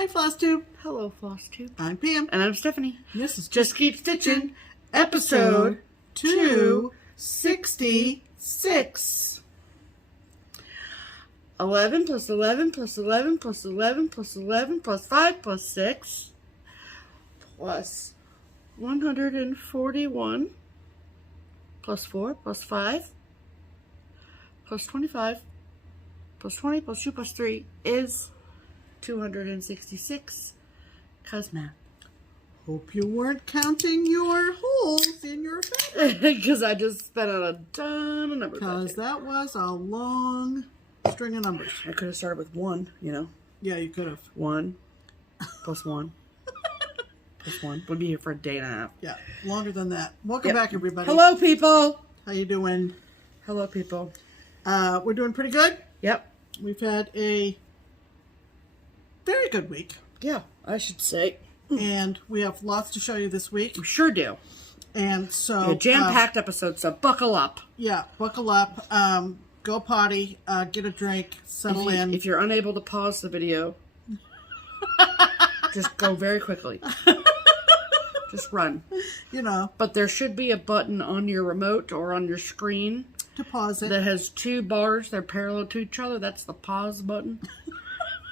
Hi, FlossTube. Hello, FlossTube. I'm Pam. And I'm Stephanie. This is Just Keep Stitching, episode 266. 11 plus 11 plus 11 plus 11 plus 11 plus 5 plus 6 plus 141 plus 4 plus 5 plus 25 plus 20 plus 2 plus 3 is 266. Cause math. Hope you weren't counting your holes in your fabric. Because I just spent on a ton of numbers. Because that was a long string of numbers. I could have started with 1, you know. Yeah, you could have. 1 plus 1 plus 1. We'll be here for a day and a half. Yeah, longer than that. Welcome back, everybody. Hello, people. How you doing? Hello, people. We're doing pretty good. Yep. We've had a very good week. Yeah, I should say. And we have lots to show you this week. We sure do. And so... A jam-packed episode, so buckle up. Yeah, buckle up. Go potty. Get a drink. Settle in. If you're unable to pause the video, just go very quickly. Just run. You know. But there should be a button on your remote or on your screen to pause it. That has 2 bars. They're parallel to each other. That's the pause button.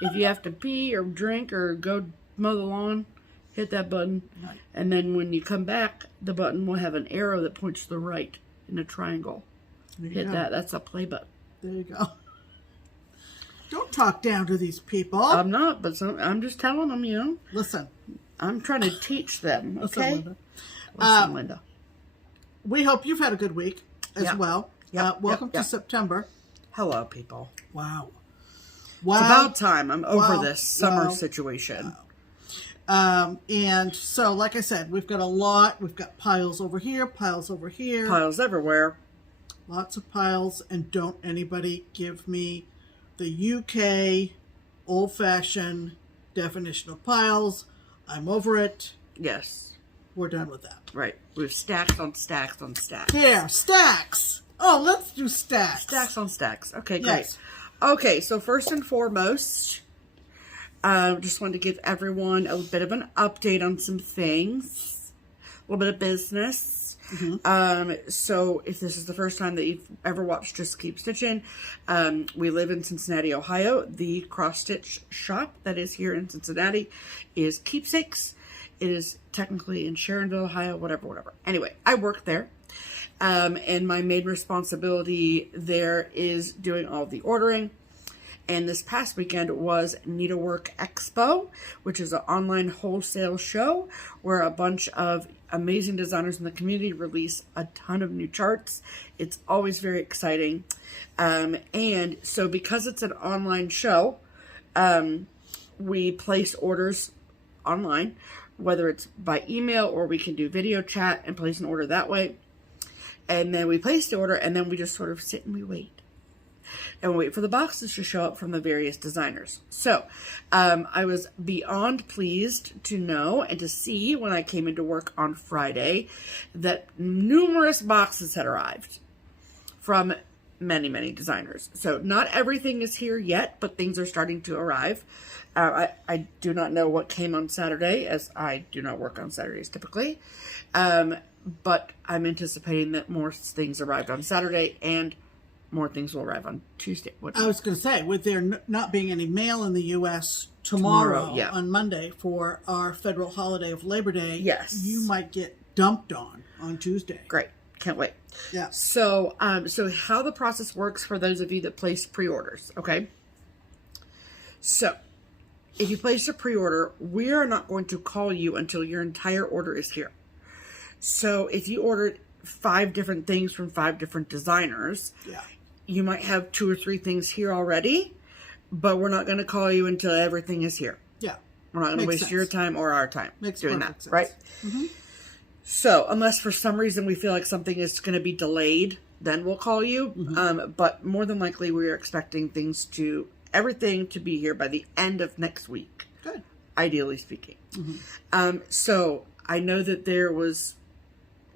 If you have to pee or drink or go mow the lawn, hit that button. Right. And then when you come back, the button will have an arrow that points to the right in a triangle. Hit that. That's a play button. There you go. Don't talk down to these people. I'm not, but I'm just telling them, you know. Listen. I'm trying to teach them, okay? Listen, Linda. We hope you've had a good week as well. Welcome to September. Hello, people. Wow. It's about time. I'm over this summer situation. And so, like I said, we've got a lot. We've got piles over here, piles over here. Piles everywhere. Lots of piles. And don't anybody give me the UK old-fashioned definition of piles. I'm over it. Yes. We're done with that. Right. We have stacks on stacks on stacks. Here, stacks. Oh, let's do stacks. Stacks on stacks. Okay, great. Yes. Okay, so first and foremost, just wanted to give everyone a bit of an update on some things, a little bit of business. Mm-hmm. So if this is the first time that you've ever watched Just Keep Stitchin', we live in Cincinnati, Ohio. The cross-stitch shop that is here in Cincinnati is Keepsakes. It is technically in Sharonville, Ohio, whatever. Anyway, I work there. And my main responsibility there is doing all the ordering. And this past weekend was Needlework Expo, which is an online wholesale show where a bunch of amazing designers in the community release a ton of new charts. It's always very exciting. And so because it's an online show, we place orders online, whether it's by email or we can do video chat and place an order that way. And then we place the order, and then we just sort of sit and we wait. And we wait for the boxes to show up from the various designers. So, I was beyond pleased to know and to see when I came into work on Friday that numerous boxes had arrived from many, many designers. So, not everything is here yet, but things are starting to arrive. I do not know what came on Saturday, as I do not work on Saturdays typically. But I'm anticipating that more things arrived on Saturday and more things will arrive on Tuesday. I was going to say, with there not being any mail in the U.S. tomorrow on Monday for our federal holiday of Labor Day, you might get dumped on Tuesday. Great. Can't wait. Yeah. So, so how the process works for those of you that place pre-orders, okay? So, if you place a pre-order, we are not going to call you until your entire order is here. So if you ordered 5 different things from 5 different designers, you might have 2 or 3 things here already, but we're not going to call you until everything is here. Yeah. We're not going to waste your time or our time doing that, sense. Right? Mm-hmm. So unless for some reason we feel like something is going to be delayed, then we'll call you. Mm-hmm. But more than likely we are expecting everything to be here by the end of next week. Good. Ideally speaking. Mm-hmm. So I know that there was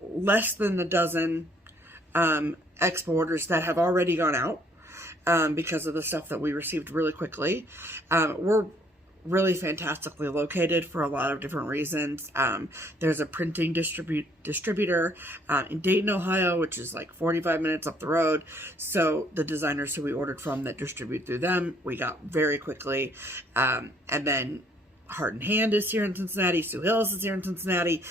less than a dozen expo orders that have already gone out because of the stuff that we received really quickly. We're really fantastically located for a lot of different reasons. There's a printing distributor in Dayton, Ohio, which is like 45 minutes up the road. So the designers who we ordered from that distribute through them, we got very quickly. And then Heart and Hand is here in Cincinnati. Sue Hills is here in Cincinnati.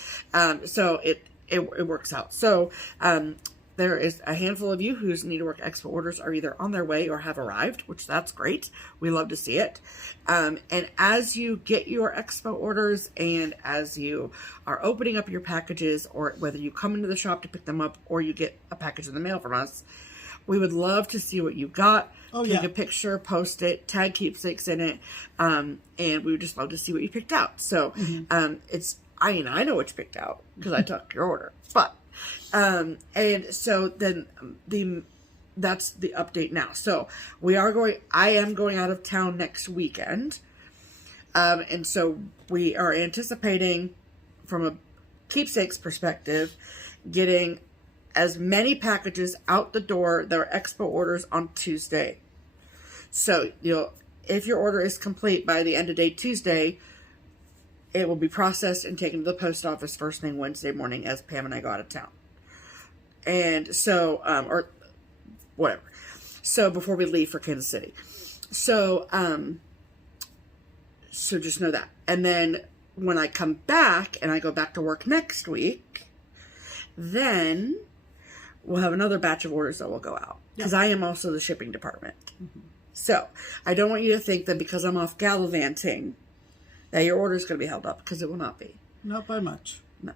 So it works out. So there is a handful of you whose Needlework Expo orders are either on their way or have arrived, which that's great. We love to see it. And as you get your Expo orders and as you are opening up your packages, or whether you come into the shop to pick them up or you get a package in the mail from us, we would love to see what you got. Take a picture, post it, tag Keepsakes in it, and we would just love to see what you picked out. So I know what you picked out because I took your order. But and so then that's the update now. So I am going out of town next weekend. And so we are anticipating, from a Keepsakes perspective, getting as many packages out the door that are Expo orders on Tuesday. So, if your order is complete by the end of day Tuesday, it will be processed and taken to the post office first thing Wednesday morning as Pam and I go out of town. And so, or whatever. So before we leave for Kansas City. So, so just know that. And then when I come back and I go back to work next week, then we'll have another batch of orders that will go out. Because I am also the shipping department. So I don't want you to think that because I'm off gallivanting that your order is going to be held up, because it will not be. Not by much. No.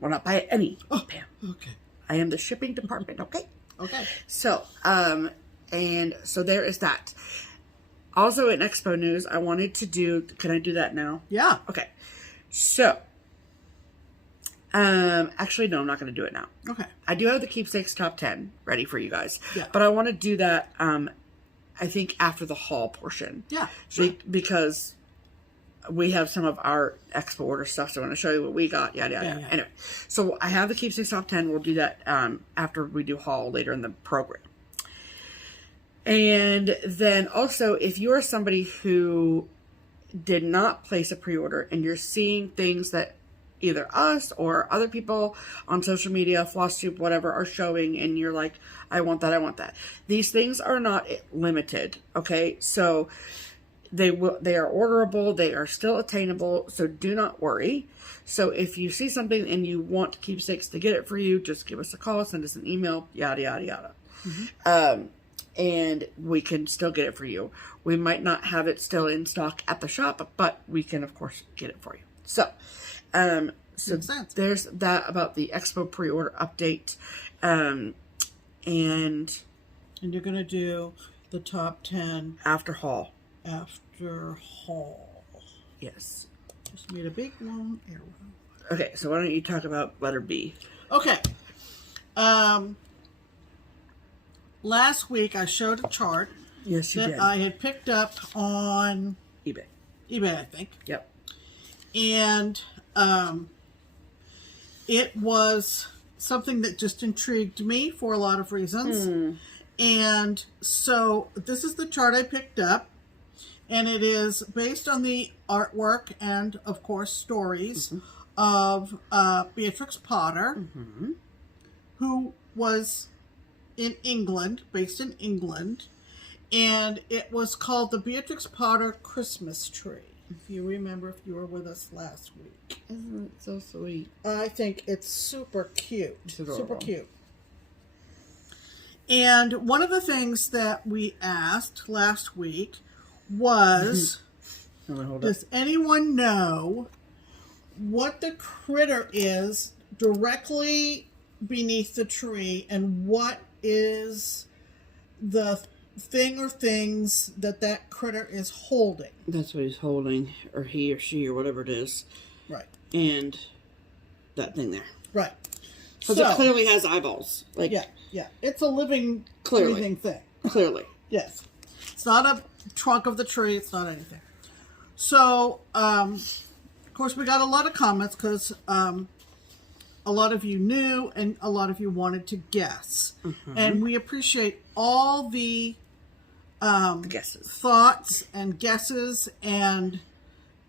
Well, not by any. Oh, Pam. Okay. I am the shipping department, okay? Okay. So, and so there is that. Also in Expo news, I wanted to do, can I do that now? Yeah. Okay. So, actually, no, I'm not going to do it now. Okay. I do have the Keepsakes top 10 ready for you guys. Yeah. But I want to do that, I think, after the haul portion. Yeah. Sure. Because we have some of our Expo order stuff, so I want to show you what we got, yada, yada. Yeah. Anyway, so I have the Keepsakes top 10. We'll do that after we do haul later in the program. And then also, if you are somebody who did not place a pre-order and you're seeing things that either us or other people on social media, FlossTube, whatever, are showing, and you're like, I want that, I want that. These things are not limited, okay? So they are orderable, they are still attainable, so do not worry. So if you see something and you want Keepsakes to get it for you, just give us a call, send us an email, yada, yada, yada. And we can still get it for you. We might not have it still in stock at the shop, but we can, of course, get it for you. So, so there's that about the Expo pre-order update. And you're going to do the top 10 after haul. After haul. Yes. Just made a big long arrow. Okay, so why don't you talk about letter B? Okay. Last week I showed a chart. Yes, you that did. I had picked up on eBay. eBay, I think. Yep. And it was something that just intrigued me for a lot of reasons. And so this is the chart I picked up. And it is based on the artwork and, of course, stories of Beatrix Potter, who was in England, based in England. And it was called the Beatrix Potter Christmas Tree. If you remember, if you were with us last week. Isn't it so sweet? I think it's super cute. Super cute. And one of the things that we asked last week was, does anyone know what the critter is directly beneath the tree, and what is the thing or things that critter is holding? That's what he's holding, or he or she or whatever it is. Right. And that thing there. Right. So it clearly has eyeballs. Like, yeah. It's a living, breathing thing. Clearly. Yes. It's not a trunk of the tree. It's not anything. So, of course, we got a lot of comments because a lot of you knew and a lot of you wanted to guess. And we appreciate all the guesses, thoughts and guesses and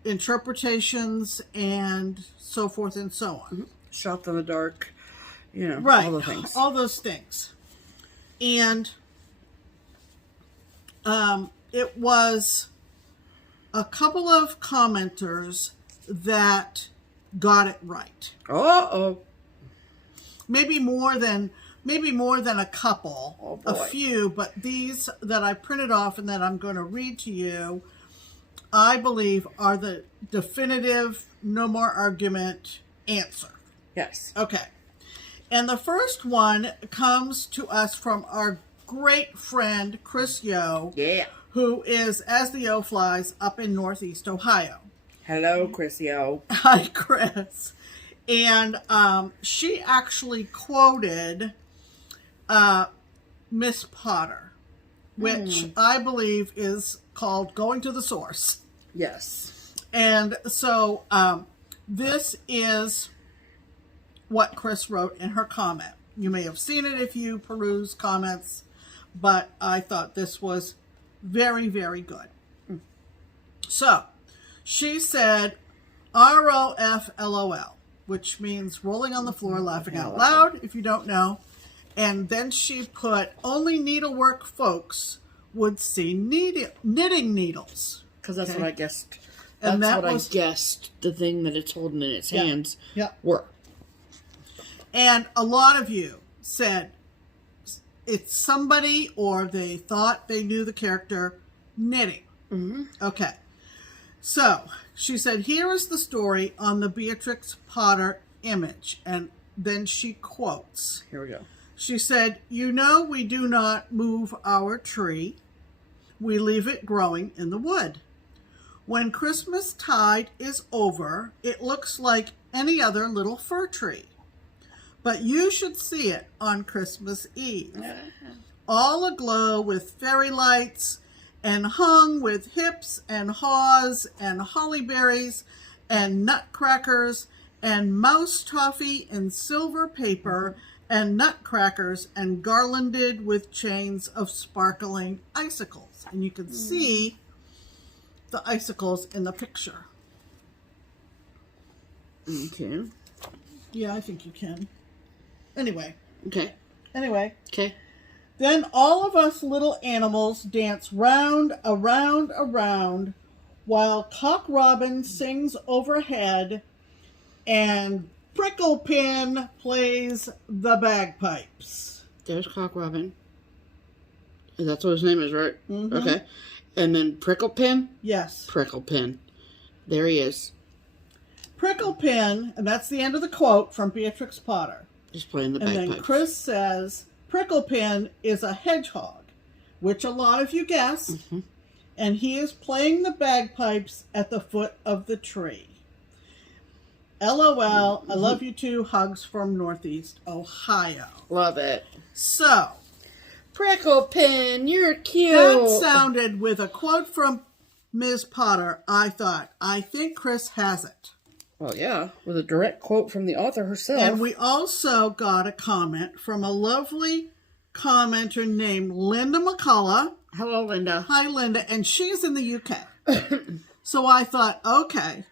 interpretations and so forth and so on. Shot in the dark, you know, Right. all the things. All those things. And it was a couple of commenters that got it right. Uh-oh. Maybe more than a couple, Oh, a boy. few, but these that I printed off and that I'm going to read to you, I believe are the definitive, no more argument answer. Yes. Okay. And the first one comes to us from our great friend, Chris Yo, Yeah. who is, as the O flies, up in Northeast Ohio. Hello, Chrissy-O. Hi, Chris. And she actually quoted Miss Potter, which I believe is called Going to the Source. Yes. And so this is what Chris wrote in her comment. You may have seen it if you peruse comments, but I thought this was very, very good. So she said ROFLOL, which means rolling on the floor, laughing out loud, if you don't know. And then she put, only needlework folks would see knitting needles. Because that's Okay. what I guessed. And That's that what was- I guessed the thing that it's holding in its Yeah. hands Yeah. were. And a lot of you said it's somebody, or they thought they knew the character, knitting. Mm-hmm. Okay. So she said, here is the story on the Beatrix Potter image. And then she quotes. Here we go. She said, you know, we do not move our tree. We leave it growing in the wood. When Christmas tide is over, it looks like any other little fir tree. But you should see it on Christmas Eve. All aglow with fairy lights and hung with hips and haws and hollyberries and nutcrackers and mouse toffee in silver paper and nutcrackers and garlanded with chains of sparkling icicles. And you can see the icicles in the picture. Okay. Yeah, I think you can. Anyway. Okay. Okay. Then all of us little animals dance round, around, while Cock Robin sings overhead and Pricklepin plays the bagpipes. There's Cock Robin. That's what his name is, right? Mm-hmm. Okay. And then Pricklepin? Yes. Pricklepin. There he is. Pricklepin, and that's the end of the quote from Beatrix Potter. Just playing the And bagpipes. then Chris says, Pricklepin is a hedgehog, which a lot of you guessed, and he is playing the bagpipes at the foot of the tree. LOL, I love you too, hugs from Northeast Ohio. Love it. So, Pricklepin, you're cute. that sounded, with a quote from Ms. Potter, I thought, I think Chris has it. Well, yeah, with a direct quote from the author herself. And we also got a comment from a lovely commenter named Linda McCullough. Hello, Linda. Hi, Linda. And she's in the UK. So I thought, okay,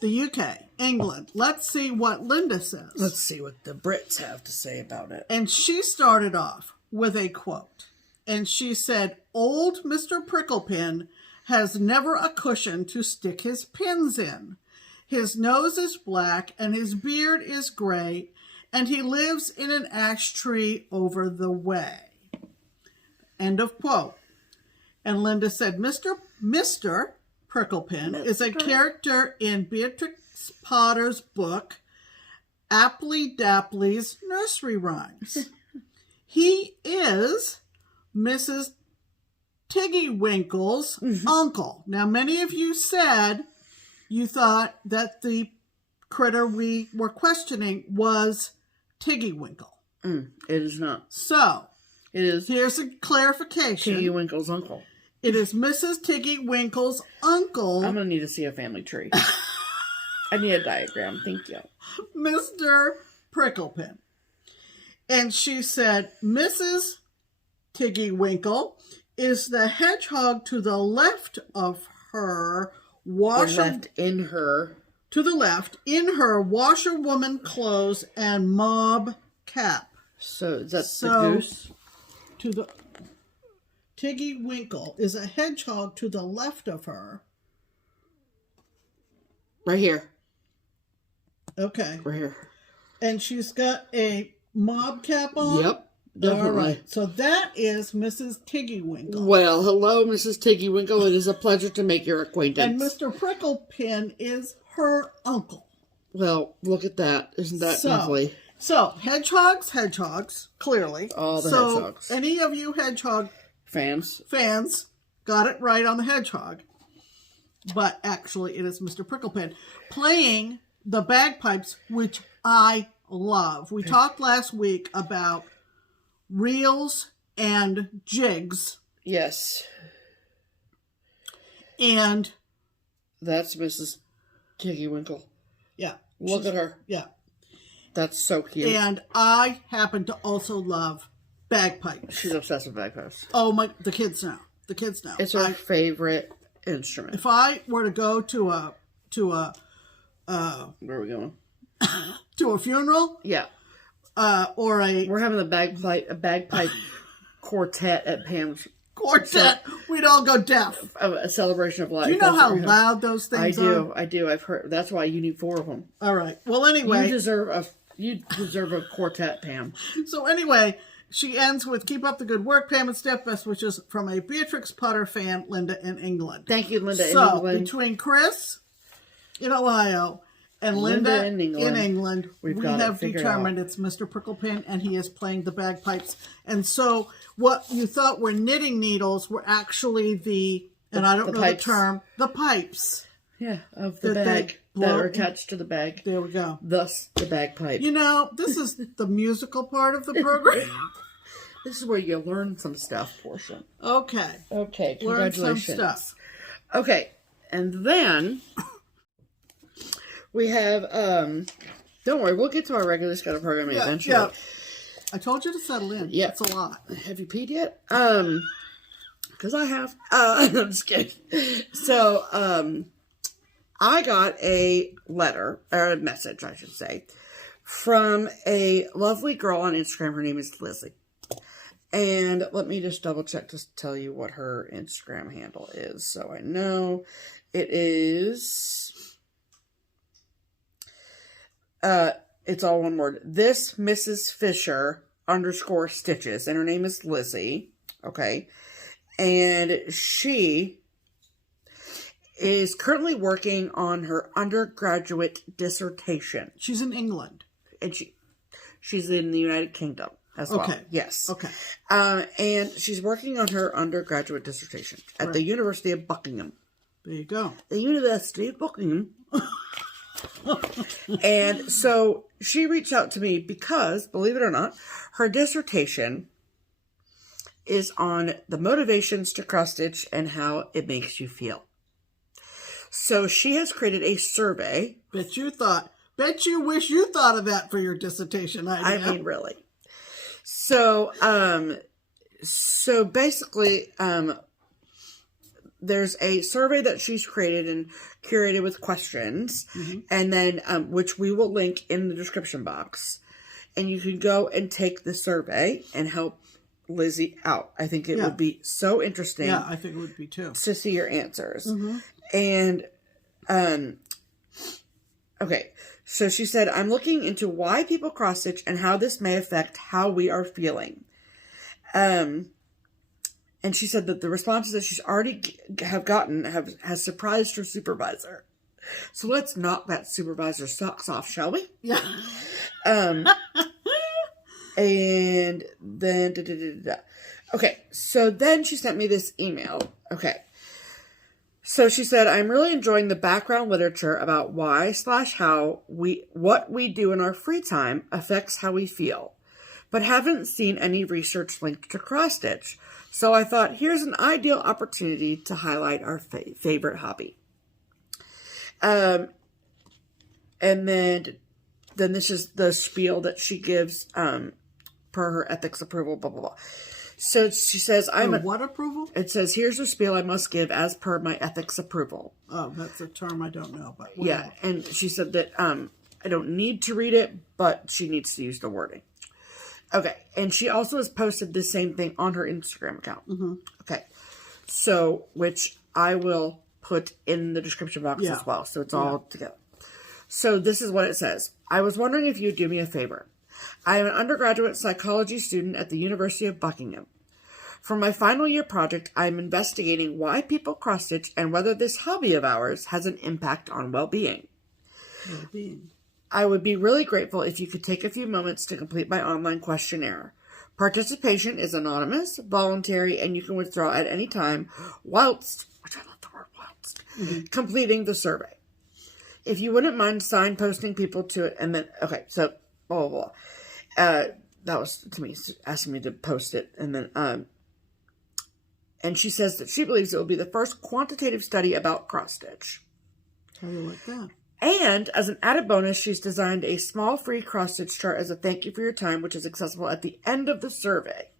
the UK, England. Let's see what Linda says. Let's see what the Brits have to say about it. And she started off with a quote. And she said, old Mr. Pricklepin has never a cushion to stick his pins in. His nose is black and his beard is gray, and he lives in an ash tree over the way. End of quote. And Linda said, Mr. Pricklepin is a character in Beatrix Potter's book, Apply Dapply's Nursery Rhymes. He is Mrs. Tiggywinkle's uncle. Now, many of you said you thought that the critter we were questioning was Tiggywinkle. It is not. So, It is here's a clarification. Tiggywinkle's uncle. It is Mrs. Tiggywinkle's uncle, I'm going to need to see a family tree. I need a diagram. Thank you. Mr. Pricklepin. And she said, Mrs. Tiggywinkle is the hedgehog to the left of her left in her. To the left, in her washerwoman clothes and mob cap. So is that the goose? To the Tiggy Winkle is a hedgehog to the left of her. Right here. Okay. Right here. And she's got a mob cap on? Yep. Definitely. All right. So that is Mrs. Tiggy Winkle. Well, hello, Mrs. Tiggy Winkle. It is a pleasure to make your acquaintance. And Mr. Pricklepin is her uncle. Well, look at that. Isn't that lovely? So, hedgehogs, clearly. All the hedgehogs. Any of you hedgehog fans got it right on the hedgehog. But actually, it is Mr. Pricklepin playing the bagpipes, which I love. We talked last week about reels and jigs. Yes. And that's Mrs. Tiggy Winkle. Yeah. Look at her. Yeah. That's so cute. And I happen to also love bagpipes. She's obsessed with bagpipes. Oh my, the kids know. It's her favorite instrument. If I were to go to a where are we going? To a funeral? Yeah. We're having a bagpipe quartet at Pam's quartet. We'd all go deaf. A celebration of life. Do you know how loud those things are? I do. I've heard. That's why you need 4 of them. All right. Well, anyway. You deserve a quartet, Pam. So anyway, she ends with "Keep up the good work, Pam and Steph. Best wishes from a Beatrix Potter fan, Linda in England." Thank you, Linda in England. So between Chris in Ohio and Linda in England, we have determined it's Mr. Pricklepin, and he is playing the bagpipes. And so what you thought were knitting needles were actually and I don't know the term, the pipes. Yeah, of the bag that are attached to the bag. There we go. Thus, the bagpipe. You know, this is the musical part of the program. This is where you learn some stuff, Portia. Okay. Congratulations. Learn some stuff. Okay, and then we have, don't worry, we'll get to our regular schedule programming eventually. Yeah. I told you to settle in. Yeah. It's a lot. Have you peed yet? Because I have. I'm just kidding. So, I got a letter, or a message, I should say, from a lovely girl on Instagram. Her name is Lizzie. And let me just double check to tell you what her Instagram handle is. So I know it is, it's all one word. This Mrs. Fisher _stitches. And her name is Lizzie. Okay. And she is currently working on her undergraduate dissertation. She's in England. And she's in the United Kingdom as well. Okay. Yes. Okay. And she's working on her undergraduate dissertation at the University of Buckingham. There you go. The University of Buckingham. And so she reached out to me because, believe it or not, her dissertation is on the motivations to cross stitch and how it makes you feel. So she has created a survey. Bet you wish you thought of that for your dissertation idea. I mean, really. So, basically, there's a survey that she's created and curated with questions, and then, which we will link in the description box. And you can go and take the survey and help Lizzie out. I think it would be so interesting. Yeah, I think it would be too. To see your answers. And, okay. So she said, I'm looking into why people cross stitch and how this may affect how we are feeling. And she said that the responses that she's already have gotten has surprised her supervisor. So let's knock that supervisor's socks off, shall we? Yeah. And then, okay, so then she sent me this email. Okay. So she said, I'm really enjoying the background literature about why/how what we do in our free time affects how we feel, but haven't seen any research linked to cross stitch. So I thought, here's an ideal opportunity to highlight our favorite hobby. And then this is the spiel that she gives per her ethics approval, blah, blah, blah. So she says, what approval? It says, here's the spiel I must give as per my ethics approval. Oh, that's a term I don't know, but whatever. Yeah, and she said that I don't need to read it, but she needs to use the wording. Okay, and she also has posted the same thing on her Instagram account. Mm-hmm. Okay, so, which I will put in the description box as well, so it's all together. So this is what it says. I was wondering if you'd do me a favor. I am an undergraduate psychology student at the University of Buckingham. For my final year project, I am investigating why people cross-stitch and whether this hobby of ours has an impact on well-being. I would be really grateful if you could take a few moments to complete my online questionnaire. Participation is anonymous, voluntary, and you can withdraw at any time whilst, which I love the word whilst, completing the survey. If you wouldn't mind signposting people to it, and then, okay, so, blah, blah, blah. That was to me, asking me to post it, and then, and she says that she believes it will be the first quantitative study about cross-stitch. How do you like that? And as an added bonus, she's designed a small free cross-stitch chart as a thank you for your time, which is accessible at the end of the survey.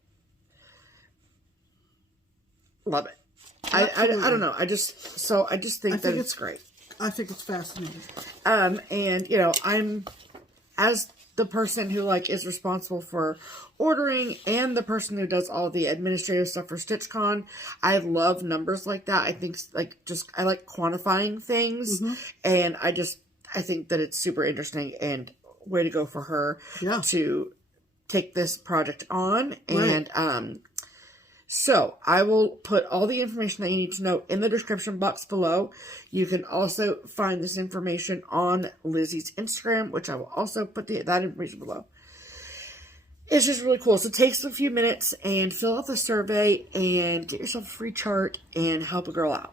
Love it. I don't know. I just think that it's great. I think it's fascinating. And you know, I'm, as the person who like is responsible for ordering and the person who does all the administrative stuff for StitchCon, I love numbers like that. I think like I like quantifying things, and I think that it's super interesting, and way to go for her to take this project on. Right. And so I will put all the information that you need to know in the description box below. You can also find this information on Lizzie's Instagram, which I will also put that information below. It's just really cool. So it takes a few minutes and fill out the survey and get yourself a free chart and help a girl out.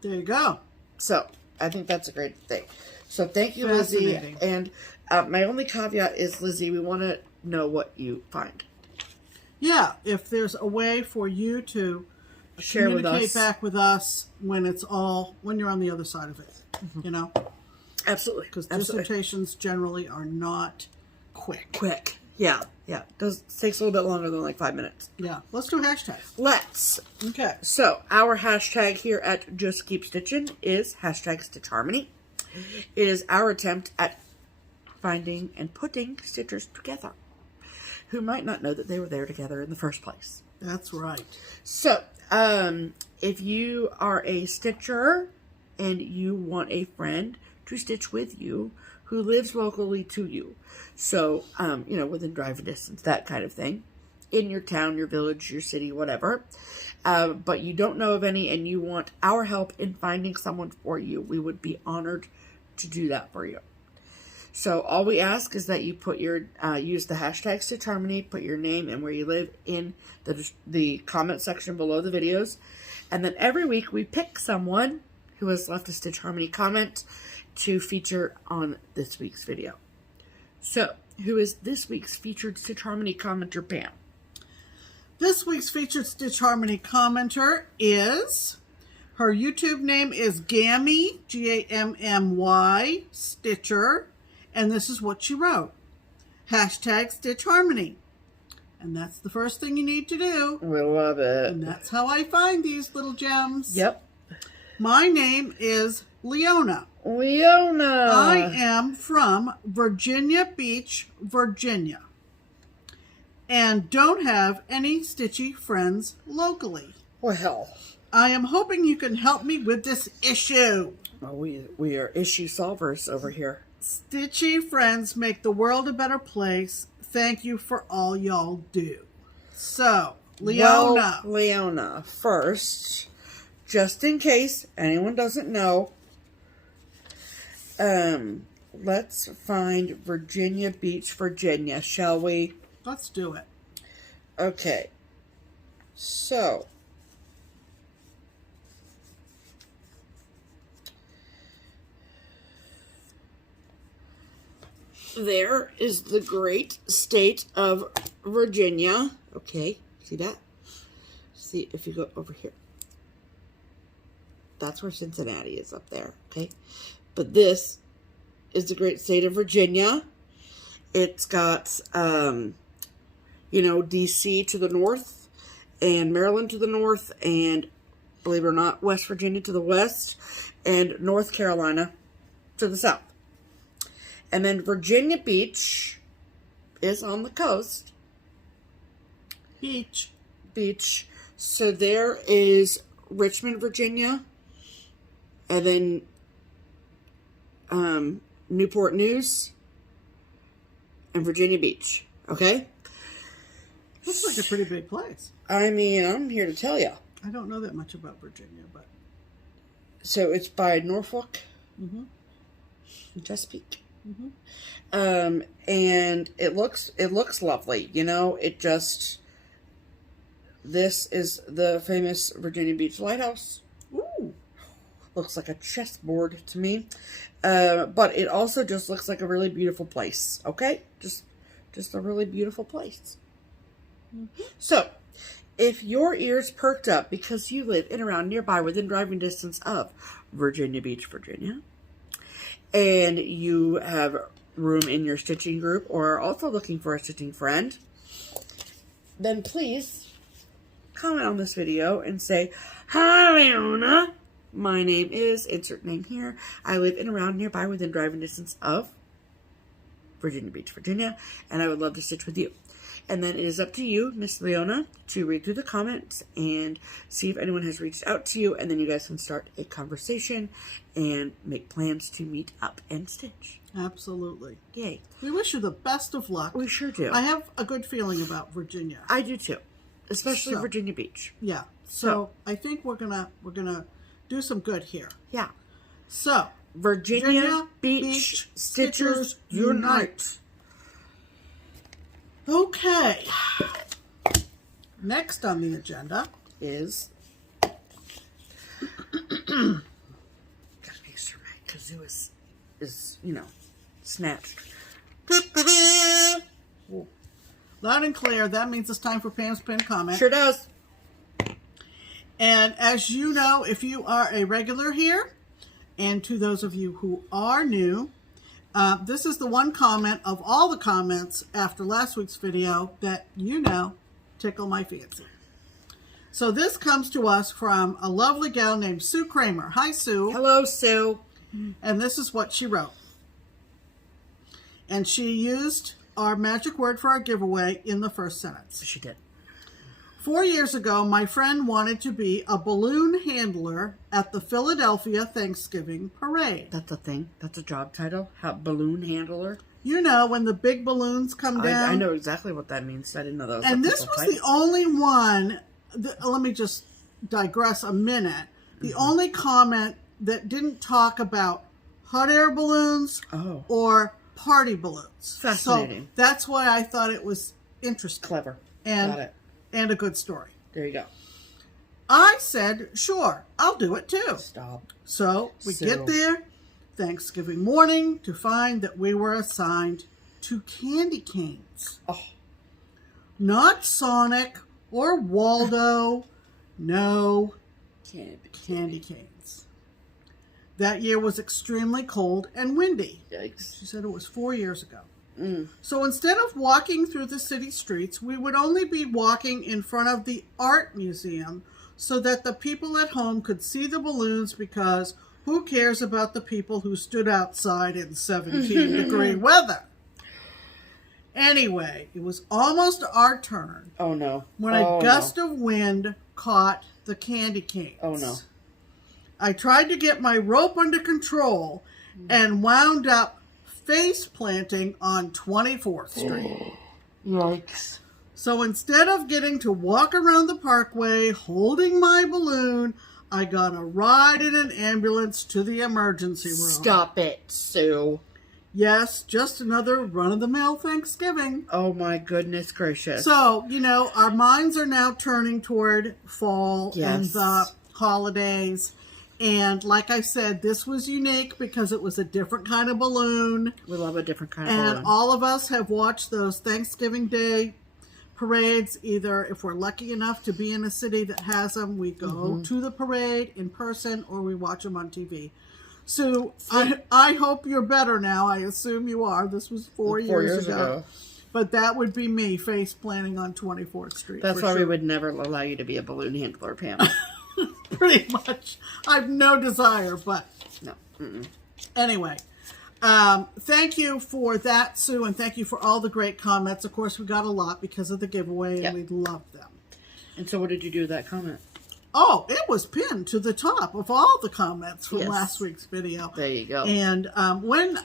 There you go. So I think that's a great thing. So thank you, Lizzie. And my only caveat is, Lizzie, we want to know what you find. Yeah, if there's a way for you to share with us, communicate back with us when you're on the other side of it, you know? Absolutely. Because dissertations generally are not quick. Yeah. Takes a little bit longer than like 5 minutes. Yeah. Let's do hashtags. Let's. Okay. So our hashtag here at JustKeepStitchin is #StitchHarmony. It is our attempt at finding and putting stitchers together who might not know that they were there together in the first place. That's right. So, if you are a stitcher and you want a friend to stitch with you who lives locally to you, so, you know, within driving distance, that kind of thing, in your town, your village, your city, whatever, but you don't know of any and you want our help in finding someone for you, we would be honored to do that for you. So all we ask is that you put your use the hashtag StitchHarmony, put your name and where you live in the comment section below the videos, and then every week we pick someone who has left a Stitch Harmony comment to feature on this week's video. So who is this week's featured Stitch Harmony commenter, Pam? This week's featured Stitch Harmony commenter is, her YouTube name is Gammy, Gammy Stitcher. And this is what she wrote. #StitchHarmony. And that's the first thing you need to do. We love it. And that's how I find these little gems. Yep. My name is Leona. Leona. I am from Virginia Beach, Virginia. And don't have any stitchy friends locally. Well, I am hoping you can help me with this issue. Well, we are issue solvers over here. Stitchy friends make the world a better place. Thank you for all y'all do. So, Leona. Well, Leona, first, just in case anyone doesn't know, let's find Virginia Beach, Virginia, shall we? Let's do it. Okay. So, there is the great state of Virginia. Okay, see that? See if you go over here. That's where Cincinnati is up there, okay? But this is the great state of Virginia. It's got, you know, D.C. to the north, and Maryland to the north, and believe it or not, West Virginia to the west, and North Carolina to the south. And then Virginia Beach is on the coast. Beach. So there is Richmond, Virginia, and then Newport News, and Virginia Beach. Okay? Looks like a pretty big place. I mean, I'm here to tell you. I don't know that much about Virginia, but... So it's by Norfolk. Mm-hmm. Chesapeake. Mm-hmm. And it looks lovely. You know, this is the famous Virginia Beach Lighthouse. Ooh. Looks like a chessboard to me. But it also just looks like a really beautiful place. Okay? Just a really beautiful place. Mm-hmm. So, if your ears perked up because you live in, around, nearby, within driving distance of Virginia Beach, Virginia, and you have room in your stitching group or are also looking for a stitching friend, then please comment on this video and say, "Hi, Oona. My name is," insert name here. "I live in, around, nearby, within driving distance of Virginia Beach, Virginia, and I would love to stitch with you." And then it is up to you, Miss Leona, to read through the comments and see if anyone has reached out to you, and then you guys can start a conversation and make plans to meet up and stitch. Absolutely. Yay. We wish you the best of luck. We sure do. I have a good feeling about Virginia. I do too. Especially So, Virginia Beach. Yeah. So I think we're gonna do some good here. Yeah. So Virginia Beach Stitchers Unite. Okay. Next on the agenda is gotta make sure my kazoo is snatched. loud and clear. That means it's time for Pam's pinned comment. Sure does. And as you know, if you are a regular here, and to those of you who are new, this is the one comment of all the comments after last week's video that tickle my fancy. So this comes to us from a lovely gal named Sue Kramer. Hi, Sue. Hello, Sue. And this is what she wrote. And she used our magic word for our giveaway in the first sentence. She did. 4 years ago, my friend wanted to be a balloon handler at the Philadelphia Thanksgiving Parade. That's a thing. That's a job title. Balloon handler. You know, when the big balloons come down. I know exactly what that means. I didn't know that was And this was the only one, let me just digress a minute. The only comment that didn't talk about hot air balloons or party balloons. Fascinating. So that's why I thought it was interesting. Clever. And, Got it. And a good story. There you go. I said, sure, I'll do it too. Stop. So we get there Thanksgiving morning to find that we were assigned to candy canes. Oh. Not Sonic or Waldo. No. Candy canes. That year was extremely cold and windy. Yikes. She said it was 4 years ago. So instead of walking through the city streets, we would only be walking in front of the art museum so that the people at home could see the balloons, because who cares about the people who stood outside in 17-degree weather? Anyway, it was almost our turn. Oh, no. When a gust of wind caught the candy canes. Oh, no. I tried to get my rope under control and wound up face planting on 24th Street. Yikes. So instead of getting to walk around the parkway holding my balloon, I got a ride in an ambulance to the emergency room. Stop it, Sue. Yes, just another run-of-the-mill Thanksgiving. Oh my goodness gracious. So, our minds are now turning toward fall and the holidays. And like I said, this was unique because it was a different kind of balloon. We love a different kind of balloon. And all of us have watched those Thanksgiving Day parades. Either if we're lucky enough to be in a city that has them, we go to the parade in person, or we watch them on TV. So I hope you're better now. I assume you are. This was 4 years ago. But that would be me face planting on 24th Street. That's why sure. we would never allow you to be a balloon handler, Pam. Pretty much. I have no desire, but No. Mm-mm. Anyway. Thank you for that, Sue, and thank you for all the great comments. Of course, we got a lot because of the giveaway, and we loved them. And so what did you do with that comment? Oh, it was pinned to the top of all the comments from last week's video. There you go. And when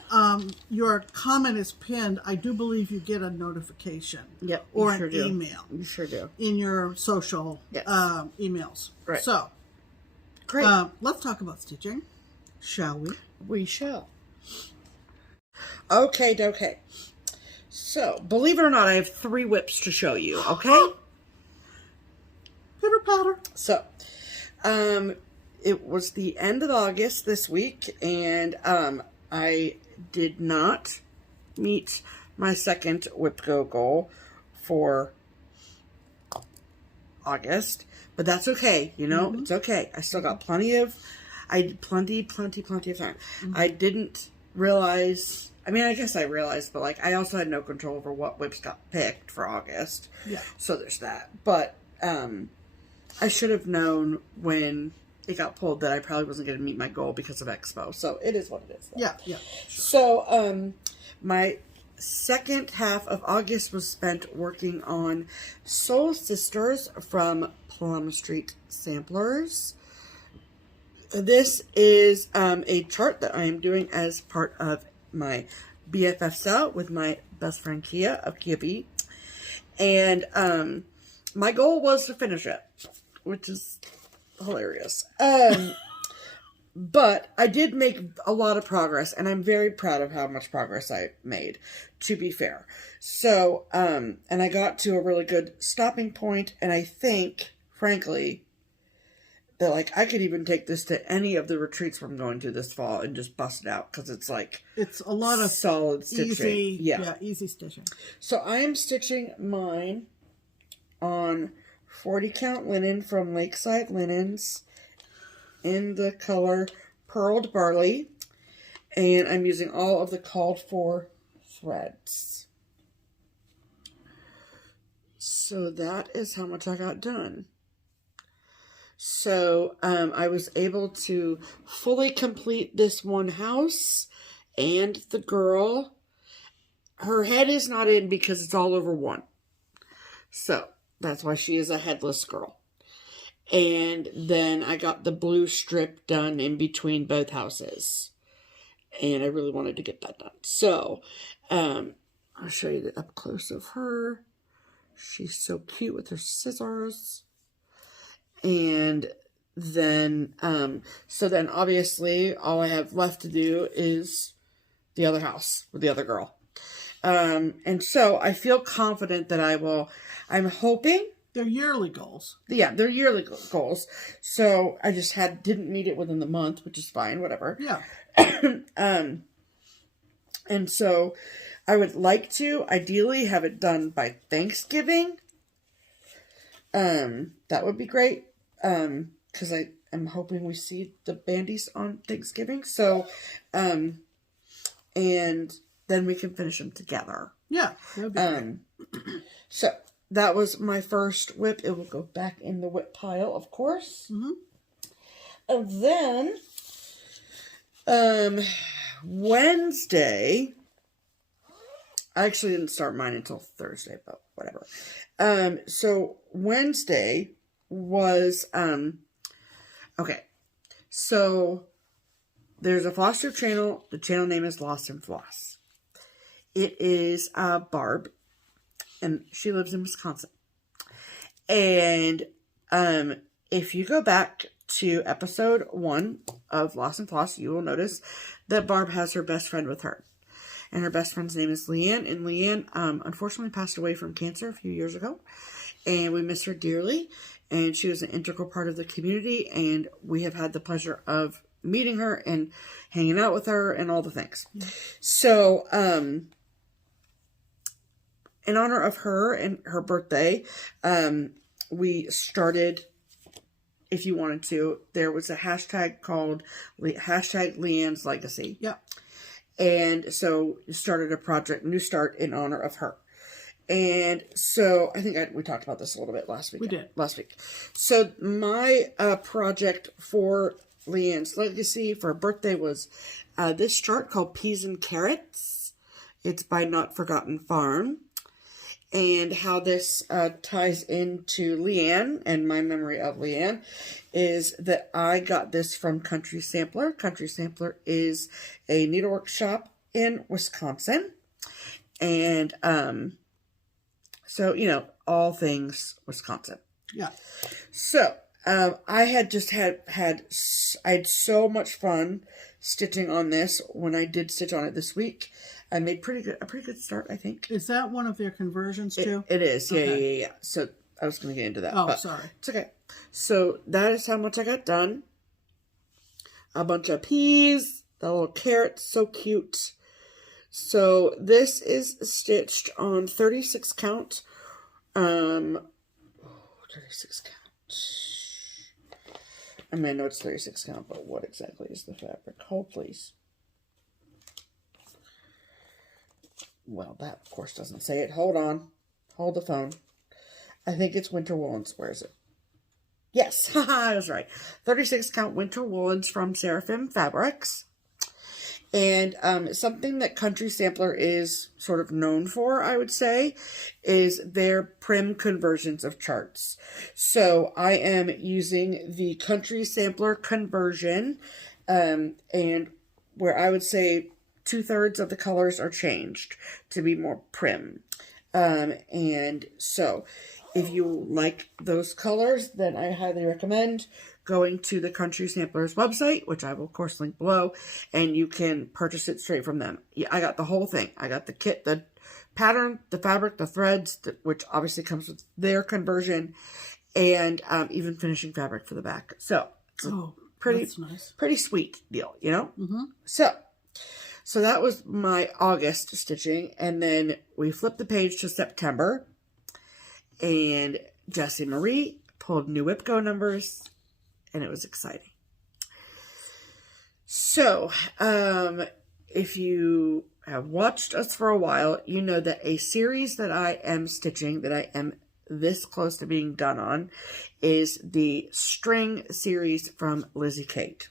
your comment is pinned, I do believe you get a notification. Yep. Or sure an do. email. You sure do. In your social emails. Right. So, great. Let's talk about stitching, shall we? We shall. Okay. So, believe it or not, I have 3 whips to show you, okay? Pitter patter. So, it was the end of August this week, and I did not meet my second whip go goal for August, but that's okay. You know, it's okay. I still got plenty of time. I didn't realize, I mean, I guess I realized, but like, I also had no control over what whips got picked for August. Yeah. So there's that. But, I should have known when it got pulled that I probably wasn't going to meet my goal because of Expo. So it is what it is. Yeah. Sure. So, my second half of August was spent working on Soul Sisters from Plum Street Samplers. This is a chart that I am doing as part of my BFF set with my best friend Kia of Kia B. And my goal was to finish it, which is hilarious. But I did make a lot of progress, and I'm very proud of how much progress I made, to be fair. So, and I got to a really good stopping point, and I think, frankly, that, like, I could even take this to any of the retreats I'm going to this fall and just bust it out, because it's, like, it's a lot of solid stitching. Easy stitching. So, I am stitching mine on 40 count linen from Lakeside Linens in the color Pearled Barley, and I'm using all of the called for threads. So that is how much I got done. So I was able to fully complete this one house, and the girl, her head is not in because it's all over one. So that's why she is a headless girl. And then I got the blue strip done in between both houses. And I really wanted to get that done. So, I'll show you the up close of her. She's so cute with her scissors. And then, so then obviously all I have left to do is the other house with the other girl. And so I feel confident that I'm hoping. They're yearly goals. Yeah, they're yearly goals. So I just didn't meet it within the month, which is fine, whatever. Yeah. And so I would like to ideally have it done by Thanksgiving. That would be great. Because I am hoping we see the bandies on Thanksgiving. So, and then we can finish them together. Yeah. That'd be great. So that was my first whip. It will go back in the whip pile, of course. Mm-hmm. And then, Wednesday, I actually didn't start mine until Thursday, but whatever. So Wednesday was, okay. So there's a FlossTube channel. The channel name is Lost in Floss. It is, Barb. And she lives in Wisconsin. And if you go back to episode 1 of Lost and Floss, you will notice that Barb has her best friend with her. And her best friend's name is Leanne. And Leanne, unfortunately, passed away from cancer a few years ago. And we miss her dearly. And she was an integral part of the community. And we have had the pleasure of meeting her and hanging out with her and all the things. So, in honor of her and her birthday, we started, if you wanted to, there was a hashtag called hashtag Leanne's Legacy. Yeah. And so started a project, New Start, in honor of her. And so I think we talked about this a little bit last week. We did. Last week. So my project for Leanne's legacy for her birthday was this chart called Peas and Carrots. It's by Not Forgotten Farm. And how this ties into Leanne and my memory of Leanne is that I got this from Country Sampler. Country Sampler is a needlework shop in Wisconsin. And so, you know, all things Wisconsin. Yeah. So I had just I had so much fun stitching on this when I did stitch on it this week. I made a pretty good start, I think. Is that one of your conversions too? It is, yeah, Okay. yeah. So I was going to get into that. Oh, but sorry. it's okay. So that is how much I got done. A bunch of peas, the little carrots, so cute. So this is stitched on 36 count. 36 count. I mean, I know it's 36 count, but what exactly is the fabric? Hold, please. Well, that, of course, doesn't say it. Hold on. Hold the phone. I think it's winter woolens. Where is it? Yes, I was right. 36 count winter woolens from Seraphim Fabrics. And something that Country Sampler is sort of known for, I would say, is their prim conversions of charts. So I am using the Country Sampler conversion, and where I would say 2/3 of the colors are changed to be more prim. And so if you like those colors, then I highly recommend going to the Country Sampler's website, which I will of course link below, and you can purchase it straight from them. Yeah, I got the whole thing. I got the kit, the pattern, the fabric, the threads, which obviously comes with their conversion, and even finishing fabric for the back. So it's that's nice. pretty sweet deal, you know? Mm-hmm. So that was my August stitching, and then we flipped the page to September, and Jessie Marie pulled new WIPCO numbers, and it was exciting. So, if you have watched us for a while, you know that a series that I am stitching, that I am this close to being done on, is the string series from Lizzie Kate.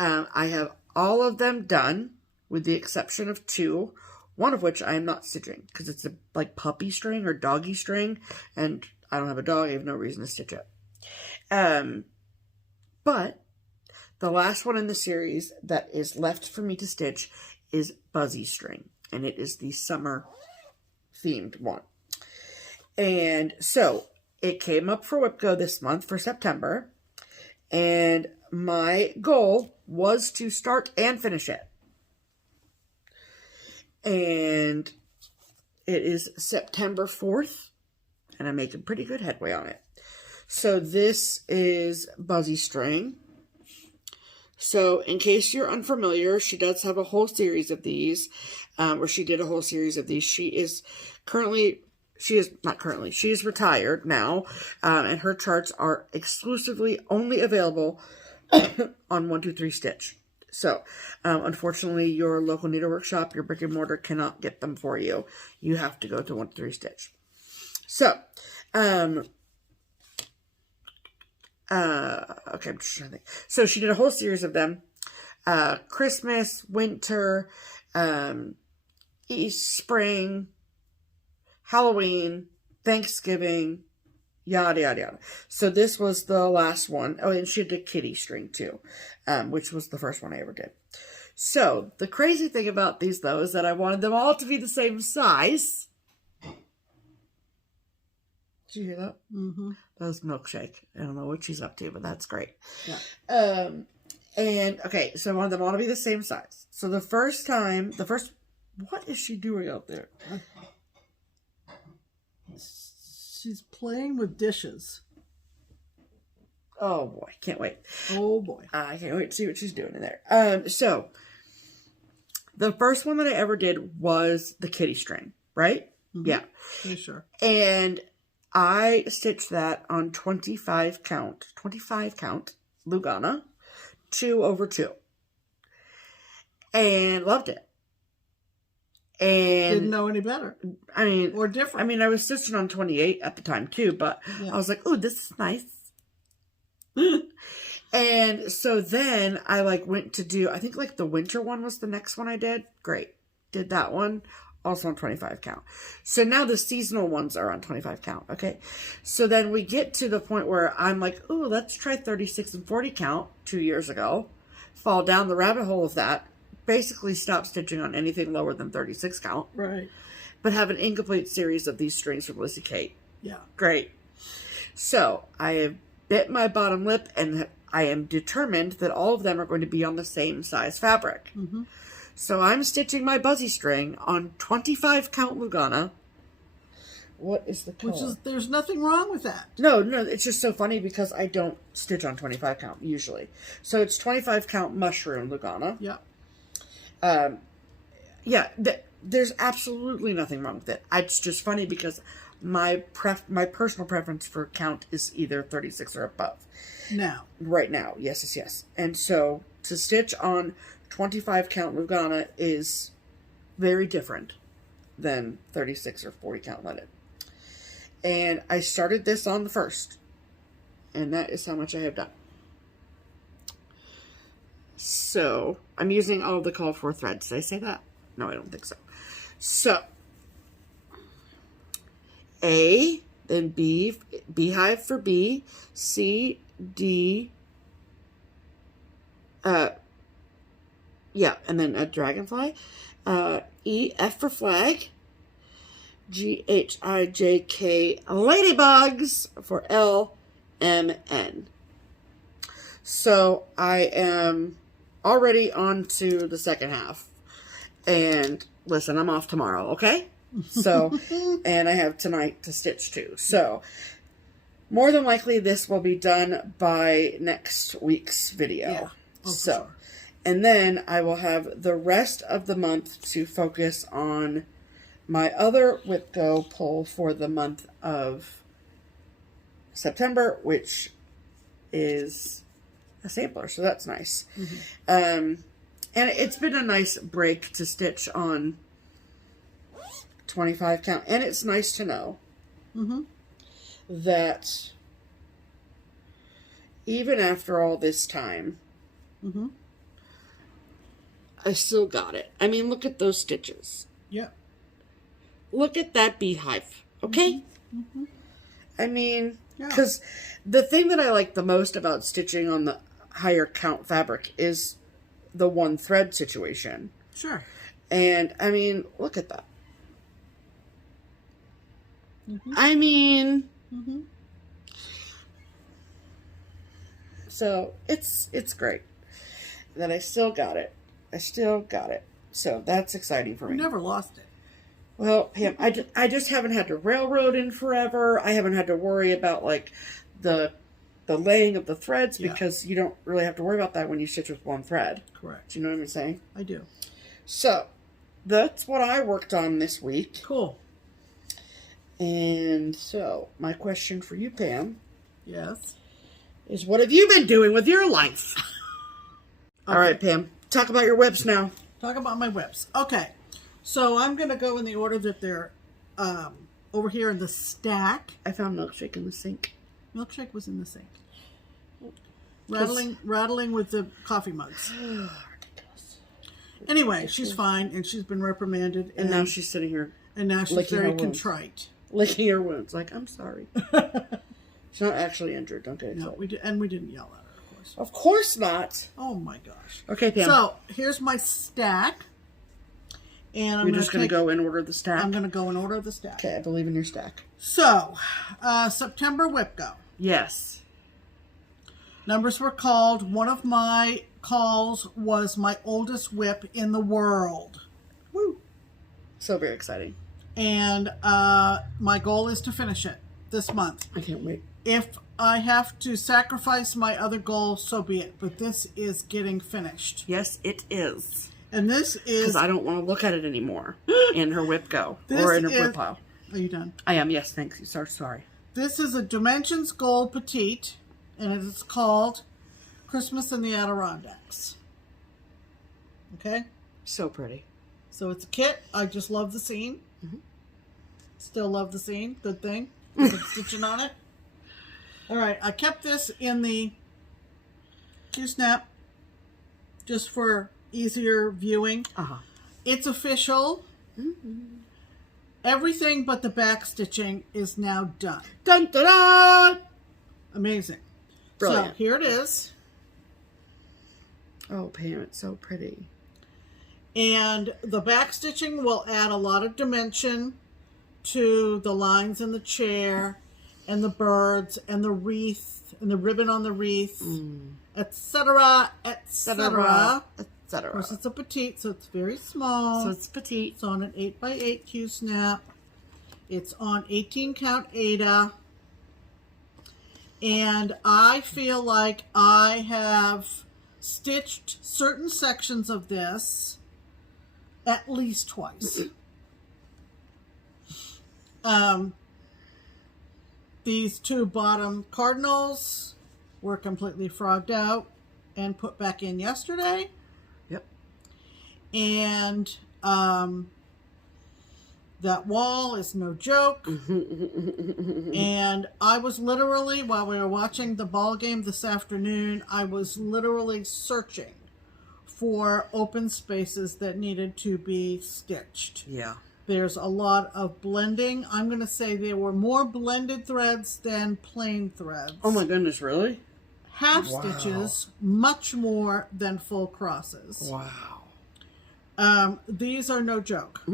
I have all of them done, with the exception of 2, one of which I am not stitching, because it's a like puppy string or doggy string, and I don't have a dog, I have no reason to stitch it. But the last one in the series that is left for me to stitch is Buzzy String, and it is the summer themed one. And so it came up for WIPCO this month for September, and my goal was to start and finish it. And it is September 4th, and I'm making pretty good headway on it. So this is Buzzy String. So in case you're unfamiliar, she does have a whole series of these, or she did a whole series of these. She is retired now, and her charts are exclusively only available on 123 Stitch. So, unfortunately, your local needlework shop, your brick and mortar cannot get them for you. You have to go to 123 Stitch. So, okay, I'm just trying to think. So she did a whole series of them. Christmas, winter, spring, Halloween, Thanksgiving, yada, yada, yada. So this was the last one. Oh, and she did a kitty string too, which was the first one I ever did. So the crazy thing about these, though, is that I wanted them all to be the same size. Did you hear that? Mm-hmm. That was Milkshake. I don't know what she's up to, but that's great. Yeah. And, okay, so I wanted them all to be the same size. So what is she doing out there? She's playing with dishes. Oh, boy. Can't wait. Oh, boy. I can't wait to see what she's doing in there. So, the first one that I ever did was the kitty string, right? Mm-hmm. Yeah. Yeah, sure. And I stitched that on 25 count Lugana, 2/2. And loved it. And didn't know any better. I mean, or different. I mean, I was stitching on 28 at the time too, but I was like, oh, this is nice. And so then I like went to do, I think like the winter one was the next one I did. Great. Did that one. Also on 25 count. So now the seasonal ones are on 25 count. Okay. So then we get to the point where I'm like, oh, let's try 36 and 40 count 2 years ago. Fall down the rabbit hole of that. Basically stop stitching on anything lower than 36 count. Right. But have an incomplete series of these strings from Lizzie Kate. Yeah. Great. So I have bit my bottom lip and I am determined that all of them are going to be on the same size fabric. Mm-hmm. So I'm stitching my buzzy string on 25 count Lugana. What is the color? Which is, there's nothing wrong with that. No, it's just so funny because I don't stitch on 25 count usually. So it's 25 count mushroom Lugana. Yeah. There's absolutely nothing wrong with it. It's just funny because my personal preference for count is either 36 or above. Now. Right now, yes. And so to stitch on 25 count Lugana is very different than 36 or 40 count leaded. And I started this on the 1st. And that is how much I have done. So I'm using all of the called for threads. Did I say that? No, I don't think so. So A, then B, beehive for B, C, D, and then a dragonfly, E, F for flag, G, H, I, J, K, ladybugs for L, M, N. So I am already on to the second half. And listen, I'm off tomorrow, okay? So, and I have tonight to stitch too. So, more than likely this will be done by next week's video. Yeah. Oh, so, sure. And then I will have the rest of the month to focus on my other Whip Go pull for the month of September, which is a sampler, so that's nice. Mm-hmm. And it's been a nice break to stitch on 25 count. And it's nice to know that even after all this time, I still got it. I mean, look at those stitches. Yeah. Look at that beehive. Okay? I mean, because the thing that I like the most about stitching on the higher count fabric is the one thread situation. Sure. And I mean, look at that. I mean, so it's great that I still got it. So that's exciting for me. You never lost it. Well, Pam, I just haven't had to railroad in forever. I haven't had to worry about like the laying of the threads because you don't really have to worry about that when you stitch with one thread. Correct. Do you know what I'm saying? I do. So that's what I worked on this week. Cool. And so my question for you, Pam. Yes. Is what have you been doing with your life? Okay. All right, Pam. Talk about your whips now. Talk about my whips. Okay. So I'm going to go in the order that they're over here in the stack. I found Milkshake in the sink. Milkshake was in the sink. Rattling with the coffee mugs. Anyway, she's fine, and she's been reprimanded. And now she's sitting here. And now she's very contrite. Licking her wounds. Like, I'm sorry. She's not actually injured. Don't get excited. No, we didn't yell at her, of course. Of course not. Oh, my gosh. Okay, Pam. So, here's my stack. And You're just going to go in order of the stack? I'm going to go in order of the stack. Okay, I believe in your stack. So, September Whip Go. Yes. Numbers were called. One of my calls was my oldest whip in the world. Woo. So very exciting. And my goal is to finish it this month. I can't wait. If I have to sacrifice my other goal, so be it. But this is getting finished. Yes, it is. And this is... Because I don't want to look at it anymore in her Whip Go. Or in her whip pile. Are you done? I am, yes, thanks. Sorry. This is a Dimensions Gold Petite, and it is called Christmas in the Adirondacks. Okay? So pretty. So it's a kit. I just love the seam. Still love the seam. Good thing. I'm stitching on it. All right. I kept this in the Q-snap just for easier viewing. It's official. Everything but the back stitching is now done. Dun, dun, dun. Amazing. Brilliant. So here it is. Oh, Pam, it's so pretty. And the back stitching will add a lot of dimension to the lines in the chair and the birds and the wreath and the ribbon on the wreath, etc., etc. Etc. Of course, it's a petite, so it's very small. So it's petite. It's on an 8x8 Q-snap. It's on 18 count Aida. And I feel like I have stitched certain sections of this at least twice. These two bottom cardinals were completely frogged out and put back in yesterday. Yep. And that wall is no joke. And I was literally, while we were watching the ball game this afternoon, I was literally searching for open spaces that needed to be stitched. Yeah. There's a lot of blending. I'm going to say there were more blended threads than plain threads. Oh my goodness, really? Half stitches, much more than full crosses. Wow. These are no joke.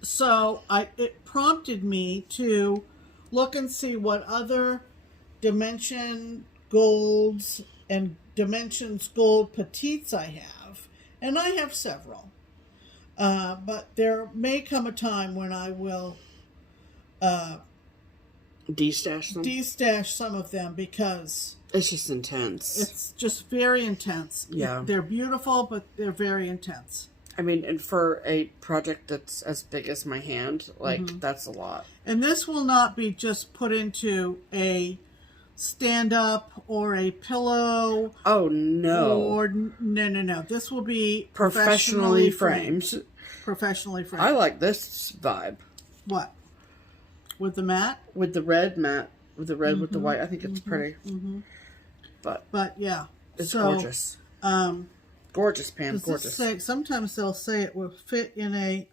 So it prompted me to look and see what other dimension golds and dimensions gold petites I have. And I have several. But there may come a time when I will destash them? Destash some of them because it's just intense. It's just very intense. Yeah. They're beautiful, but they're very intense. I mean, and for a project that's as big as my hand, like, that's a lot. And this will not be just put into a stand-up or a pillow. Oh, no. Or, no. This will be professionally framed. Professionally framed. I like this vibe. What? With the mat? With the red mat. With the red with the white. I think it's pretty. But yeah. It's gorgeous. Gorgeous, Pam. Gorgeous. Sometimes they'll say it will fit in a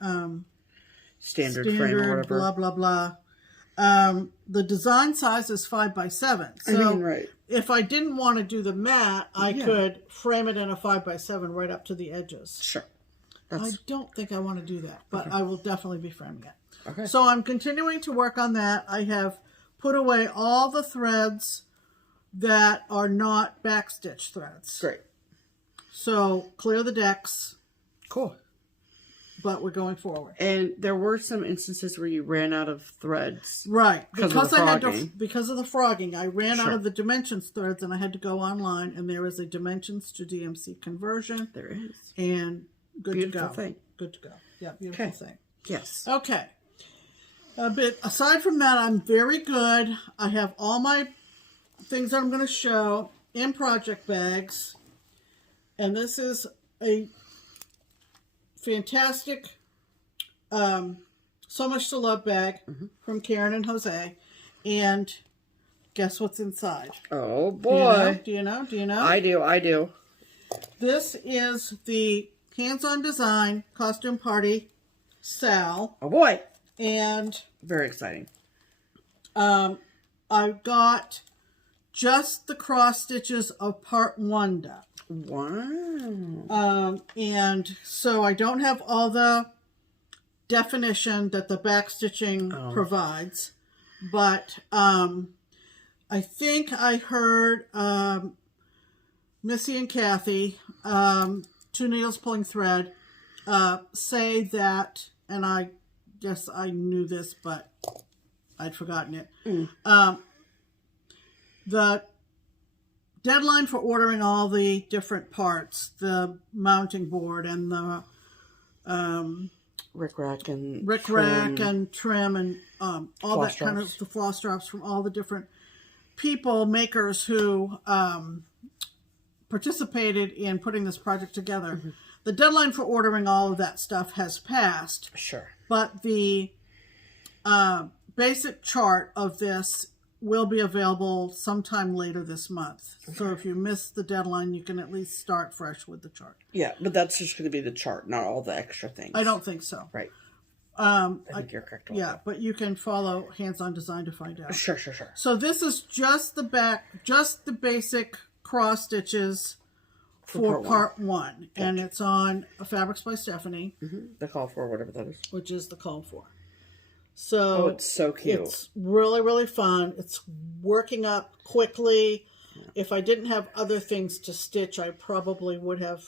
standard frame or whatever. Blah, blah, blah. The design size is 5x7. So I mean, right. If I didn't want to do the mat, I could frame it in a 5x7 right up to the edges. Sure. I don't think I want to do that, but I will definitely be framing it. Okay. So I'm continuing to work on that. I have put away all the threads that are not backstitch threads. Great. So clear the decks. Cool. But we're going forward. And there were some instances where you ran out of threads. Right. Because I had to, because of the frogging, I ran out of the dimensions threads and I had to go online and there is a dimensions to DMC conversion. There is. And good beautiful to go. Thing. Good to go. Yeah, beautiful thing. Yes. Okay. But aside from that, I'm very good. I have all my things that I'm going to show in project bags. And this is a fantastic So Much to Love bag from Karen and Jose. And guess what's inside? Oh, boy. Do you know? I do. This is the Hands-On Design Costume Party Sal. Oh, boy. And very exciting. I got just the cross stitches of part 1 done. Wow. And so I don't have all the definition that the back stitching provides, but I think I heard Missy and Kathy, Two Needles Pulling Thread, say that, and I guess I knew this, but I'd forgotten it. The deadline for ordering all the different parts, the mounting board and the rickrack and trim and all that kind of the floss drops from all the different people, makers who participated in putting this project together. the deadline for ordering all of that stuff has passed. Sure. But the basic chart of this will be available sometime later this month. Okay. So if you miss the deadline, you can at least start fresh with the chart. Yeah, but that's just going to be the chart, not all the extra things. I don't think so. Right. I think you're correct. Yeah, but you can follow Hands On Design to find out. Sure. So this is just the basic cross stitches for part one. Gotcha. And it's on Fabrics by Stephanie. The call for, whatever that is. Which is the call for. So it's so cute. It's really, really fun. It's working up quickly. Yeah. If I didn't have other things to stitch, I probably would have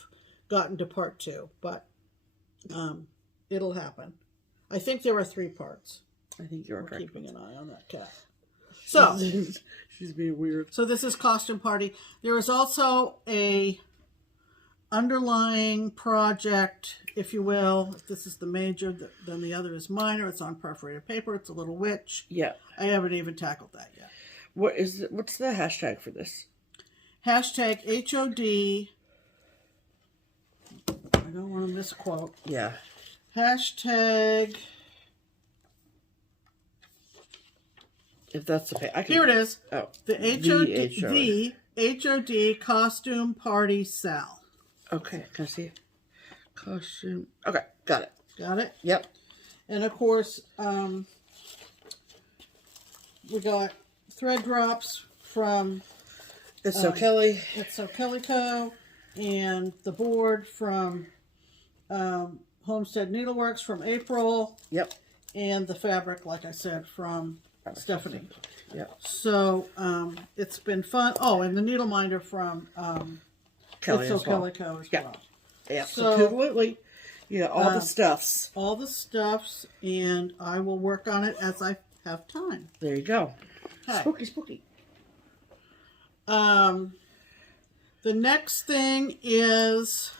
gotten to part two. But it'll happen. I think there are 3 parts. I think you're correct. Keeping an eye on that cat. So she's being weird. So this is Costume Party. There is also a underlying project, if you will. If this is the major, then the other is minor. It's on perforated paper. It's a little witch. Yeah. I haven't even tackled that yet. What's the hashtag for this? Hashtag HOD. I don't want to misquote. Yeah. Hashtag. If that's the page. Here it is. Oh. The HOD Costume Party Sal. Okay. Can I see it? Costume. Okay. Got it. Got it? Yep. And of course, we got thread drops from It's So Kelly. It's So Kelly Co. And the board from Homestead Needleworks from April. Yep. And the fabric, like I said, from Stephanie. Yep. So it's been fun. Oh, and the needle minder from Kelly It's So as well. Kelly Co. as Yeah. well. Yeah, So, absolutely. Yeah, all the stuffs. All the stuffs, and I will work on it as I have time. There you go. Okay. Spooky, spooky. The next thing is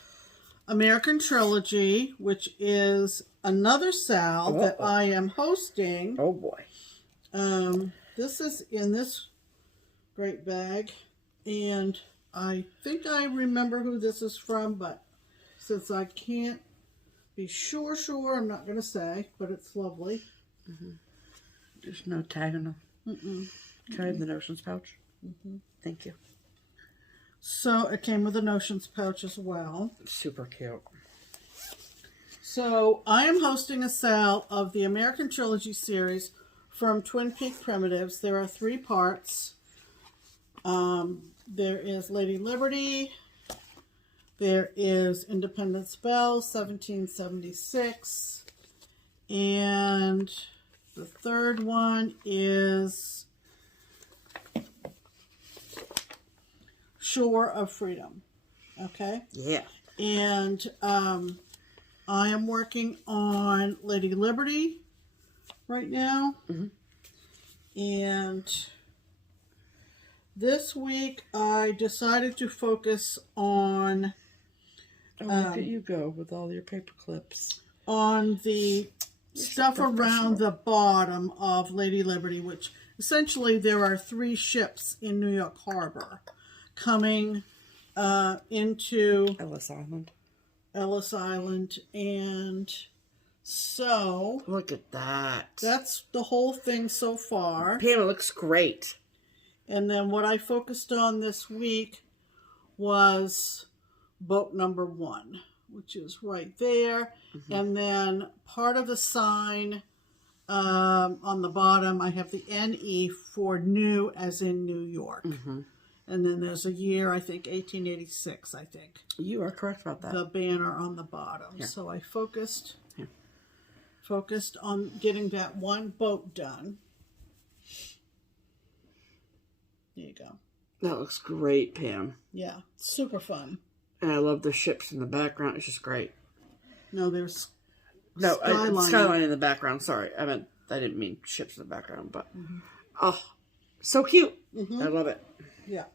American Trilogy, which is another Sal that I am hosting. Oh boy. This is in this great bag, and I think I remember who this is from, but since I can't be sure, I'm not going to say, but it's lovely. There's no tag on them. Can I have the notions pouch? Thank you. So it came with a notions pouch as well. Super cute. So I am hosting a sale of the American Trilogy series from Twin Peak Primitives. There are 3 parts. There is Lady Liberty. There is Independence Bell, 1776. And the third one is Shore of Freedom. Okay? Yeah. And I am working on Lady Liberty right now. And this week I decided to focus on look at you go with all your paper clips. On the stuff around the bottom of Lady Liberty, which essentially there are 3 ships in New York Harbor coming into Ellis Island, and so look at that. That's the whole thing so far. Pam, it looks great. And then what I focused on this week was boat number 1, which is right there. And then part of the sign on the bottom, I have the NE for new as in New York. And then there's a year, I think 1886, I think. You are correct about that. The banner on the bottom. Here. So I focused on getting that 1 boat done. There you go. That looks great, Pam. Yeah, super fun. And I love the ships in the background. It's just great. No, there's skyline in the background. Sorry, I didn't mean ships in the background, but oh, so cute. I love it. Yeah.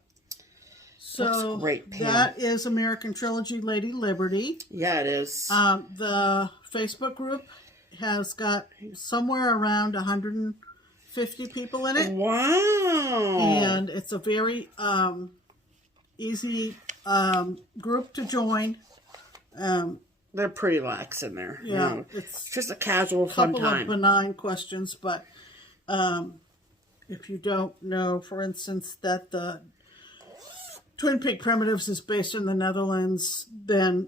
So great, Pam. That is American Trilogy Lady Liberty. Yeah, it is. The Facebook group has got somewhere around 150 people in it. Wow. And it's a very easy group to join. They're pretty lax in there. Yeah, You know. it's just a casual fun couple time. of benign questions, but if you don't know, for instance, that the Twin Peak Primitives is based in the Netherlands, then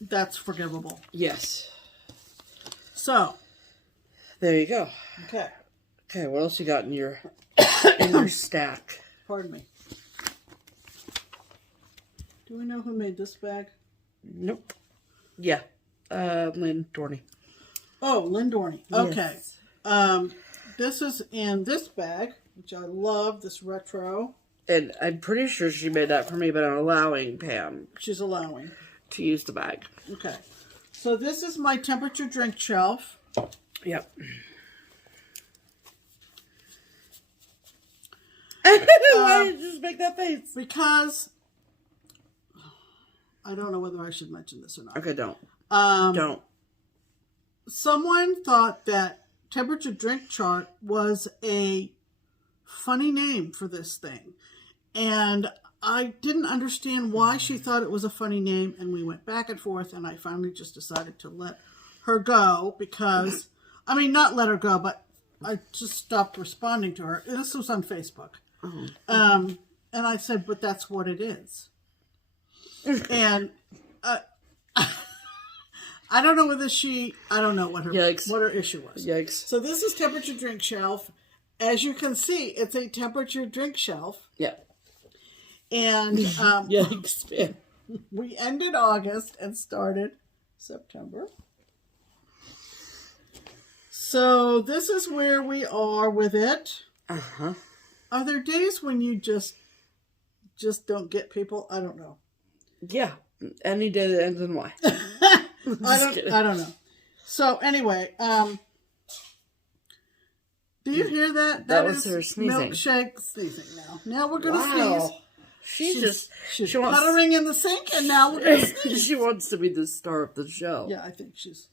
that's forgivable. Yes. So there you go. Okay. Okay, what else you got in your stack? Pardon me. Do we know who made this bag? Nope. Yeah. Lynn Dorney. Oh, Lynn Dorney. Okay. Yes. This is in this bag, which I love, this retro. And I'm pretty sure she made that for me, but I'm allowing Pam. She's allowing. To use the bag. Okay. So this is my temperature drink shelf. Yep. Why did you just make that face? Because I don't know whether I should mention this or not. Okay, don't. Don't. Someone thought that temperature drink chart was a funny name for this thing. And I didn't understand why she thought it was a funny name. And we went back and forth. And I finally just decided to let her go because, I mean, not let her go, but I just stopped responding to her. This was on Facebook. And I said, but that's what it is. And I don't know whether I don't know what her issue was. Yikes. So this is temperature drink shelf. As you can see, it's a temperature drink shelf. Yeah. And yikes, man. We ended August and started September. So this is where we are with it. Uh-huh. Are there days when you just don't get people? I don't know. Yeah. Any day that ends in Y. I don't know. So anyway, do you hear that? That was her sneezing. Milkshake sneezing now. Now we're going to sneeze. She's puttering in the sink, and now we're going to sneeze. She wants to be the star of the show. Yeah, I think she's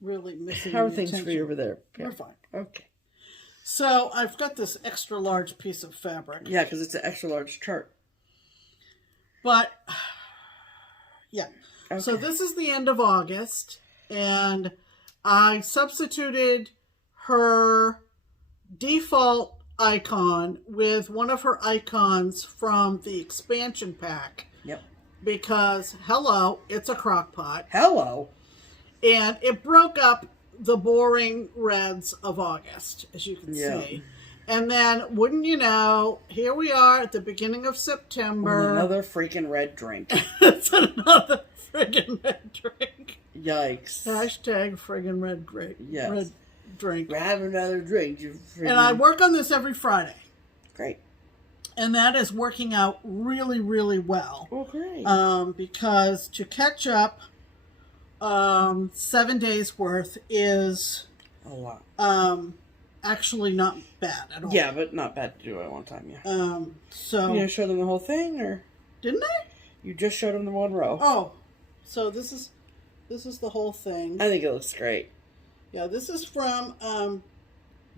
really missing How are the things attention. for you over there? We're fine. Okay. So I've got this extra large piece of fabric. Yeah, because it's an extra large chart. But, yeah. Okay. So this is the end of August, and I substituted her default icon with one of her icons from the expansion pack. Yep. Because, hello, it's a crock pot. Hello. And it broke up the boring reds of August, as you can see. And then, wouldn't you know, here we are at the beginning of September. With another freaking red drink. It's another friggin' red drink. Yikes. Hashtag friggin' red drink. Yes. Red drink. Have another drink. You freaking... And I work on this every Friday. Great. And that is working out really, really well. Oh, great. Because to catch up 7 days worth is a lot. Actually not bad at all. Yeah, but not bad to do at one time, yeah. So you gonna show them the whole thing, or didn't I? You just showed them the one row. Oh, so this is the whole thing. I think it looks great. Yeah, this is from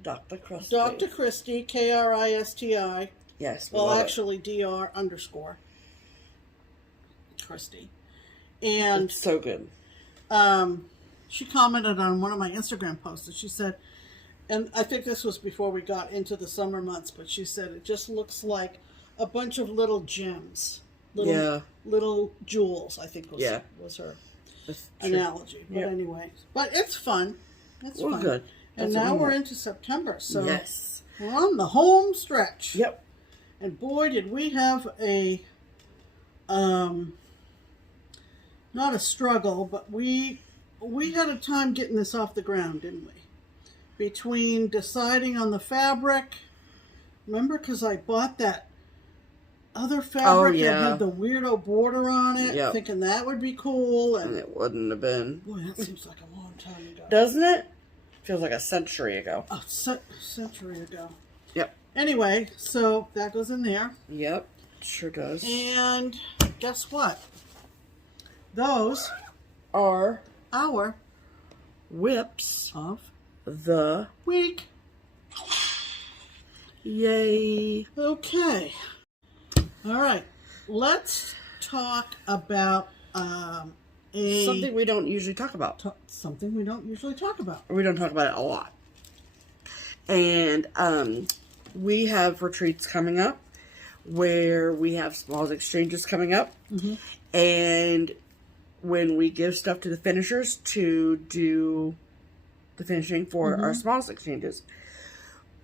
Dr. Christie. Dr. Christie, Kristi. Yes. Well, actually, Dr_. Christie. And it's so good. She commented on one of my Instagram posts, and she said, and I think this was before we got into the summer months, but she said it just looks like a bunch of little gems. Little jewels, I think was her analogy. But anyway, but it's fun. It's fun. Good. And now we're into September, so yes, we're on the home stretch. Yep. And boy, did we have a not a struggle, but we had a time getting this off the ground, didn't we? Between deciding on the fabric, remember, because I bought that other fabric that had the weirdo border on it, thinking that would be cool, and it wouldn't have been. Boy, that seems like a long time ago. Doesn't it? Feels like a century ago. A century ago. Yep. Anyway, so that goes in there. Yep, sure does. And guess what? Those are our whips of the week. Yay. Okay. All right. Let's talk about Something we don't usually talk about. Something we don't usually talk about. We don't talk about it a lot. And we have retreats coming up where we have smalls exchanges coming up. Mm-hmm. And when we give stuff to the finishers to do the finishing for our smalls exchanges,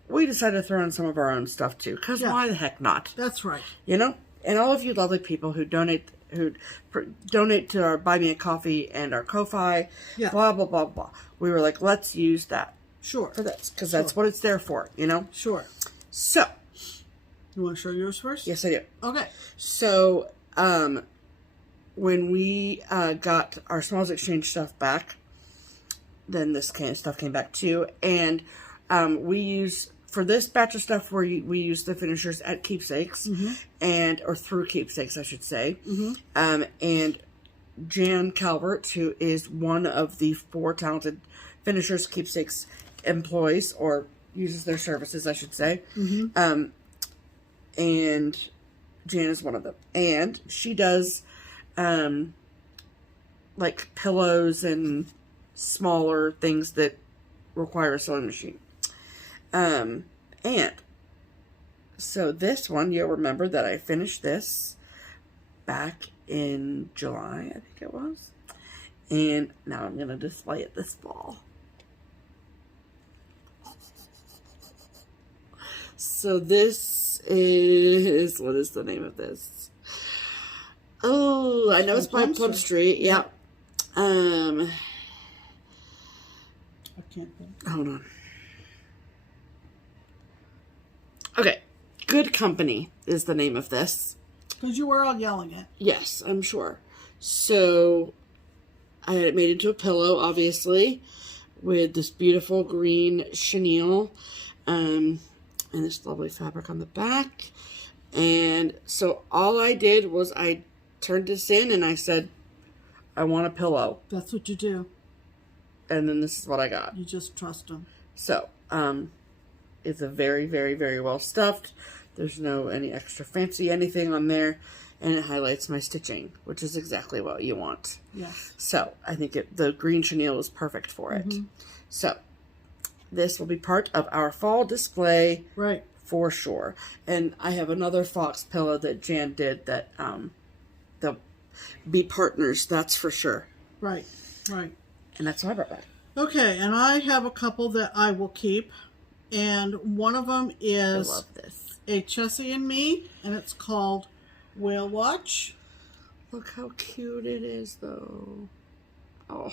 we decided to throw in some of our own stuff too. Because why the heck not? That's right. You know? And all of you lovely people who donate to our Buy Me a Coffee and our Ko-Fi, blah, blah, blah, blah. We were like, let's use that. Sure. For this. Because that's what it's there for, you know? Sure. So. You want to show yours first? Yes, I do. Okay. So, when we got our smalls exchange stuff back, then this kind of stuff came back too. And we use, for this batch of stuff, we use the finishers at Keepsakes, or through Keepsakes, I should say. And Jan Calvert, who is one of the 4 talented finishers Keepsakes employs, or uses their services, I should say. And Jan is one of them. And she does, like, pillows and smaller things that require a sewing machine. And so this one, you'll remember that I finished this back in July, I think it was. And now I'm going to display it this fall. So this is, what is the name of this? Oh, I know it's by Plum Street. Yeah. I can't think. Hold on. Okay. Good Company is the name of this. Because you were all yelling it. Yes, I'm sure. So I had it made into a pillow, obviously, with this beautiful green chenille, and this lovely fabric on the back. And so all I did was I turned this in and I said, I want a pillow. That's what you do. And then this is what I got. You just trust them. So, it's a very, very, very well stuffed. There's no any extra fancy anything on there. And it highlights my stitching, which is exactly what you want. Yes. So, I think the green chenille is perfect for it. So, this will be part of our fall display. Right. For sure. And I have another fox pillow that Jan did that they'll be partners, that's for sure. Right. Right. And that's what I brought back. Okay, and I have a couple that I will keep. And one of them is I love this. a Chessie and Me, and it's called Whale Watch. Look how cute it is, though. Oh.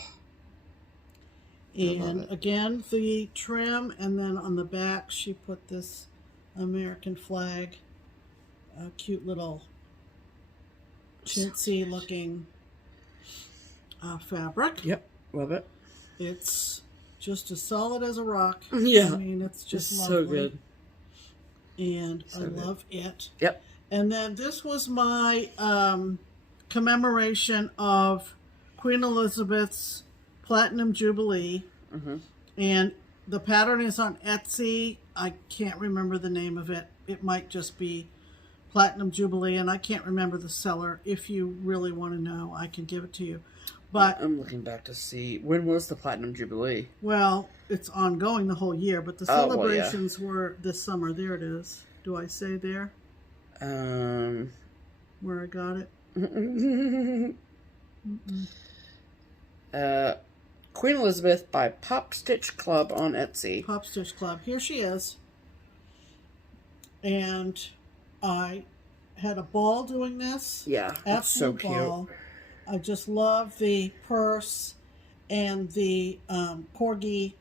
And again, the trim, and then on the back, she put this American flag, cute little chintzy looking fabric. Yep, love it. It's just as solid as a rock. Yeah. I mean, it's just it's lovely. so good. And so I love it. Yep. And then this was my commemoration of Queen Elizabeth's Platinum Jubilee. And the pattern is on Etsy. I can't remember the name of it. It might just be Platinum Jubilee, and I can't remember the seller. If you really want to know, I can give it to you. But I'm looking back to see, when was the Platinum Jubilee? Well, it's ongoing the whole year, but the celebrations were this summer. There it is. Do I say there? Where I got it? Queen Elizabeth by Pop Stitch Club on Etsy. Pop Stitch Club. Here she is. And I had a ball doing this. Yeah, it's so cute. Ball. I just love the purse and the corgi.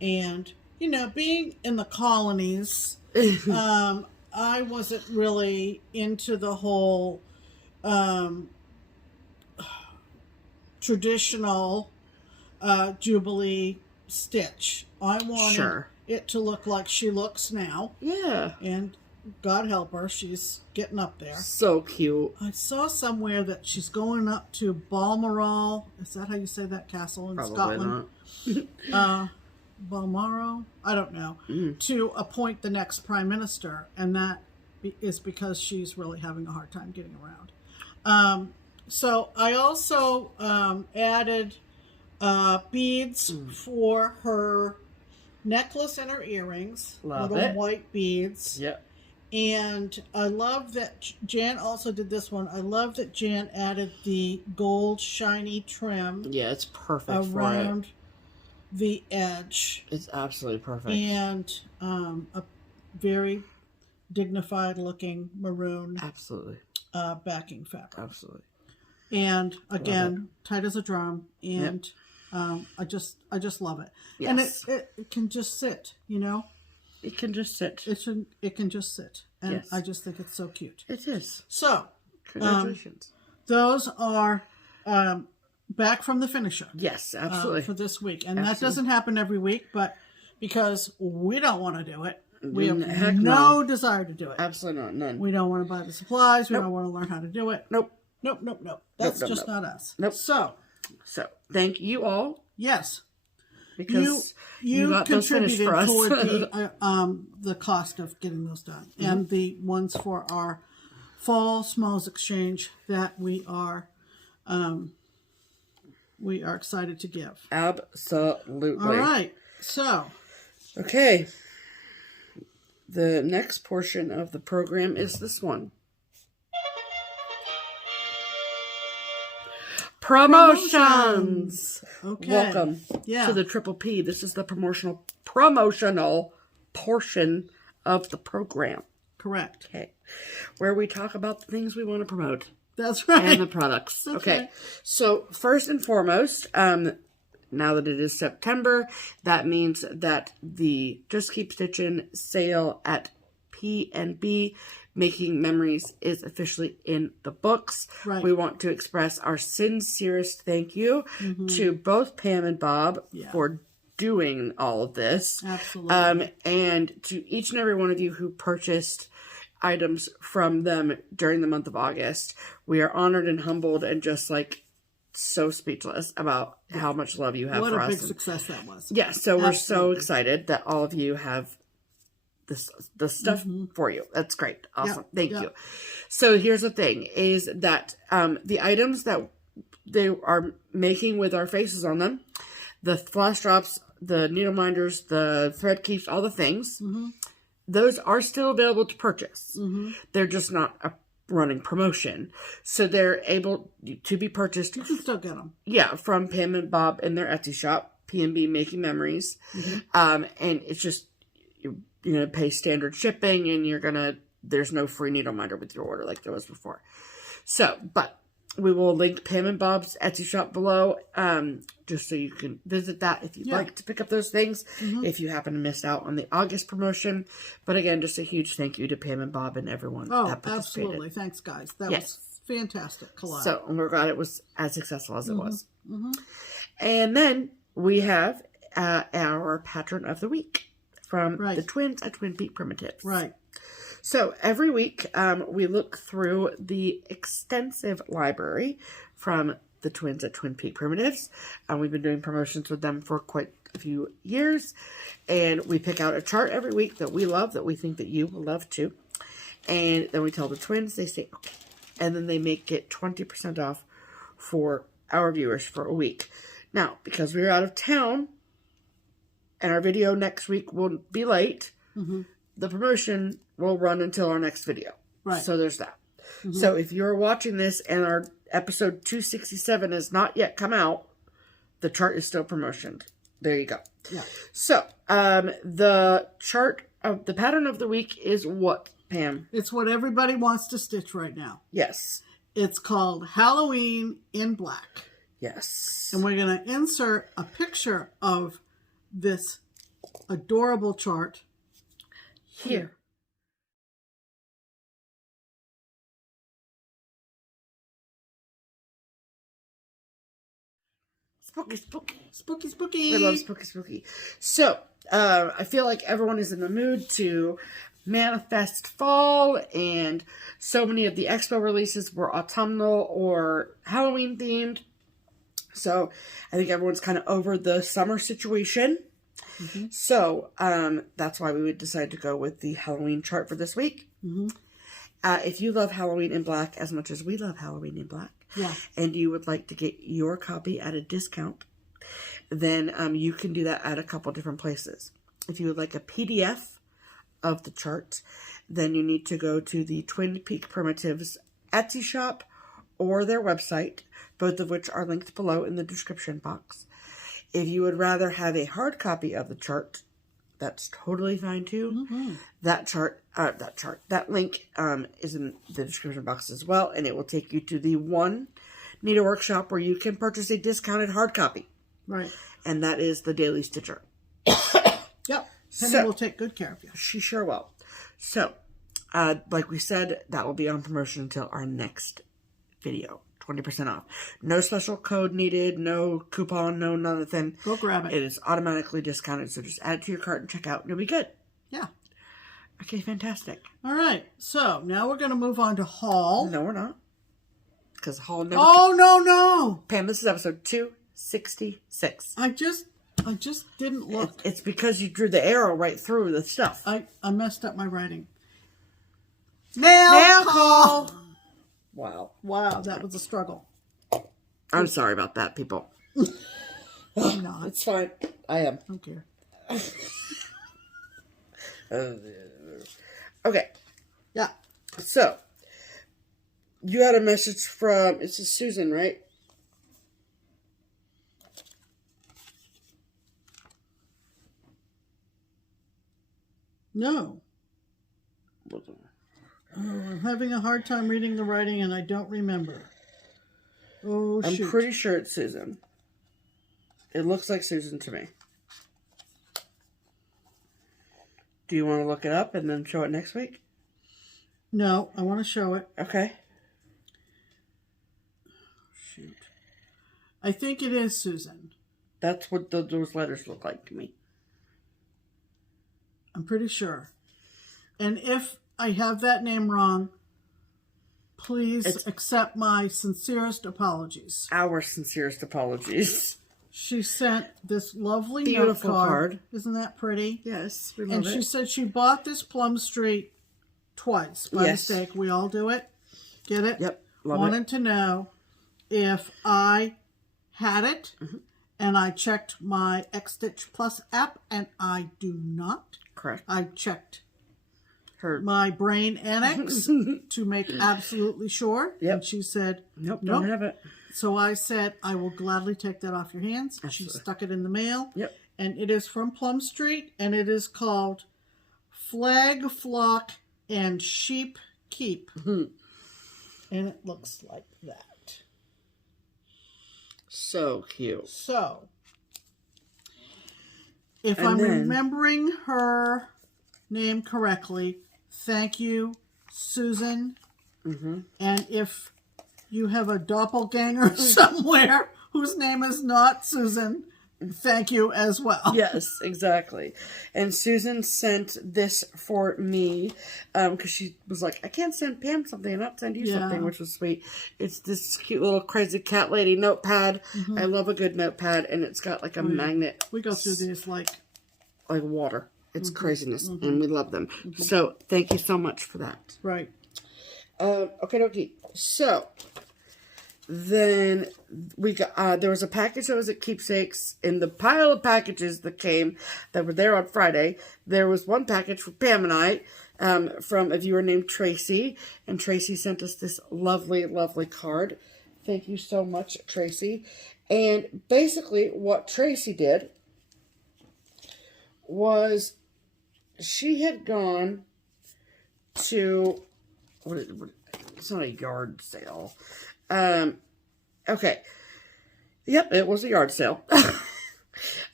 And, you know, being in the colonies, I wasn't really into the whole traditional Jubilee stitch. I wanted it to look like she looks now. Yeah. And God help her, she's getting up there. So cute. I saw somewhere that she's going up to Balmoral. Is that how you say that castle in Scotland? Not. Balmoral? I don't know. To appoint the next prime minister. And that is because she's really having a hard time getting around. So I also added beads for her necklace and her earrings. Love little it. white beads. Yep. And I love that Jan also did this one. I love that Jan added the gold shiny trim. Yeah, it's perfect around for it. The edge. It's absolutely perfect. And a very dignified looking maroon. Absolutely. Backing fabric. Absolutely. And again, tight as a drum. And I just love it. Yes. And it can just sit, you know. It can just sit. It can just sit. And Yes. I just think it's so cute. It is. So, congratulations. Those are back from the finisher. Yes, absolutely. For this week. And that doesn't happen every week, but because we don't want to do it, we have no desire to do it. Absolutely not. None. We don't want to buy the supplies. We don't want to learn how to do it. Nope. Nope. That's just not us. Nope. So, thank you all. Yes. Because you got those finished contributed for us. toward the cost of getting those done. And the ones for our fall smalls exchange that we are excited to give. Absolutely. All right. So. Okay. The next portion of the program is this one. Promotions. Okay. Welcome to the Triple P. This is the promotional portion of the program. Correct. Okay. Where we talk about the things we want to promote. That's right. And the products. Okay. So first and foremost, now that it is September, that means that the Just Keep Stitchin' sale at P&B Making Memories is officially in the books. Right. We want to express our sincerest thank you to both Pam and Bob for doing all of this. Absolutely. And to each and every one of you who purchased items from them during the month of August. We are honored and humbled and just like so speechless about how much love you have for us. What a big success that was. Yeah, so we're so excited that all of you have the stuff for you. That's great. Awesome. Thank you. So here's the thing is that the items that they are making with our faces on them, the flash drops, the needle minders, the thread keeps, all the things, those are still available to purchase. They're just not a running promotion. So they're able to be purchased. You can still get them. Yeah, from Pam and Bob in their Etsy shop, P&B Making Memories. And it's just, you're going to pay standard shipping and there's no free needle minder with your order like there was before. So, but we will link Pam and Bob's Etsy shop below, just so you can visit that if you'd like to pick up those things, if you happen to miss out on the August promotion. But again, just a huge thank you to Pam and Bob and everyone that participated. Absolutely. Thanks, guys. That was fantastic collab. So, and we're glad it was as successful as it was. And then we have our Patron of the Week from the twins at Twin Peak Primitives. Right. So every week we look through the extensive library from the twins at Twin Peak Primitives. We've been doing promotions with them for quite a few years. And we pick out a chart every week that we love, that we think that you will love too. And then we tell the twins, they say, okay. And then they make it 20% off for our viewers for a week. Now, because we're out of town, and our video next week will be late, the promotion will run until our next video. Right. So there's that. So if you're watching this and our episode 267 has not yet come out, the chart is still promotioned. There you go. Yeah. So the chart of the pattern of the week is what, Pam? It's what everybody wants to stitch right now. Yes. It's called Halloween in Black. Yes. And we're going to insert a picture of this adorable chart here. Spooky, spooky. Spooky, spooky. I love spooky, spooky. So, I feel like everyone is in the mood to manifest fall, and so many of the expo releases were autumnal or Halloween themed. So, I think everyone's kind of over the summer situation. So, that's why we would decide to go with the Halloween chart for this week. If you love Halloween in Black as much as we love Halloween in Black, and you would like to get your copy at a discount, then you can do that at a couple different places. If you would like a PDF of the chart, then you need to go to the Twin Peak Primitives Etsy shop or their website, both of which are linked below in the description box. If you would rather have a hard copy of the chart, that's totally fine too. That link is in the description box as well, and it will take you to the one needlework shop where you can purchase a discounted hard copy. Right. And that is the Daily Stitcher. Yep. Penny will take good care of you. She sure will. So, like we said, that will be on promotion until our next video. 20% off. No special code needed, no coupon, no nothing. Go grab it. It is automatically discounted, so just add it to your cart and check out, and it'll be good. Yeah. Okay, fantastic. All right. So, now we're going to move on to haul. No, we're not. Because haul never... Oh, no. Pam, this is episode 266. I just didn't look. It's because you drew the arrow right through the stuff. I messed up my writing. Nail call. Wow, that was a struggle. I'm sorry about that, people. I'm not. It's fine. I am. I don't care. Okay. Yeah. So, you had a message from, it's Susan, right? No. Oh, I'm having a hard time reading the writing and I don't remember. Oh, shoot. I'm pretty sure it's Susan. It looks like Susan to me. Do you want to look it up and then show it next week? No, I want to show it. Okay. Shoot. I think it is Susan. That's what those letters look like to me. I'm pretty sure. And if I have that name wrong, please accept my sincerest apologies. Our sincerest apologies. She sent this lovely beautiful note card. Isn't that pretty? Yes, we love and it. she said she bought this Plum Street twice by mistake. We all do it. Get it? Yep. Love Wanted to know if I had it, and I checked my X-Stitch Plus app, and I do not. Correct. I checked her my brain annex to make absolutely sure. Yep. And she said, Nope, don't have it. So I said, I will gladly take that off your hands. Absolutely. She stuck it in the mail. Yep. And it is from Plum Street, and it is called Flag, Flock, and Sheep Keep. And it looks like that. So cute. So, if I'm remembering her name correctly, thank you, Susan. And if you have a doppelganger somewhere whose name is not Susan, thank you as well. Yes, exactly. And Susan sent this for me because she was like, I can't send Pam something and not send you something, which was sweet. It's this cute little crazy cat lady notepad. I love a good notepad, and it's got like a magnet. We go through these like water. It's craziness, and we love them. So thank you so much for that. Right. Okay. So then we got there was a package that was at Keepsakes. In the pile of packages that came that were there on Friday, there was one package for Pam and I from a viewer named Tracy, and Tracy sent us this lovely card. Thank you so much, Tracy. And basically what Tracy did was she had gone to it's not a yard sale. Okay. Yep, it was a yard sale.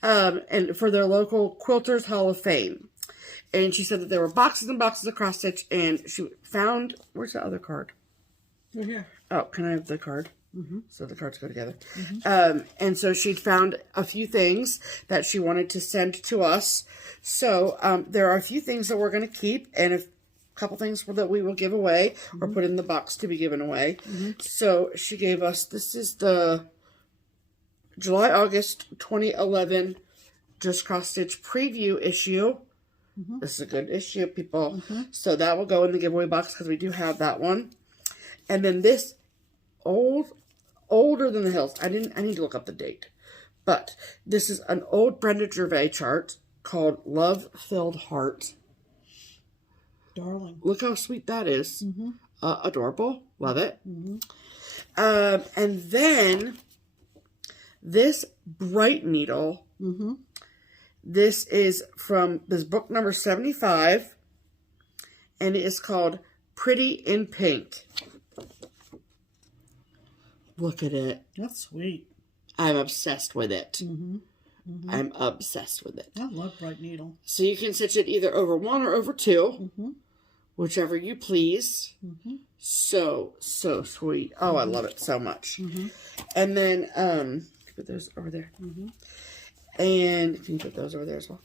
And for their local Quilters Hall of Fame. And she said that there were boxes and boxes of cross stitch, and she found, where's the other card? Right here. Oh, can I have the card? So the cards go together. And so she'd found a few things that she wanted to send to us. So there are a few things that we're going to keep, and a couple things that we will give away or put in the box to be given away. So she gave us, this is the July-August 2011 Just Cross Stitch preview issue. This is a good issue, people. So that will go in the giveaway box because we do have that one. And then this old older than the hills. I need to look up the date. But this is an old Brenda Gervais chart called Love Filled Heart. Darling. Look how sweet that is. Adorable. Love it. And then this bright needle. This is from this book number 75. And it is called Pretty in Pink. Look at it. That's sweet. I'm obsessed with it. I'm obsessed with it. I love bright needle. So you can stitch it either over 1 or over 2. Whichever you please. So sweet. Oh, I love it so much. And then, put those over there. And can you put those over there as well?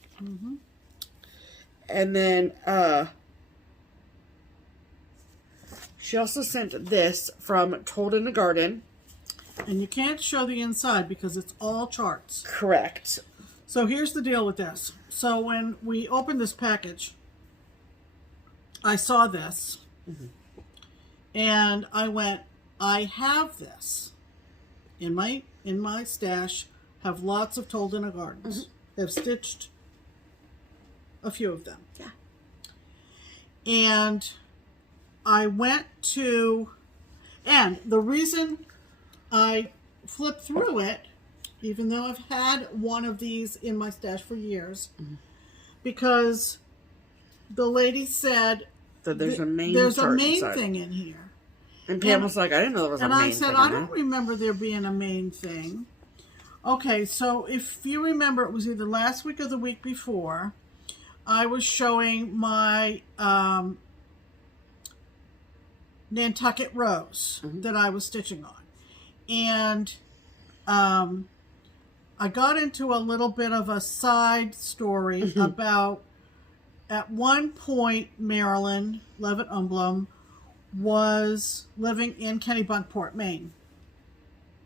And then, she also sent this from Told in the Garden. And you can't show the inside because it's all charts. Correct. So here's the deal with this. So when we opened this package, I saw this. And I went, I have this in my stash. Have lots of Told in the Gardens. Have stitched a few of them. Yeah. And I went to, and the reason I flipped through it, even though I've had one of these in my stash for years, because the lady said that there's a main thing in here. And Pam was like, I didn't know there was a main thing. And I said, I don't remember there being a main thing. Okay, so if you remember, it was either last week or the week before, I was showing my Nantucket Rose that I was stitching on. And I got into a little bit of a side story about, at one point, Marilyn Levitt-Umblum was living in Kennebunkport, Maine.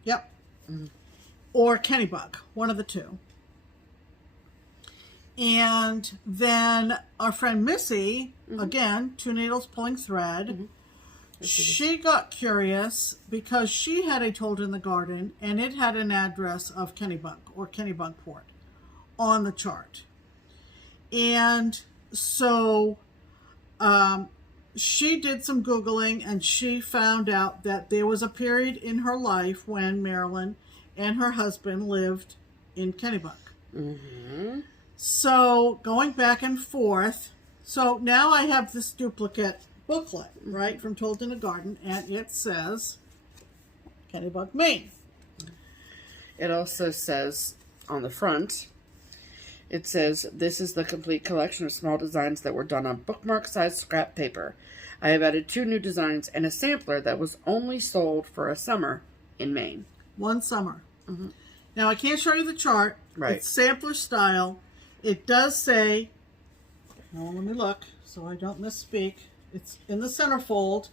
Yep. Or Kennebunk, one of the two. And then our friend Missy, again, Two Needles Pulling Thread, she got curious because she had a Told in the Garden and it had an address of Kennebunk or Kennebunkport on the chart. And so she did some Googling and she found out that there was a period in her life when Marilyn and her husband lived in Kennebunk. So going back and forth, so now I have this duplicate booklet, right, from Told in the Garden, and it says Kennebunk, Maine. It also says on the front, it says, this is the complete collection of small designs that were done on bookmark-sized scrap paper. I have added 2 new designs and a sampler that was only sold for a summer in Maine. One summer. Now, I can't show you the chart. Right. It's sampler style. It does say, well, let me look so I don't misspeak. It's in the centerfold,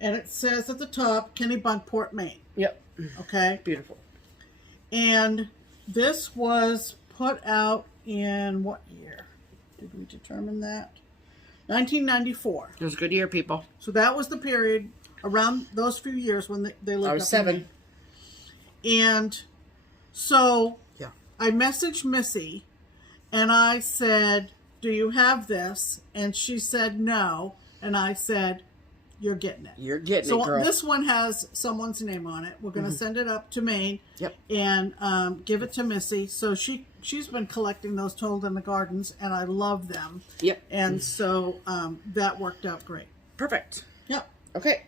and it says at the top, Kennebunkport, Maine. Yep. Okay? Beautiful. And this was put out in what year? Did we determine that? 1994. It was a good year, people. So that was the period around those few years when they lived. I was 7. And so yeah, I messaged Missy and I said, do you have this? And she said no. And I said, you're getting it. You're getting it, girl. So this one has someone's name on it. We're going to send it up to Maine. Yep. And give it to Missy. So she's been collecting those Told in the Gardens, and I love them. Yep. And so that worked out great. Perfect. Yep. Okay.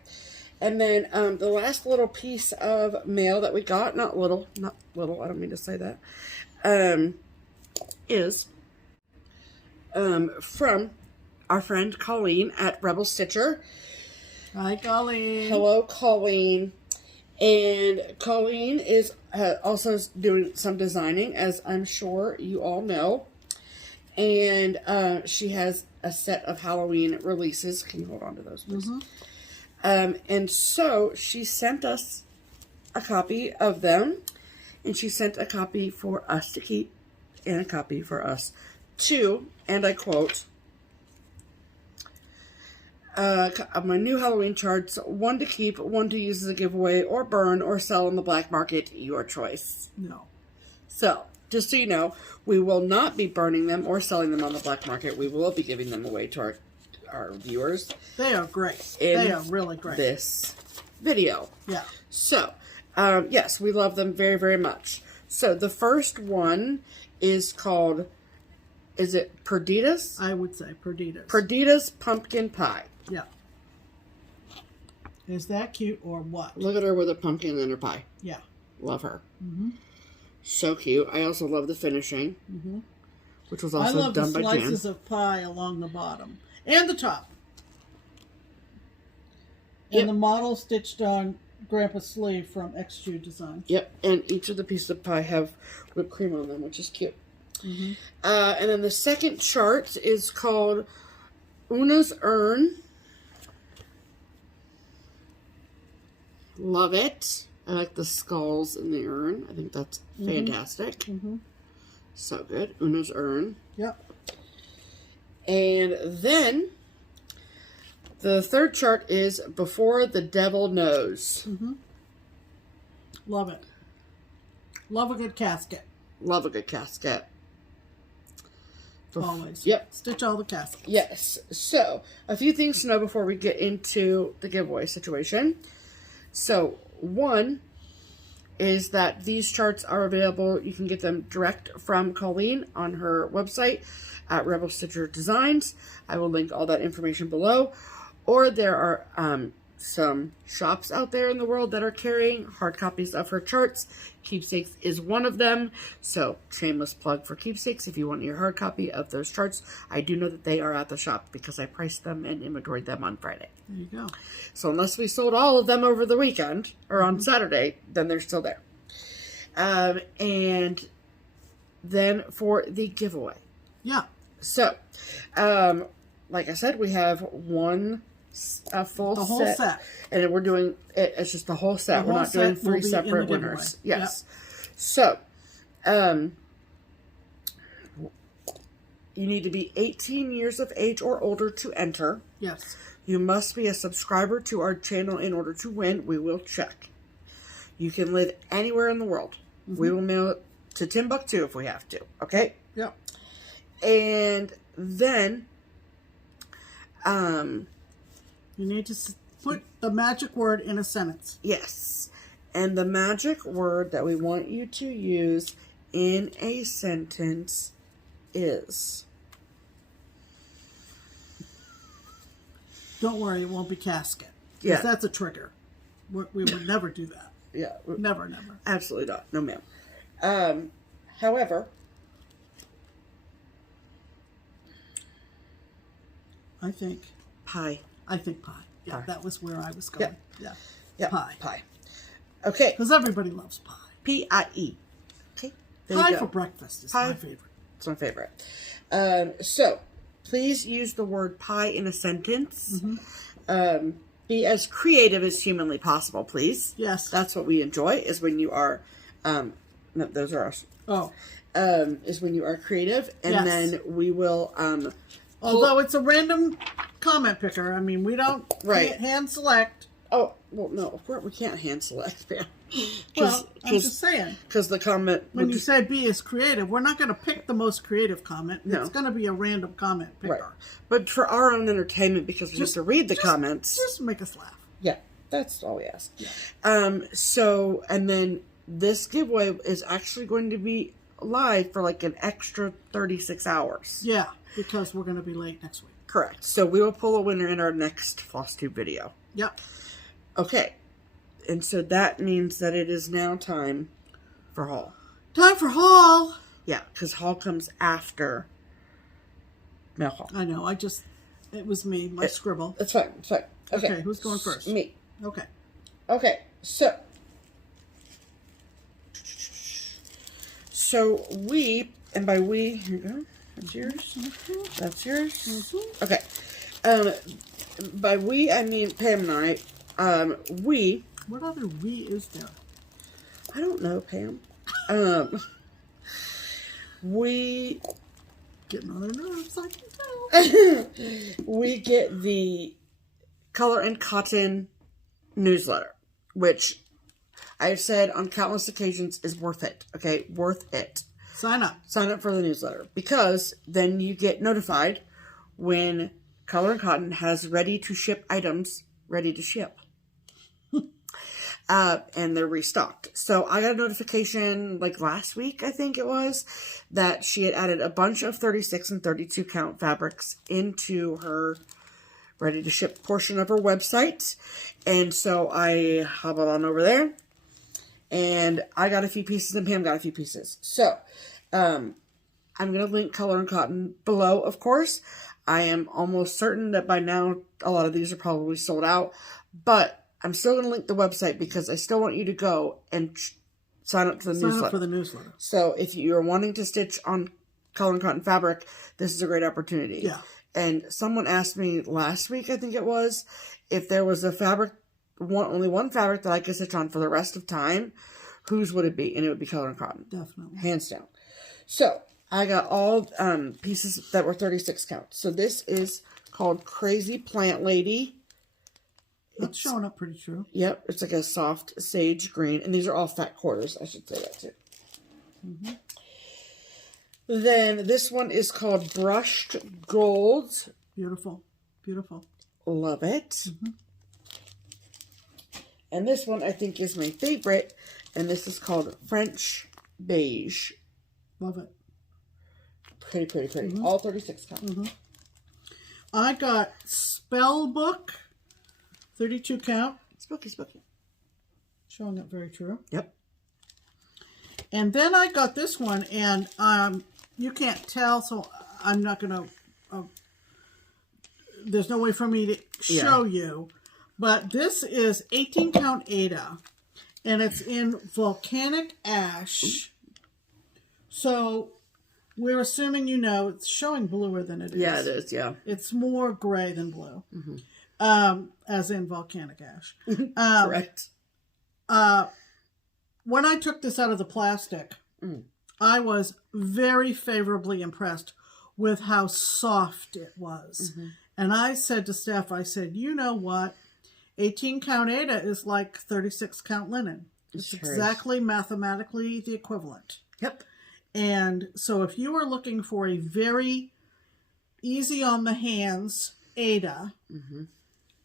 And then the last little piece of mail that we got, not little, I don't mean to say that, is from our friend Colleen at Rebel Stitcher. Hi, Colleen. Hello, Colleen. And Colleen is also doing some designing, as I'm sure you all know. And she has a set of Halloween releases. Can you hold on to those, please? And so she sent us a copy of them. And she sent a copy for us to keep and a copy for us to, and I quote, my new Halloween charts, 1 to keep, 1 to use as a giveaway, or burn, or sell on the black market, your choice. No. So, just so you know, we will not be burning them or selling them on the black market. We will be giving them away to our viewers. They are great. They are really great. This video. Yeah. So, yes, we love them very, very much. So, the first one is called, is it Perdita's? I would say Perdita's. Perdita's Pumpkin Pie. Yeah. Is that cute or what? Look at her with a pumpkin in her pie. Yeah. Love her. Mm-hmm. So cute. I also love the finishing, which was also done by Jan. I love the slices of pie along the bottom and the top. And the model stitched on Grandpa's sleeve from XQ Design. Yep, and each of the pieces of pie have whipped cream on them, which is cute. And then the second chart is called Oona's Urn. Love it. I like the skulls in the urn. I think that's fantastic. So good. Oona's Urn. Yep. And then the third chart is Before the Devil Knows. Love it. Love a good casket. Love a good casket. Always. Yep. Stitch all the caskets. Yes. So, a few things to know before we get into the giveaway situation. So, one is that these charts are available. You can get them direct from Colleen on her website at Rebel Stitcher Designs. I will link all that information below. Or there are some shops out there in the world that are carrying hard copies of her charts. Keepsakes is one of them. So, shameless plug for Keepsakes. If you want your hard copy of those charts, I do know that they are at the shop because I priced them and inventoried them on Friday. There you go. So, unless we sold all of them over the weekend or on Saturday, then they're still there. And then for the giveaway. Yeah. So, like I said, we have one full the whole set. And then we're doing it. It's just the whole set. We're not doing 3 separate winners. Yes. Yep. So, you need to be 18 years of age or older to enter. Yes. You must be a subscriber to our channel in order to win. We will check. You can live anywhere in the world. We will mail it to Timbuktu if we have to. Okay? Yep. And then, you need to put the magic word in a sentence. Yes. And the magic word that we want you to use in a sentence is... Don't worry, it won't be casket. Yeah. Because that's a trigger. We would never do that. Yeah. Never, never. Absolutely not. No, ma'am. However... I think pie. pie. Yeah, Pie. That was where I was going. Yeah. Yeah. Yeah. Pie. Okay. Because everybody loves pie. P-I-E. Okay. There Pie you go. for breakfast is Pie. my favorite. It's my favorite. So, please use the word pie in a sentence. Be as creative as humanly possible, please. Yes. That's what we enjoy, is when you are, no, those are us. Oh. Is when you are creative, and Yes. then we will, Although it's a random comment picker. I mean, we don't hand select. Oh, well, no, of course we can't hand select, man. Well, I'm just saying. Because the comment... When you say be as creative, we're not going to pick the most creative comment. No. It's going to be a random comment picker. Right. But for our own entertainment, because we have to read the comments... Just make us laugh. Yeah, that's all we ask. Yeah. So, and then this giveaway is actually going to be live for like an extra 36 hours. Yeah, because we're going to be late next week. Correct. So we will pull a winner in our next FlossTube video. Yep. Okay. And so that means that it is now time for haul. Time for haul. Yeah, because haul comes after mail haul. I know. It was me, my scribble. It's fine. It's fine. Okay, who's going first? Me. Okay. Okay, so we, and by we, here you go. That's yours. That's yours. Okay. By we, I mean Pam and I. We. What other we is there? I don't know, Pam. We. Getting on their nerves, I can tell. We get the Color and Cotton newsletter, which I've said on countless occasions is worth it. Okay, worth it. Sign up. Sign up for the newsletter, because then you get notified when Color and Cotton has ready to ship items ready to ship. And they're restocked. So I got a notification like last week, I think it was, that she had added a bunch of 36 and 32 count fabrics into her ready to ship portion of her website. And so I hobbled on over there, and I got a few pieces and Pam got a few pieces. So I'm going to link Color and Cotton below, of course. I am almost certain that by now a lot of these are probably sold out, but I'm still going to link the website because I still want you to go and sign up to the newsletter. Sign up for the newsletter. So if you're wanting to stitch on Color and Cotton fabric, this is a great opportunity. Yeah. And someone asked me last week, I think it was, if there was a fabric, only one fabric that I could stitch on for the rest of time, whose would it be? And it would be Color and Cotton. Definitely. Hands down. So I got all pieces that were 36 count. So this is called Crazy Plant Lady. It's showing up pretty true. Yep, it's like a soft sage green. And these are all fat quarters. I should say that too. Mm-hmm. Then this one is called Brushed Gold. Beautiful. Beautiful. Love it. Mm-hmm. And this one I think is my favorite. And this is called French Beige. Love it. Pretty, pretty, pretty. Mm-hmm. All 36 count. Mm-hmm. I got Spell Book. 32 count. Spooky, spooky. Showing up very true. Yep. And then I got this one, and you can't tell, so I'm not going to, there's no way for me to show you. But this is 18 count Ada, and it's in volcanic ash. So we're assuming it's showing bluer than it is. Yeah, it is, yeah. It's more gray than blue. Mm-hmm. As in volcanic ash. Correct. When I took this out of the plastic, I was very favorably impressed with how soft it was. Mm-hmm. And I said to Steph, I said, you know what? 18 count Ada is like 36 count linen. It's exactly mathematically the equivalent. Yep. And so if you are looking for a very easy on the hands Ada, mm-hmm.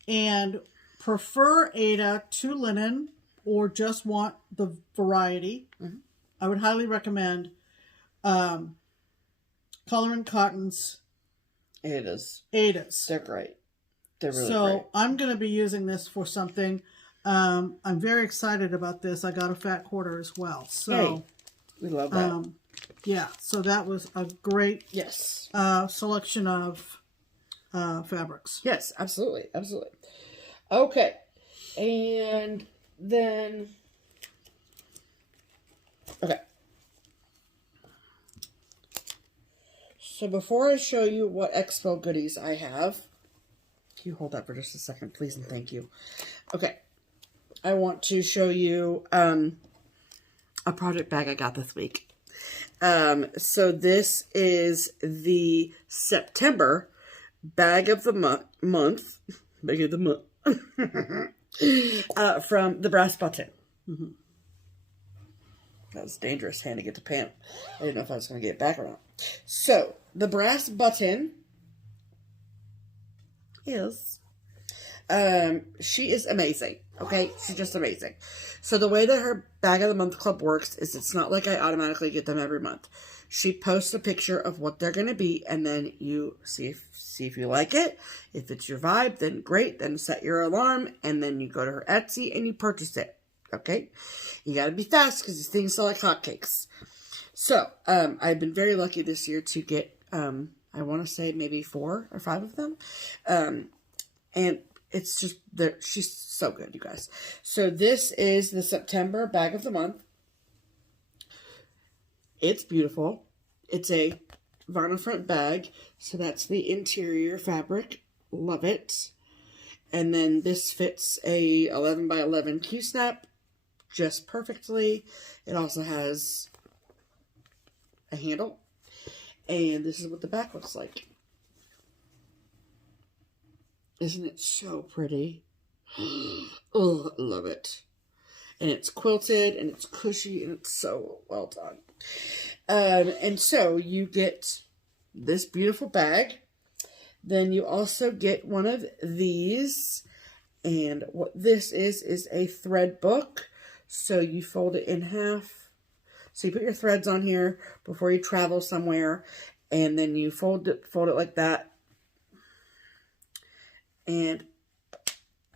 and prefer Ada to linen, or just want the variety, mm-hmm. I would highly recommend Color and Cotton's Adas. They're great. They're really great. So I'm going to be using this for something. I'm very excited about this. I got a fat quarter as well. So hey, we love that. Yeah, so that was a great selection of fabrics. Yes, absolutely. Absolutely. Okay. And then... Okay. So before I show you what expo goodies I have... Can you hold that for just a second, please, and thank you. Okay. I want to show you a project bag I got this week. So this is the September bag of the month. Bag of the month. From the Brass Button. Mm-hmm. That was dangerous handing it to Pam. I didn't know if I was going to get it back or not. So, the Brass Button is... she is amazing. Okay? She's just amazing. So, the way that her Bag of the Month Club works is it's not like I automatically get them every month. She posts a picture of what they're going to be, and then you see if you like it. If it's your vibe, then great. Then set your alarm, and then you go to her Etsy and you purchase it. Okay? You got to be fast because these things sell like hotcakes. So, I've been very lucky this year to get, I want to say maybe 4 or 5 of them. And it's just, she's so good, you guys. So, this is the September Bag of the Month. It's beautiful. It's a vinyl front bag. So, that's the interior fabric. Love it. And then this fits a 11 by 11 Q-snap just perfectly. It also has a handle. And this is what the back looks like. Isn't it so pretty? Oh, I love it. And it's quilted, and it's cushy, and it's so well done. And so you get this beautiful bag. Then you also get one of these. And what this is a thread book. So you fold it in half. So you put your threads on here before you travel somewhere. And then you fold it like that. And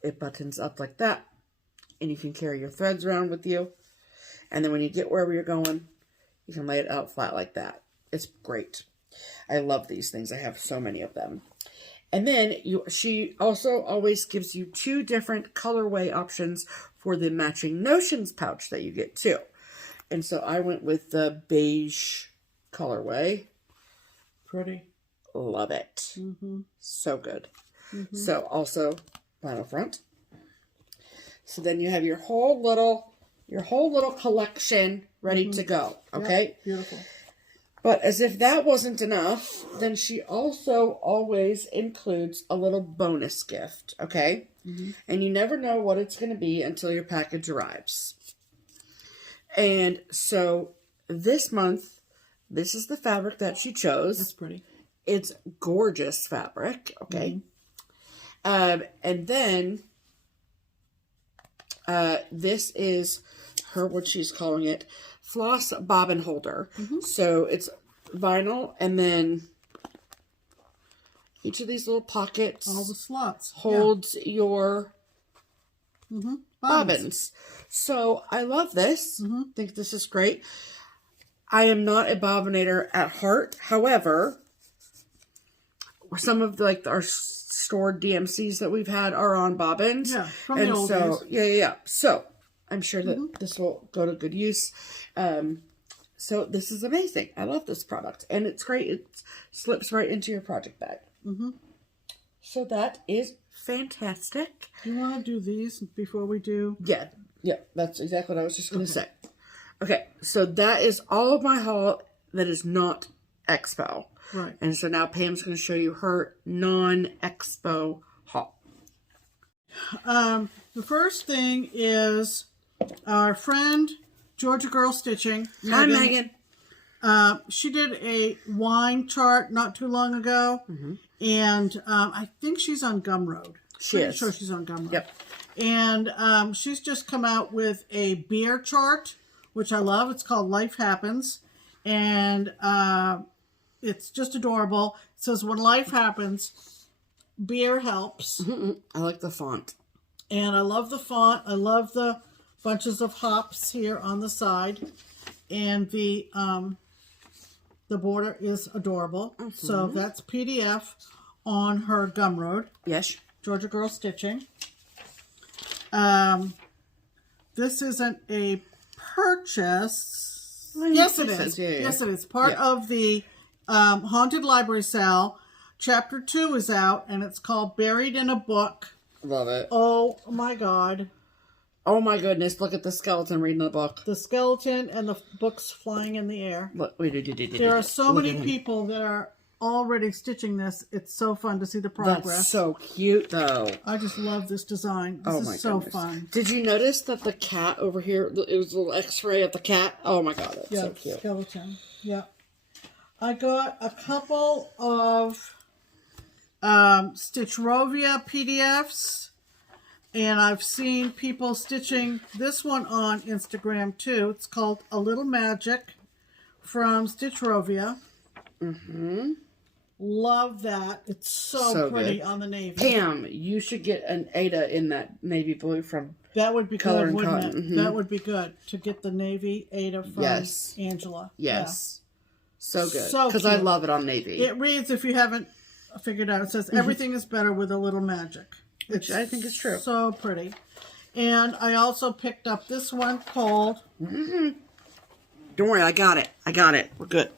it buttons up like that. And you can carry your threads around with you. And then when you get wherever you're going, you can lay it out flat like that. It's great. I love these things. I have so many of them. And then she also always gives you 2 different colorway options for the matching notions pouch that you get too. And so I went with the beige colorway. Pretty. Love it. Mm-hmm. So good. Mm-hmm. So also vinyl front. So then you have your whole little collection ready to go. Okay. Yep. Beautiful. But as if that wasn't enough, then she also always includes a little bonus gift, okay? Mm-hmm. And you never know what it's going to be until your package arrives. And so this month, this is the fabric that she chose. That's pretty. It's gorgeous fabric, okay? Mm-hmm. And then this is what she's calling it, floss bobbin holder. Mm-hmm. So it's vinyl, and then each of these little pockets, all the slots, holds your bobbins. So I love this. Mm-hmm. Think this is great. I am not a bobbinator at heart. However, some of our stored DMCs that we've had are on bobbins. Yeah, from the old days. Yeah. So I'm sure that this will go to good use. So this is amazing. I love this product. And it's great. It slips right into your project bag. Mm-hmm. So that is fantastic. Do you want to do these before we do? Yeah. That's exactly what I was just going to say. Okay. So that is all of my haul that is not Expo. Right. And so now Pam's going to show you her non-Expo haul. The first thing is our friend Georgia Girl Stitching. Hi, Megan. She did a wine chart not too long ago, and I think she's on Gumroad. She is. Pretty sure she's on Gumroad. Yep. And she's just come out with a beer chart, which I love. It's called Life Happens, and it's just adorable. It says, when life happens, beer helps. I like the font. And I love the font. I love the bunches of hops here on the side. And the border is adorable. So that's PDF on her Gumroad. Yes. Georgia Girl Stitching. This isn't a purchase. Yes, it is. Yeah. Yes, it is. Part of the Haunted Library Sale. Chapter 2 is out, and it's called Buried in a Book. Love it. Oh, my God. Oh, my goodness. Look at the skeleton reading the book. The skeleton and the books flying in the air. Look, there are so many people that are already stitching this. It's so fun to see the progress. That's so cute, though. I just love this design. This is so fun. Did you notice that the cat over here, it was a little x-ray of the cat? Oh, my God. That's so cute. Skeleton. Yeah. I got a couple of Stitchrovia PDFs, and I've seen people stitching this one on Instagram too. It's called A Little Magic from Stitchrovia. Love that. It's so pretty on the navy. Pam, you should get an Ada in that navy blue from That would be Color good, and wouldn't Cotton. it? That would be good to get the navy Ada from Angela. Yes. So good. So because I love it on navy. It reads, if you haven't figured out, it says, everything is better with a little magic. Which I think is true. So pretty. And I also picked up this one called... Don't worry, I got it. We're good.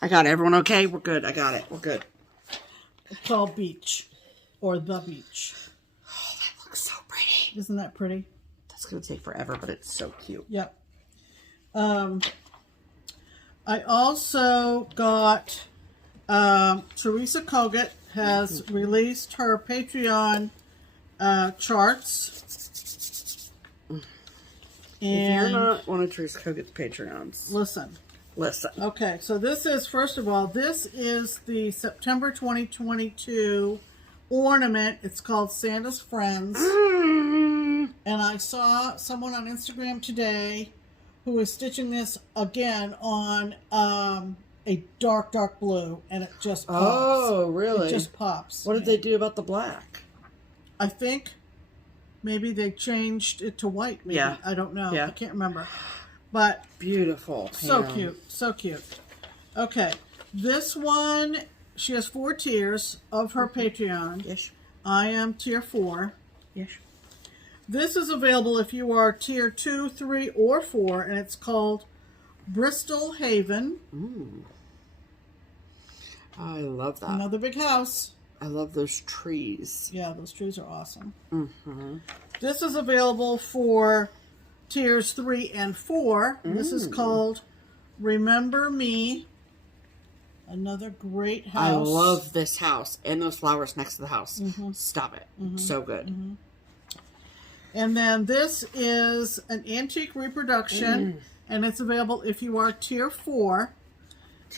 I got it. Everyone okay? We're good. I got it. We're good. It's called Beach. Or The Beach. Oh, that looks so pretty. Isn't that pretty? That's going to take forever, but it's so cute. Yep. I also got Teresa Kogut has released her Patreon charts. If you're not one of True's Patreons, listen. Okay, so this is, first of all, this is the September 2022 ornament. It's called Santa's Friends. And I saw someone on Instagram today who is stitching this again on a dark blue, and it just pops. Oh, really? It just pops. What did they do about the black? I think maybe they changed it to white. Maybe. Yeah. I don't know. Yeah. I can't remember. But beautiful. So cute. So cute. Okay. This one, she has 4 tiers of her Patreon. Yes. I am tier 4. Yes. This is available if you are tier 2, 3, or 4, and it's called Bristol Haven. I love that. Another big house. I love those trees. Yeah, those trees are awesome. Mm-hmm. This is available for tiers 3 and 4. This is called Remember Me. Another great house. I love this house and those flowers next to the house. Stop it. So good. And then this is an antique reproduction, and it's available if you are tier 4.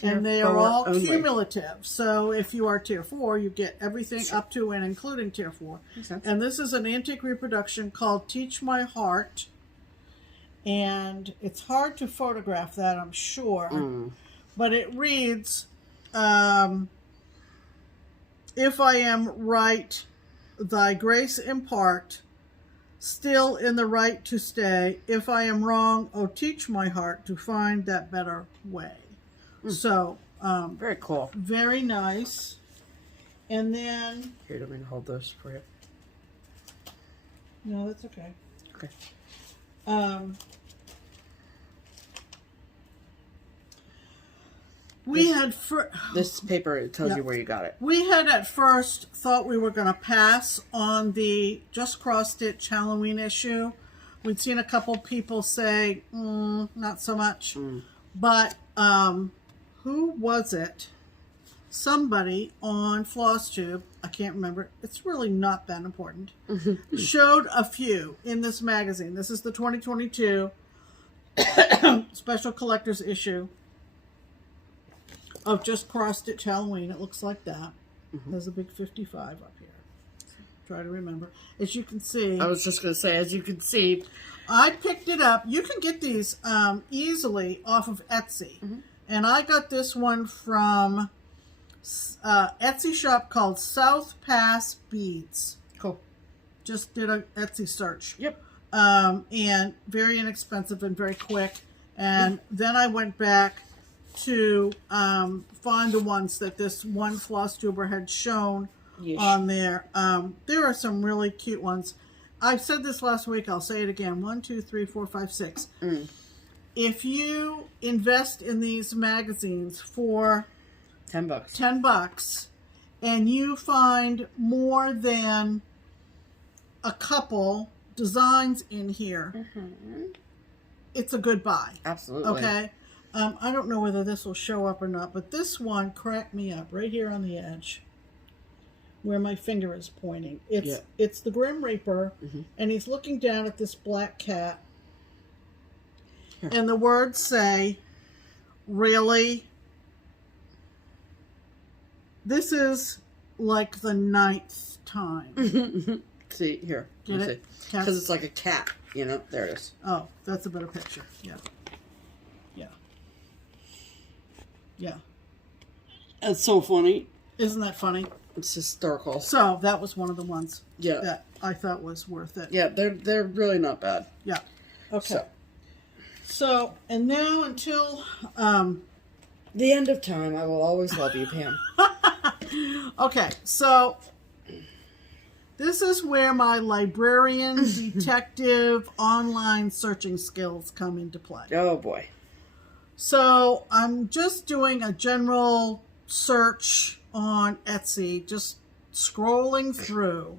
And they are all cumulative. So if you are tier 4, you get everything up to and including tier 4. And this is an antique reproduction called Teach My Heart. And it's hard to photograph that, I'm sure. But it reads, if I am right, thy grace impart, still in the right to stay. If I am wrong, oh, teach my heart to find that better way. So, very cool. Very nice. And then... Here, let me hold those for you. No, that's okay. Okay. We had... This paper, it tells you where you got it. We had at first thought we were going to pass on the Just Cross Stitch Halloween issue. We'd seen a couple people say, not so much. But... who was it? Somebody on FlossTube, I can't remember, it's really not that important, showed a few in this magazine. This is the 2022 special collector's issue of Just Cross Stitch Halloween. It looks like that. There's a big 55 up here. Try to remember. As you can see. I was just going to say, as you can see. I picked it up. You can get these easily off of Etsy. And I got this one from Etsy shop called South Pass Beads. Cool. Just did a Etsy search. Yep. And very inexpensive and very quick. And then I went back to find the ones that this one FlossTuber had shown on there. There are some really cute ones. I said this last week. I'll say it again. 1, 2, 3, 4, 5, 6. If you invest in these magazines for $10 and you find more than a couple designs in here, it's a good buy. Absolutely. Okay? I don't know whether this will show up or not, but this one cracked me up right here on the edge where my finger is pointing. It's the Grim Reaper, and he's looking down at this black cat. And the words say, really? This is like the 9th time. See, here. Get it? Because it's like a cat, you know? There it is. Oh, that's a better picture. Yeah. Yeah. Yeah. That's so funny. Isn't that funny? It's hysterical. So, that was one of the ones Yeah. that I thought was worth it. Yeah, they're really not bad. Yeah. Okay. So, and now until the end of time, I will always love you, Pam. Okay, so this is where my librarian, detective, online searching skills come into play. Oh, boy. So, I'm just doing a general search on Etsy, just scrolling through.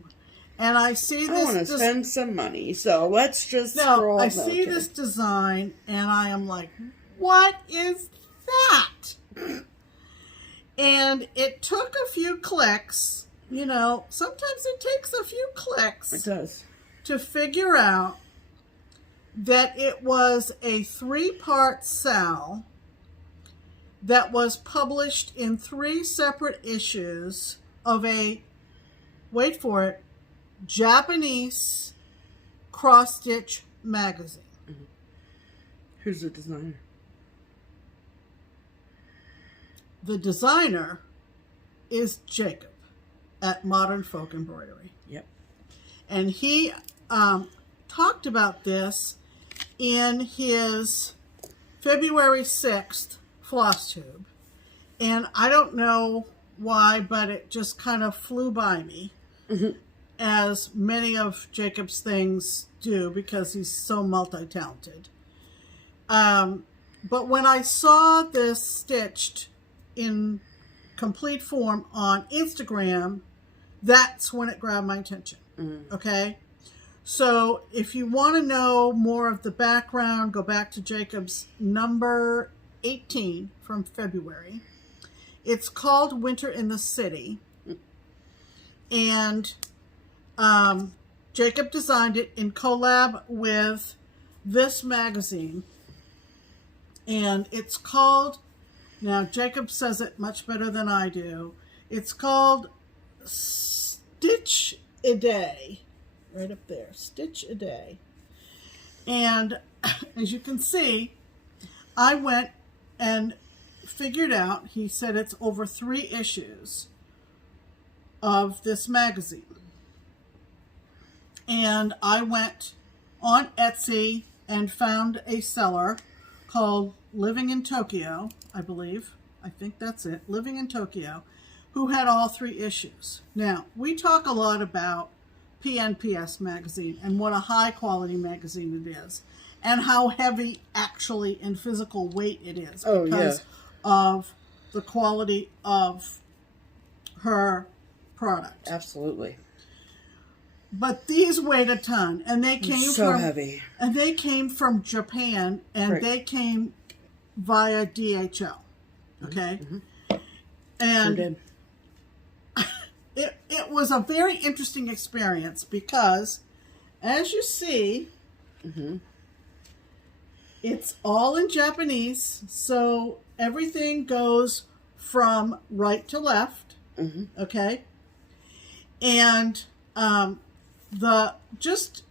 And I see this... I want to spend some money, so let's just scroll. I see this design, and I am like, what is that? And it took a few clicks. You know, sometimes it takes a few clicks. It does. To figure out that it was a 3-part sal that was published in 3 separate issues of a, wait for it, Japanese cross-stitch magazine. Mm-hmm. Who's the designer? The designer is Jacob at Modern Folk Embroidery. Yep. And he talked about this in his February 6th FlossTube. And I don't know why, but it just kind of flew by me, as many of Jacob's things do, because he's so multi-talented. But when I saw this stitched in complete form on Instagram, that's when it grabbed my attention. Okay? So if you want to know more of the background, go back to Jacob's number 18 from February. It's called Winter in the City. And Jacob designed it in collab with this magazine. And it's called, now Jacob says it much better than I do, it's called Stitch-A-Day. Right up there, Stitch-A-Day. And as you can see, I went and figured out, he said it's over 3 issues of this magazine. And I went on Etsy and found a seller called Living in Tokyo, I believe. I think that's it, Living in Tokyo, who had all 3 issues. Now, we talk a lot about PNPS magazine and what a high quality magazine it is, and how heavy actually in physical weight it is because of the quality of her product. Absolutely. But these weighed a ton, and they came heavy. And they came from Japan, and they came via DHL. Okay? And it was a very interesting experience because, as you see, it's all in Japanese, so everything goes from right to left, okay? And the just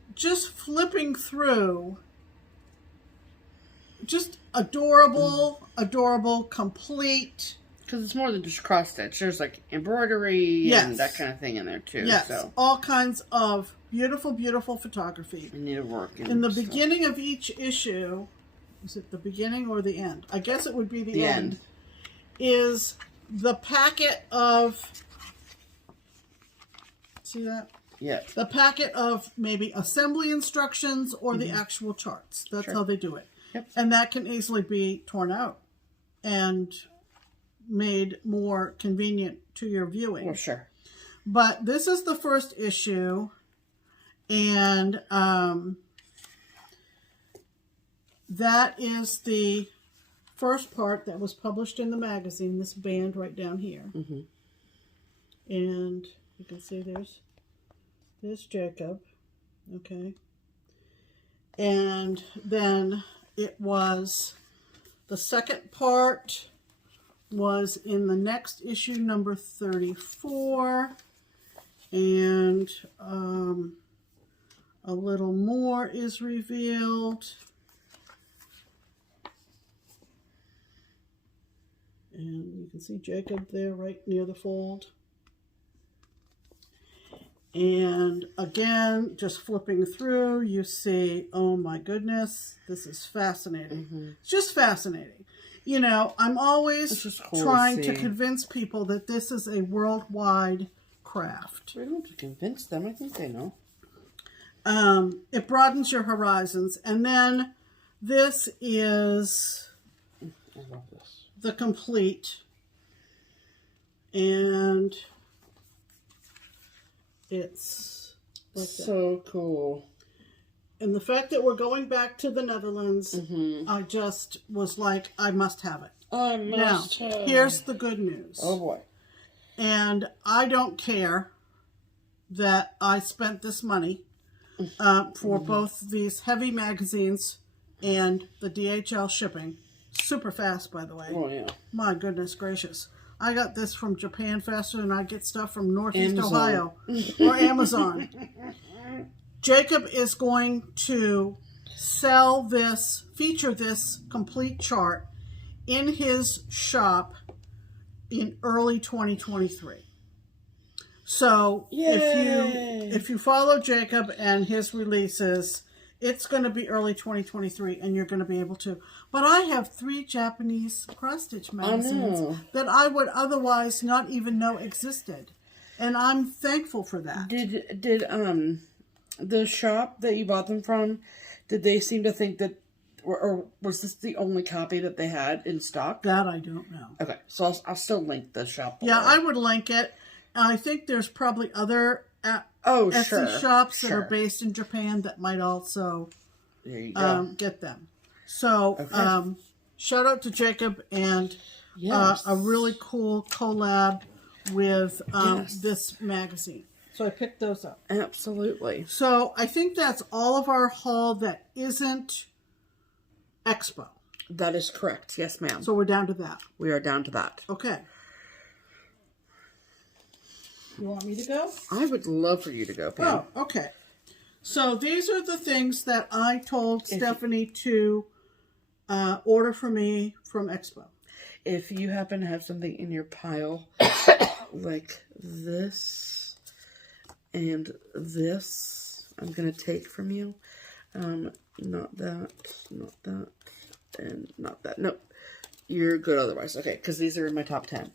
flipping through, just adorable, complete. Because it's more than just cross stitch. There's like embroidery and that kind of thing in there too. Yes, so. all kinds of beautiful photography. And needlework. In the beginning of each issue, is it the beginning or the end? I guess it would be the end. Is the packet of, see that? Yeah. The packet of maybe assembly instructions or the actual charts. That's how they do it. Yep. And that can easily be torn out and made more convenient to your viewing. Well, sure. But this is the first issue, and that is the first part that was published in the magazine, this band right down here. And you can see there's Jacob, okay? And then it was, the second part was in the next issue, number 34, and a little more is revealed. And you can see Jacob there right near the fold. And again, just flipping through, you see, oh my goodness, this is fascinating. It's just fascinating. You know, I'm always trying to convince people that this is a worldwide craft. We don't have to convince them. I think they know. It broadens your horizons. And then this is the complete. And it's like so cool. And the fact that we're going back to the Netherlands, I just was like, I must have it. I Now, must have. here's the good news. Oh boy. And I don't care that I spent this money for both these heavy magazines and the DHL shipping. Super fast, by the way. Oh yeah. My goodness gracious. I got this from Japan faster than I get stuff from Northeast Amazon. Ohio or Amazon. Jacob is going to feature this complete chart in his shop in early 2023. So if you follow Jacob and his releases, it's going to be early 2023 and you're going to be able to. But I have 3 Japanese cross-stitch magazines that I would otherwise not even know existed. And I'm thankful for that. Did the shop that you bought them from, did they seem to think that, or was this the only copy that they had in stock? That I don't know. Okay, so I'll still link the shop below. Yeah, I would link it. I think there's probably other Etsy shops that are based in Japan that might also there you go. Get them. So shout out to Jacob and a really cool collab with this magazine. So I picked those up. Absolutely. So I think that's all of our haul that isn't Expo. That is correct. Yes, ma'am. So we're down to that. We are down to that. Okay. You want me to go? I would love for you to go, Pam. Oh, okay. So these are the things that I told Stephanie to order for me from Expo. If you happen to have something in your pile like this and this, I'm going to take from you. Not that, and not that. Nope. You're good otherwise. Okay, because these are in my top 10.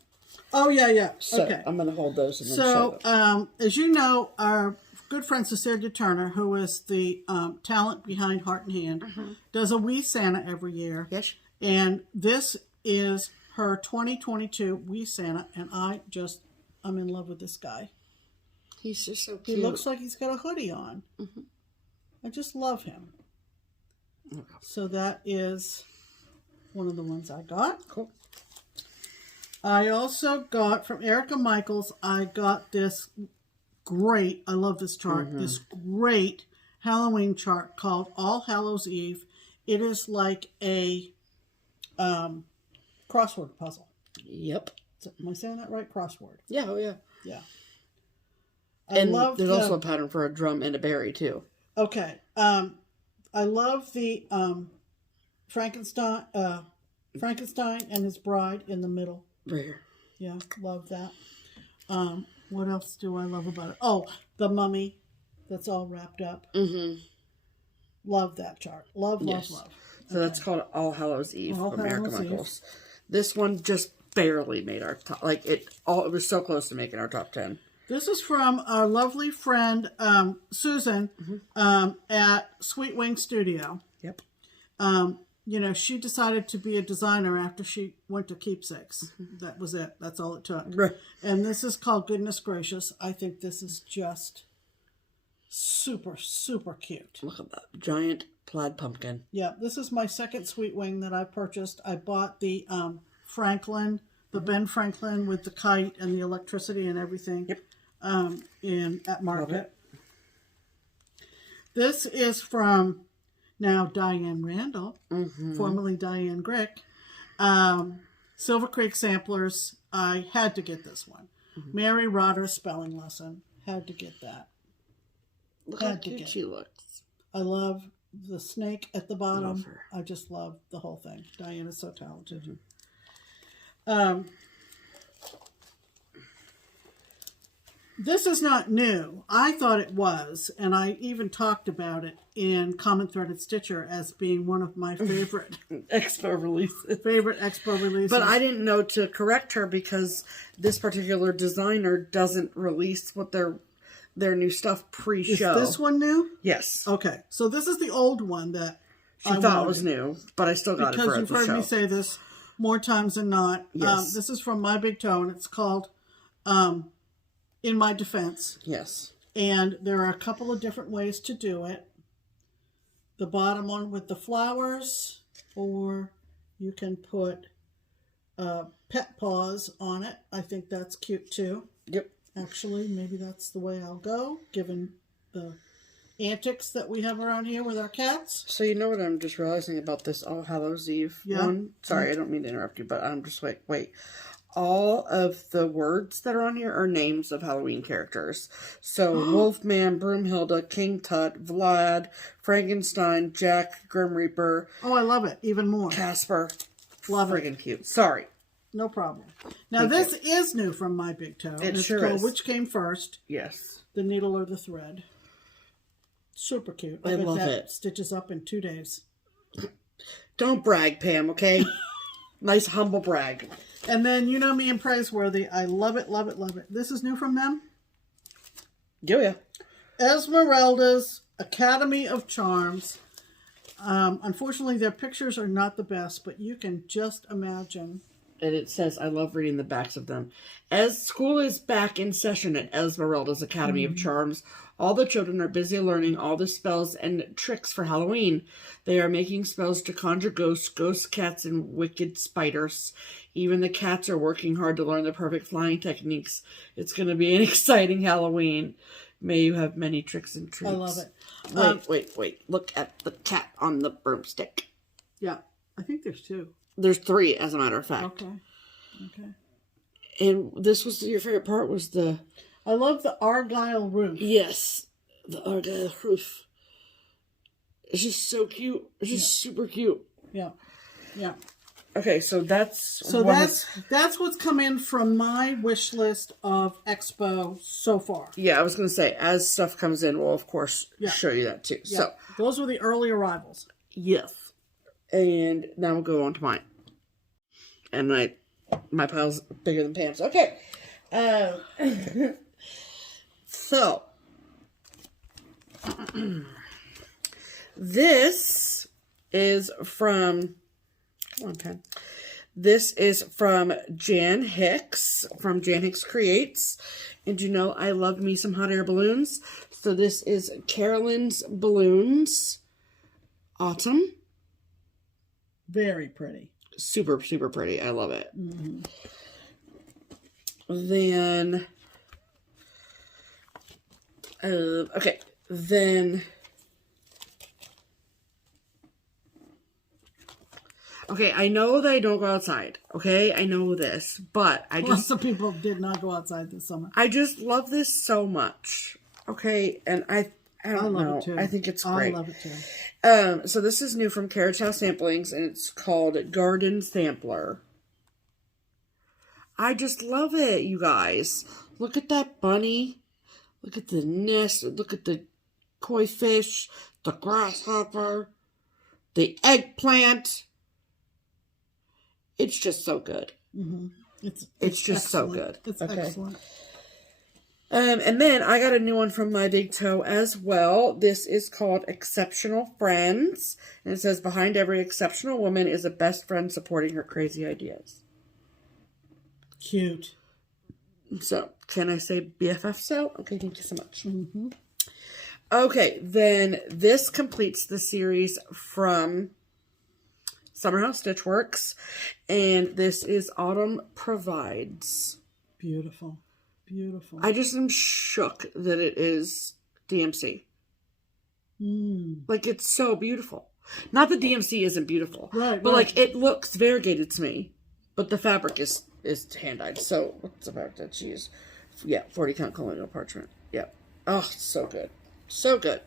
Oh, yeah. So okay. I'm going to hold those and then show them. As you know, our good friend Cecilia Turner, who is the talent behind Heart and Hand, does a Wee Santa every year. Yes. And this is her 2022 Wee Santa, and I'm in love with this guy. He's just so cute. He looks like he's got a hoodie on. I just love him. So that is one of the ones I got. Cool. I also got from Erica Michaels, I got this great, I love this chart, this great Halloween chart called All Hallows Eve. It is like a crossword puzzle. Yep. Am I saying that right? Crossword. Yeah, oh yeah. Yeah. And there's also a pattern for a drum and a berry too. Okay. I love the Frankenstein and his bride in the middle. Rare. Yeah, love that. What else do I love about it? Oh, the mummy that's all wrapped up. Love that chart. Love. So that's called All Hallows Eve from American Michaels. Eve. This one just barely made our top. Like it was so close to making our top 10. This is from our lovely friend Susan at Sweet Wing Studio. Yep. You know, she decided to be a designer after she went to Keepsakes. That was it. That's all it took. Right. And this is called Goodness Gracious. I think this is just super, super cute. Look at that giant plaid pumpkin. Yeah, this is my second Sweet Wing that I purchased. I bought the Franklin, the Ben Franklin with the kite and the electricity and everything. Yep. At Market. This is from now Diane Randall, formerly Diane Grick. Silver Creek Samplers. I had to get this one. Mary Rodder's spelling lesson. Had to get that. Look how cute she looks. I love the snake at the bottom. Love her. I just love the whole thing. Diane is so talented. This is not new. I thought it was, and I even talked about it in Common Threaded Stitcher as being one of my favorite Expo releases. Favorite Expo releases. But I didn't know to correct her because this particular designer doesn't release what their new stuff pre-show. Is this one new? Yes. Okay, so this is the old one that I thought was new, but I still got it for the show. Because you've heard me say this more times than not. Yes. This is from My Big Toe, and it's called In My Defense. Yes. And there are a couple of different ways to do it. The bottom one with the flowers, or you can put pet paws on it. I think that's cute too. Yep. Actually, maybe that's the way I'll go, given the antics that we have around here with our cats. So you know what I'm just realizing about this All Hallows Eve one? Sorry, I don't mean to interrupt you, but I'm just like, wait. All of the words that are on here are names of Halloween characters. So Wolfman, Broomhilda, King Tut, Vlad, Frankenstein, Jack, Grim Reaper. Oh, I love it. Even more. Casper. Love it. Friggin' cute. Sorry. No problem. Now, this is new from My Big Toe. It it's sure called is. Which Came First? Yes. The Needle or the Thread. Super cute. I love it. Stitches up in 2 days. Don't brag, Pam, okay? Nice humble brag. And then, you know me and Praiseworthy. I love it, love it, love it. This is new from them. Yeah. Esmeralda's Academy of Charms. Unfortunately, their pictures are not the best, but you can just imagine. And it says, I love reading the backs of them. As school is back in session at Esmeralda's Academy of Charms, all the children are busy learning all the spells and tricks for Halloween. They are making spells to conjure ghosts, ghost cats, and wicked spiders. Even the cats are working hard to learn the perfect flying techniques. It's going to be an exciting Halloween. May you have many tricks and treats. I love it. Wait. Look at the cat on the broomstick. Yeah, I think there's 2. There's 3, as a matter of fact. Okay. And this was your favorite part, was the... I love the Argyle roof. Yes, the Argyle roof. It's just so cute. It's just super cute. Yeah. Okay, so that's what's come in from my wish list of Expo so far. Yeah, I was going to say, as stuff comes in, we'll of course show you that too. Yeah. So those were the early arrivals. Yes. And now we'll go on to mine. And my pile's bigger than Pam's. Okay. So this is from, come on, Pen. This is from Jan Hicks, from Jan Hicks Creates. And you know, I love me some hot air balloons. So this is Carolyn's Balloons Autumn. Very pretty. Super, super pretty. I love it. Then, okay. Then, okay, I know that I don't go outside. Okay, I know this, but Lots of people did not go outside this summer. I just love this so much. Okay, and I don't love know. it too. I think it's great. I love it too. So this is new from Carriage House Samplings, and it's called Garden Sampler. I just love it, you guys. Look at that bunny. Look at the nest. Look at the koi fish, the grasshopper, the eggplant. It's just so good. It's just so good. It's excellent. And then I got a new one from My Big Toe as well. This is called Exceptional Friends. And it says, behind every exceptional woman is a best friend supporting her crazy ideas. Cute. So, can I say BFF so? Okay, thank you so much. Okay, then this completes the series from Summer House Stitchworks. And this is Autumn Provides. Beautiful. Beautiful. I just am shook that it is DMC. Like, it's so beautiful. Not that DMC isn't beautiful. Right, but, like, it looks variegated to me. But the fabric is hand-dyed. So, what's the fabric that she used? Yeah, 40 count colonial parchment. Yeah. Oh, so good. So good.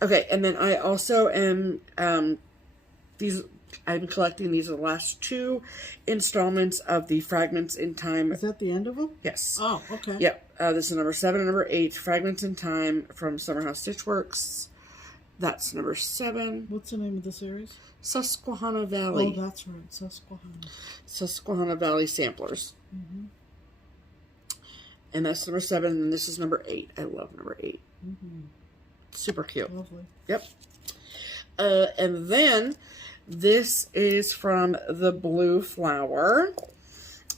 Okay, and then I also am, I'm collecting, these are the last 2 installments of the Fragments in Time. Is that the end of them? Yes. Oh, okay. Yep. This is number 7 and number 8, Fragments in Time from Summer House Stitchworks. That's number 7. What's the name of the series? Susquehanna Valley. Oh, that's right. Susquehanna. Susquehanna Valley Samplers. And that's number 7, and this is number 8. I love number 8. Super cute. Lovely. Yep. And then this is from The Blue Flower,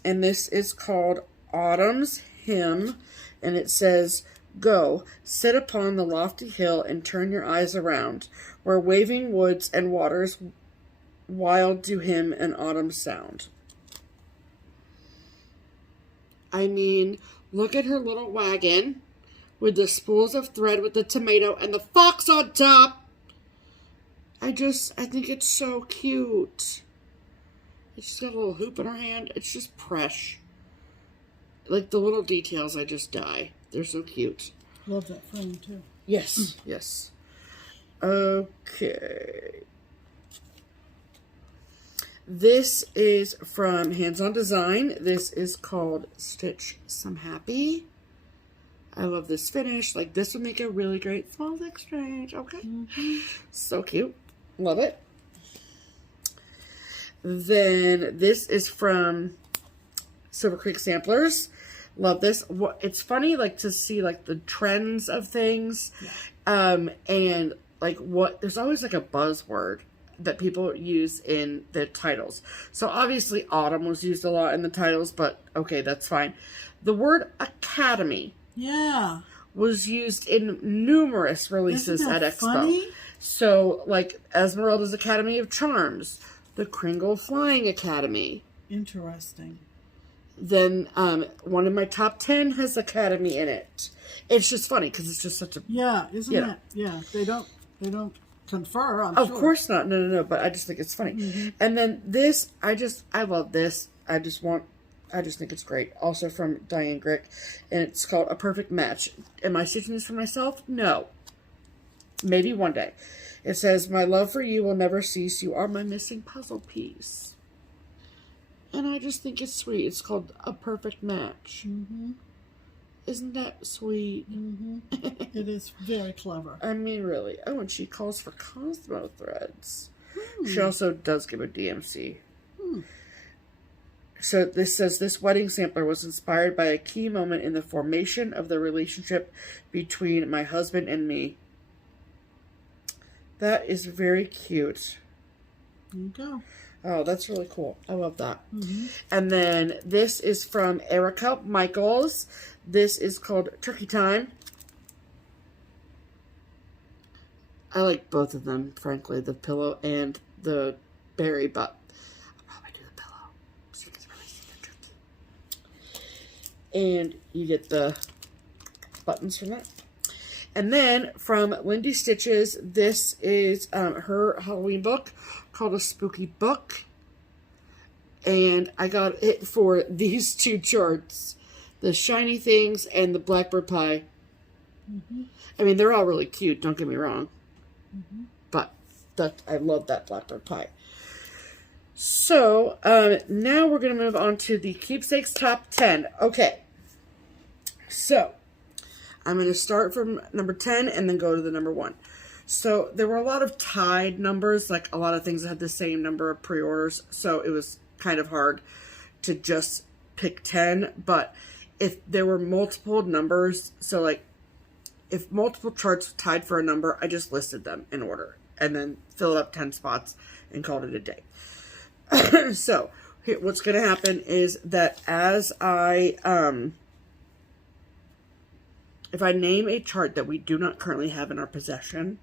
and this is called Autumn's Hymn, and it says, go, sit upon the lofty hill and turn your eyes around, where waving woods and waters wild do hymn an autumn sound. I mean, look at her little wagon with the spools of thread with the tomato and the fox on top. I think it's so cute. She's got a little hoop in her hand. It's just fresh. Like the little details, I just die. They're so cute. Love that frame too. Yes, yes. Okay. This is from Hands On Design. This is called Stitch Some Happy. I love this finish. Like, this would make a really great smalls exchange. Okay. So cute. Love it. Then this is from Silver Creek Samplers. Love this. It's funny, like, to see, like, the trends of things. Yeah. And, like, there's always, like, a buzzword that people use in the titles. So, obviously, autumn was used a lot in the titles, but, okay, that's fine. The word academy. Yeah. Was used in numerous releases at Expo. Funny? So, like, Esmeralda's Academy of Charms. The Kringle Flying Academy. Interesting. Then one of my top 10 has Academy in it. It's just funny because it's just such a isn't it? Yeah, they don't confer. I'm of sure. Course not. No. But I just think it's funny. And then this, I love this. I just think it's great. Also from Diane Grick, and it's called A Perfect Match. Am I stitching this for myself? No. Maybe one day. It says, "My love for you will never cease. You are my missing puzzle piece." And I just think it's sweet. It's called A Perfect Match. Isn't that sweet? It is very clever. I mean, really. Oh, and she calls for Cosmo threads. She also does give a DMC. So this says, this wedding sampler was inspired by a key moment in the formation of the relationship between my husband and me. That is very cute. There you go. Oh, that's really cool. I love that. And then this is from Erica Michaels. This is called Turkey Time. I like both of them, frankly, the pillow and the berry, but I'll probably do the pillow so you can really see the turkey. And you get the buttons from that. And then from Lindy Stitches, this is her Halloween book called A Spooky Book. And I got it for these two charts. The shiny things and the blackbird pie. I mean, they're all really cute, don't get me wrong. But I love that blackbird pie. So, now we're going to move on to the Keepsakes Top 10. Okay. So, I'm going to start from number 10 and then go to the number 1. So, there were a lot of tied numbers, like a lot of things that had the same number of pre-orders. So, it was kind of hard to just pick 10. But if there were multiple numbers, so like if multiple charts tied for a number, I just listed them in order and then filled up 10 spots and called it a day. So, what's going to happen is that as if I name a chart that we do not currently have in our possession,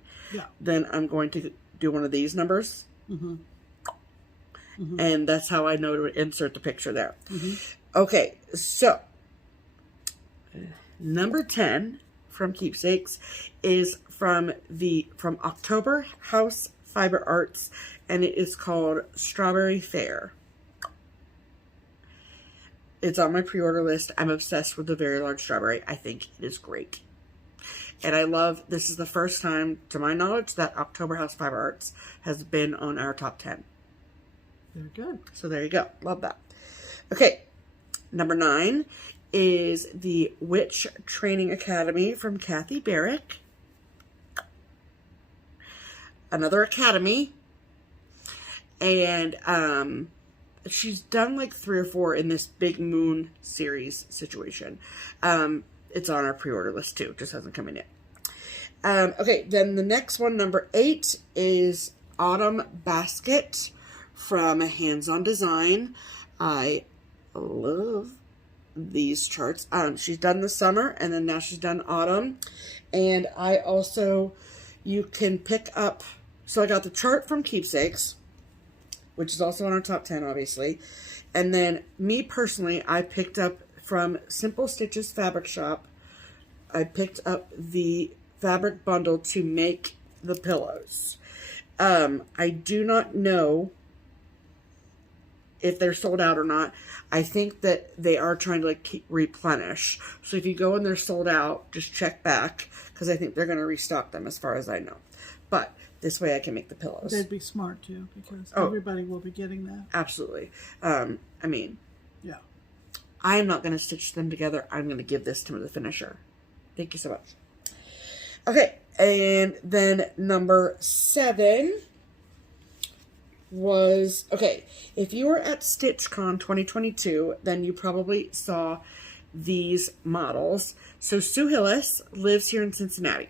then I'm going to do one of these numbers. And that's how I know to insert the picture there. Okay, so number 10 from Keepsakes is from October House Fiber Arts, and it is called Strawberry Fair. It's on my pre-order list. I'm obsessed with the very large strawberry. I think it is great. And I love, this is the first time, to my knowledge, that October House Fiber Arts has been on our top 10. Very good. So there you go. Love that. Okay. Number 9 is the Witch Training Academy from Kathy Barrick. Another academy. And she's done like 3 or 4 in this Big Moon series situation. It's on our pre-order list too. Just hasn't come in yet. Okay, then the next one, number 8, is Autumn Basket from Hands On Design. I love these charts. She's done the summer, and then now she's done autumn. And I also, you can pick up, so I got the chart from Keepsakes, which is also on our top 10, obviously. And then me personally, I picked up from Simple Stitches Fabric Shop, I picked up the fabric bundle to make the pillows. I do not know if they're sold out or not. I think that they are trying to like replenish. So if you go and they're sold out, just check back, because I think they're going to restock them as far as I know. But this way I can make the pillows. They'd be smart too, because everybody will be getting that. Absolutely. I mean, yeah. I'm not going to stitch them together. I'm going to give this to the finisher. Thank you so much. Okay, and then number 7 was, okay, if you were at StitchCon 2022, then you probably saw these models. So Sue Hillis lives here in Cincinnati.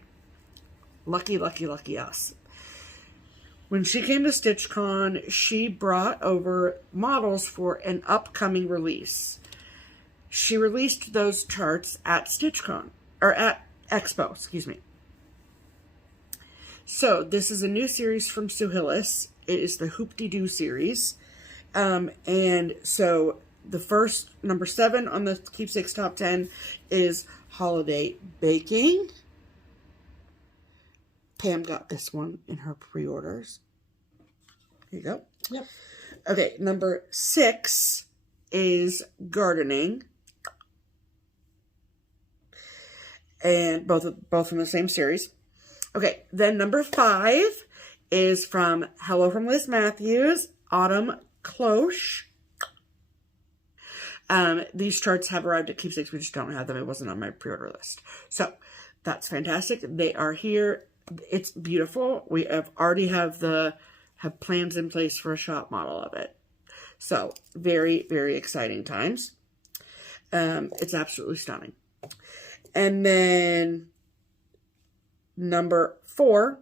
Lucky, lucky, lucky us. When she came to StitchCon, she brought over models for an upcoming release. She released those charts at StitchCon, or at Expo, excuse me. So this is a new series from Sue Hillis. It is the Hoop-de-Doo series. And so the first, number 7 on the Keepsakes Top 10 is Holiday Baking. Pam got this one in her pre-orders. Here you go. Yep. Okay, number 6 is Gardening. And both from the same series. Okay, then number 5 is from Hello from Liz Matthews, Autumn Cloche. These charts have arrived at Keepsakes. We just don't have them. It wasn't on my pre-order list. So that's fantastic. They are here. It's beautiful. We have already have plans in place for a shop model of it. So very, very exciting times. It's absolutely stunning. And then number 4,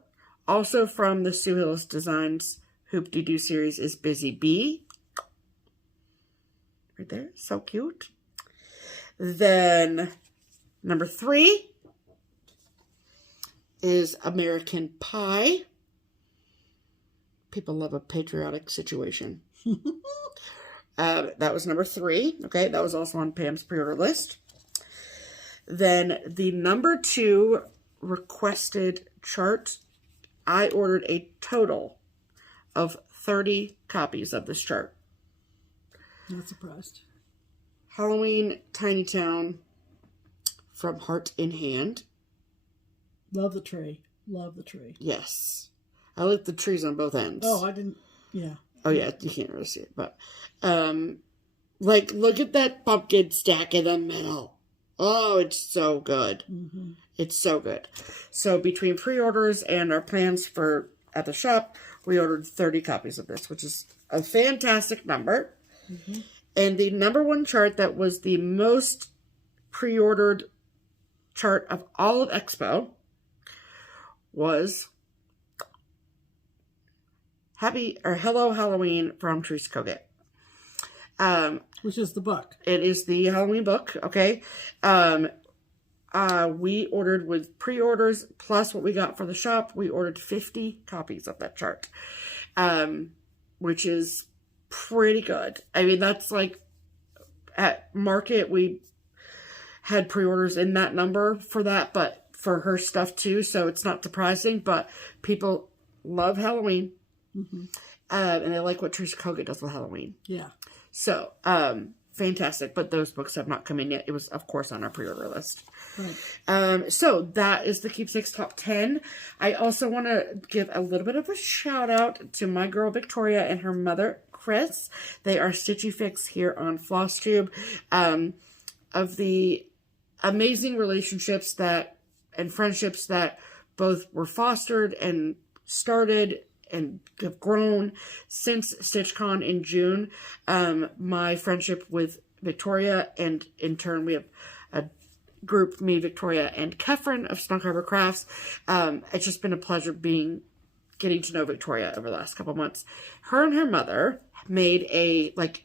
also from the Sue Hillis Designs Hoop-de-Doo series, is Busy Bee. Right there. So cute. Then number 3 is American Pie. People love a patriotic situation. That was number 3. Okay, that was also on Pam's pre-order list. Then the number 2 requested chart, I ordered a total of 30 copies of this chart. Not surprised. Halloween Tiny Town from Heart in Hand. Love the tree. Love the tree. Yes. I like the trees on both ends. Oh, I didn't. Yeah. Oh, yeah. You can't really see it. But, like, look at that pumpkin stack in the middle. Oh, it's so good. Mm-hmm. It's so good. So between pre-orders and our plans for at the shop, we ordered 30 copies of this, which is a fantastic number. Mm-hmm. And the number 1 chart that was the most pre-ordered chart of all of Expo was Hello Halloween from Teresa Kogut. Which is the book. It is the Halloween book, okay? We ordered with pre-orders, plus what we got for the shop, we ordered 50 copies of that chart, which is pretty good. I mean, that's like, at market, we had pre-orders in that number for that, but for her stuff too, so it's not surprising, but people love Halloween, mm-hmm. And they like what Teresa Kogut does with Halloween. Yeah. So, fantastic. But those books have not come in yet. It was, of course, on our pre-order list. Right. So that is the Keepsakes Top 10. I also want to give a little bit of a shout out to my girl Victoria and her mother Chris. They are Stitchy Fix here on FlossTube. Of the amazing relationships and friendships that both were fostered and started and have grown since StitchCon in June. My friendship with Victoria, and in turn we have a group, me, Victoria, and Kefren of Snug Harbor Crafts. It's just been a pleasure getting to know Victoria over the last couple months. Her and her mother made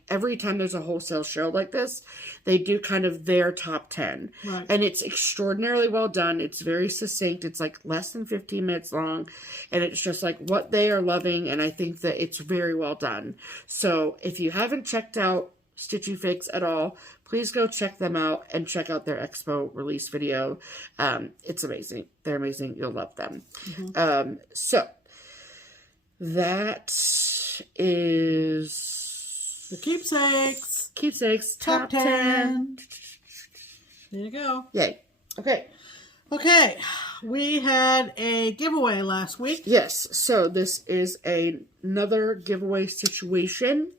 every time there's a wholesale show like this, they do kind of their top 10. Right. And it's extraordinarily well done. It's very succinct. It's like less than 15 minutes long. And it's just like what they are loving. And I think that it's very well done. So if you haven't checked out Stitchy Fix at all, please go check them out and check out their expo release video. It's amazing. They're amazing. You'll love them. So that is the Keepsakes. Keepsakes top 10. There you go. Yay. Okay. Okay. We had a giveaway last week. Yes. So this is another giveaway situation.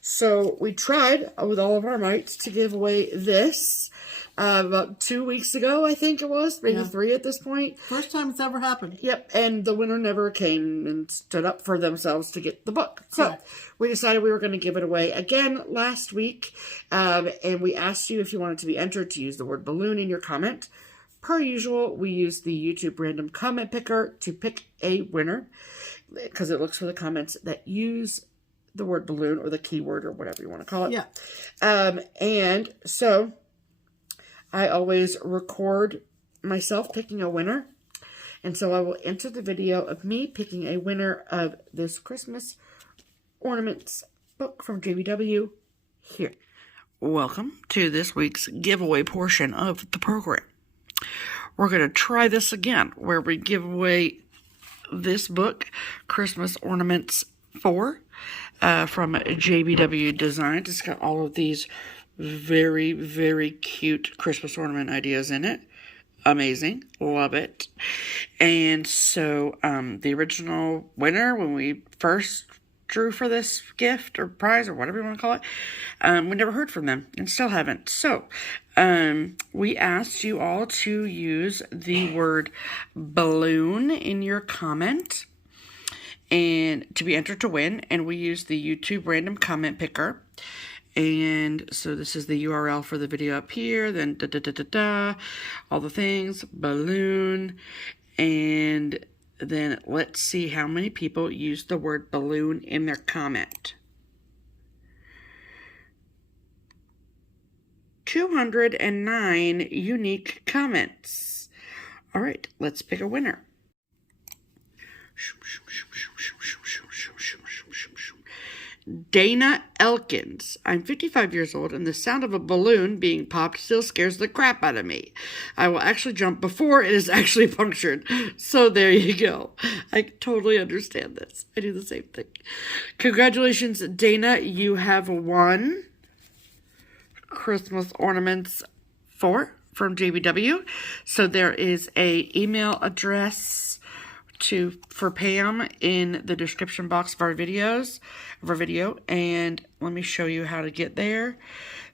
So we tried with all of our might to give away this about 2 weeks ago, I think it was, maybe 3 at this point. First time it's ever happened. Yep, and the winner never came and stood up for themselves to get the book. So we decided we were going to give it away again last week, and we asked you if you wanted to be entered to use the word balloon in your comment. Per usual, we use the YouTube random comment picker to pick a winner because it looks for the comments that use the word balloon or the keyword or whatever you want to call it. Yeah. And so I always record myself picking a winner. And so I will enter the video of me picking a winner of this Christmas ornaments book from JBW here. Welcome to this week's giveaway portion of the program. We're going to try this again where we give away this book, Christmas Ornaments 4. From JBW Designs. It's got all of these very, very cute Christmas ornament ideas in it. Amazing. Love it. And so the original winner, when we first drew for this gift or prize or whatever you want to call it, we never heard from them and still haven't. So we asked you all to use the word balloon in your comment and to be entered to win, and we use the YouTube random comment picker. And so this is the URL for the video up here, then all the things, balloon, and then let's see how many people use the word balloon in their comment. 209 unique comments. All right, let's pick a winner. Dana Elkins. I'm 55 years old and the sound of a balloon being popped still scares the crap out of me. I will actually jump before it is actually punctured. So there you go. I totally understand this. I do the same thing. Congratulations, Dana. You have won Christmas Ornaments 4 from JBW. So there is a email address for Pam in the description box of our video, and let me show you how to get there.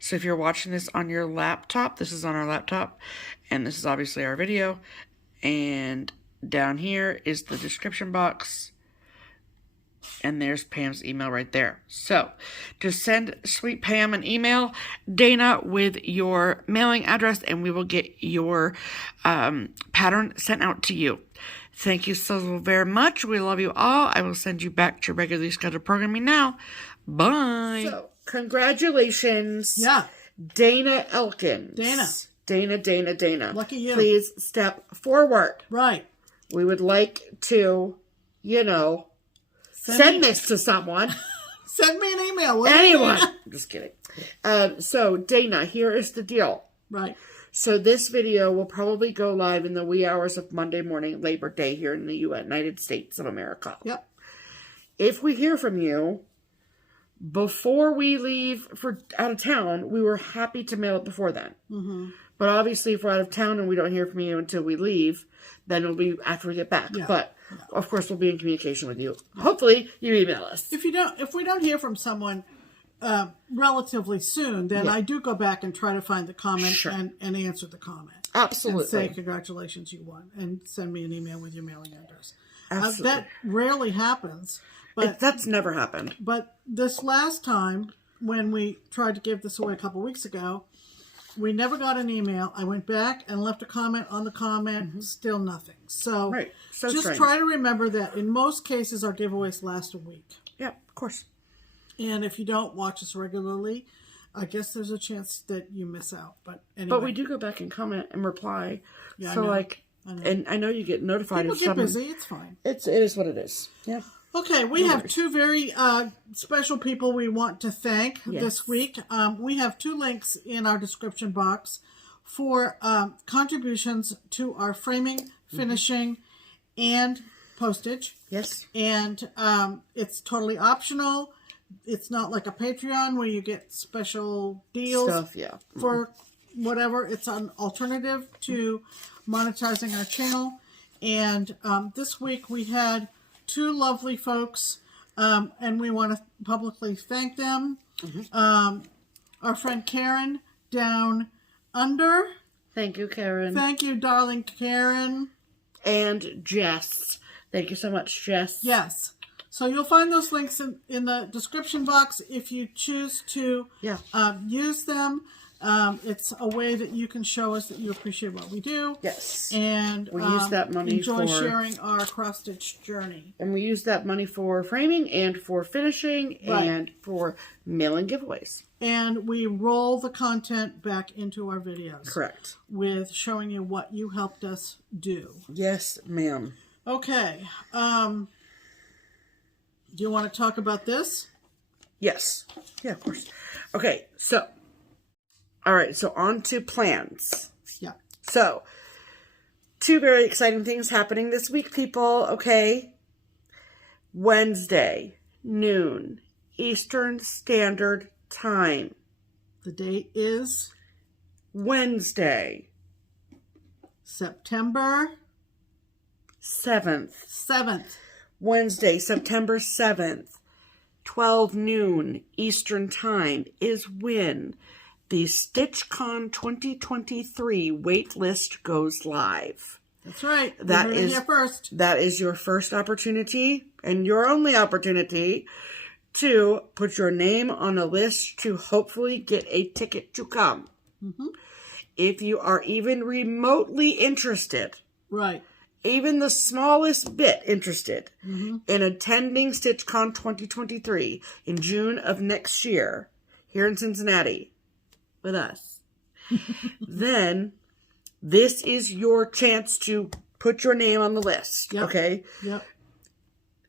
So if you're watching this on your laptop, this is on our laptop, and this is obviously our video, and down here is the description box, and there's Pam's email right there. So just send sweet Pam an email, Dana, with your mailing address, and we will get your pattern sent out to you. Thank you so very much. We love you all. I will send you back to regularly scheduled programming now. Bye. So, congratulations. Yeah. Dana Elkins. Dana. Lucky you. Please step forward. Right. We would like to, send this to someone. Send me an email. Anyone. I'm just kidding. So, Dana, here is the deal. Right. So this video will probably go live in the wee hours of Monday morning, Labor Day, here in the United States of America. Yep. If we hear from you before we leave for out of town, we were happy to mail it before then. Mm-hmm. But obviously, if we're out of town and we don't hear from you until we leave, then it'll be after we get back. Yeah. But of course, we'll be in communication with you. Hopefully, you email us. If we don't hear from someone relatively soon, then I do go back and try to find the comment and answer the comment. Absolutely. And say, congratulations, you won. And send me an email with your mailing address. Absolutely. That rarely happens. But that's never happened. But this last time, when we tried to give this away a couple weeks ago, we never got an email. I went back and left a comment on the comment. Still nothing. So, just strange. Try to remember that in most cases, our giveaways last a week. Yeah, of course. And if you don't watch us regularly, I guess there's a chance that you miss out. But anyway. But we do go back and comment and reply. Yeah, so, I know. and I know you get notified. People get busy. It's fine. It is what it is. Yeah. Okay, we have two very special people we want to thank this week. We have two links in our description box for contributions to our framing, finishing, and postage. Yes. And it's totally optional. It's not like a Patreon where you get special deals for whatever. It's an alternative to monetizing our channel. And this week we had two lovely folks, and we want to publicly thank them. Our friend Karen down under. Thank you, Karen. Thank you, darling Karen. And Jess. Thank you so much, Jess. Yes. So you'll find those links in the description box if you choose to use them. It's a way that you can show us that you appreciate what we do. Yes. And we use that money enjoy sharing our cross-stitch journey. And we use that money for framing and for finishing and for mailing giveaways. And we roll the content back into our videos. Correct. With showing you what you helped us do. Yes, ma'am. Okay. Do you want to talk about this? Yes. Yeah, of course. Okay, so. All right, so on to plans. Yeah. So, two very exciting things happening this week, people, okay? Wednesday, noon, Eastern Standard Time. The date is? Wednesday. September? 7th. 7th. Wednesday, September 7th, 12 noon, Eastern Time is when the StitchCon 2023 waitlist goes live. That's right. That is here first. That is your first opportunity and your only opportunity to put your name on a list to hopefully get a ticket to come. If you are even remotely interested, right, even the smallest bit interested in attending StitchCon 2023 in June of next year here in Cincinnati with us, then this is your chance to put your name on the list. Okay? Yep.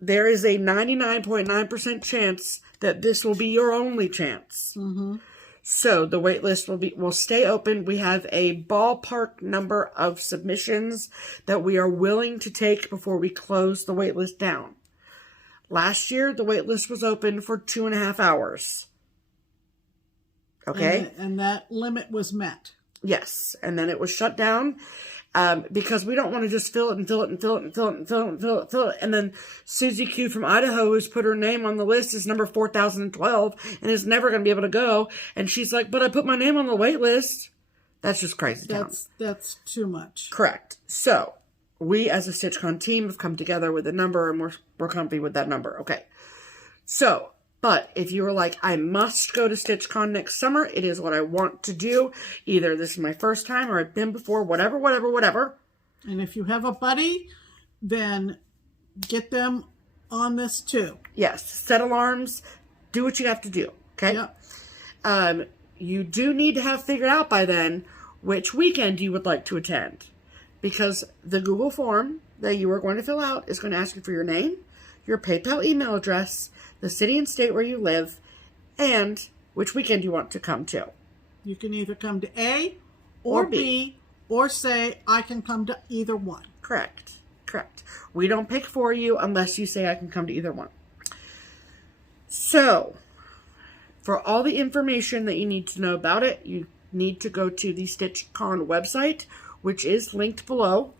There is a 99.9% chance that this will be your only chance. So the wait list will stay open. We have a ballpark number of submissions that we are willing to take before we close the wait list down. Last year, the wait list was open for 2.5 hours. Okay? And that limit was met. Yes. And then it was shut down because we don't want to just fill it and fill it and fill it and fill it and fill it and fill it and fill it. And then Susie Q from Idaho, who's put her name on the list, is number 4012 and is never going to be able to go. And she's like, but I put my name on the wait list. That's just crazy town. That's too much. Correct. So we as a StitchCon team have come together with a number and we're comfy with that number. Okay. So, but if you were like, I must go to StitchCon next summer, it is what I want to do. Either this is my first time or I've been before, whatever. And if you have a buddy, then get them on this too. Yes. Set alarms. Do what you have to do. Okay? Yep. You do need to have figured out by then which weekend you would like to attend. Because the Google form that you are going to fill out is going to ask you for your name, your PayPal email address, the city and state where you live, and which weekend you want to come to. You can either come to A or B, or say, I can come to either one. Correct. We don't pick for you unless you say I can come to either one. So, for all the information that you need to know about it, you need to go to the StitchCon website, which is linked below.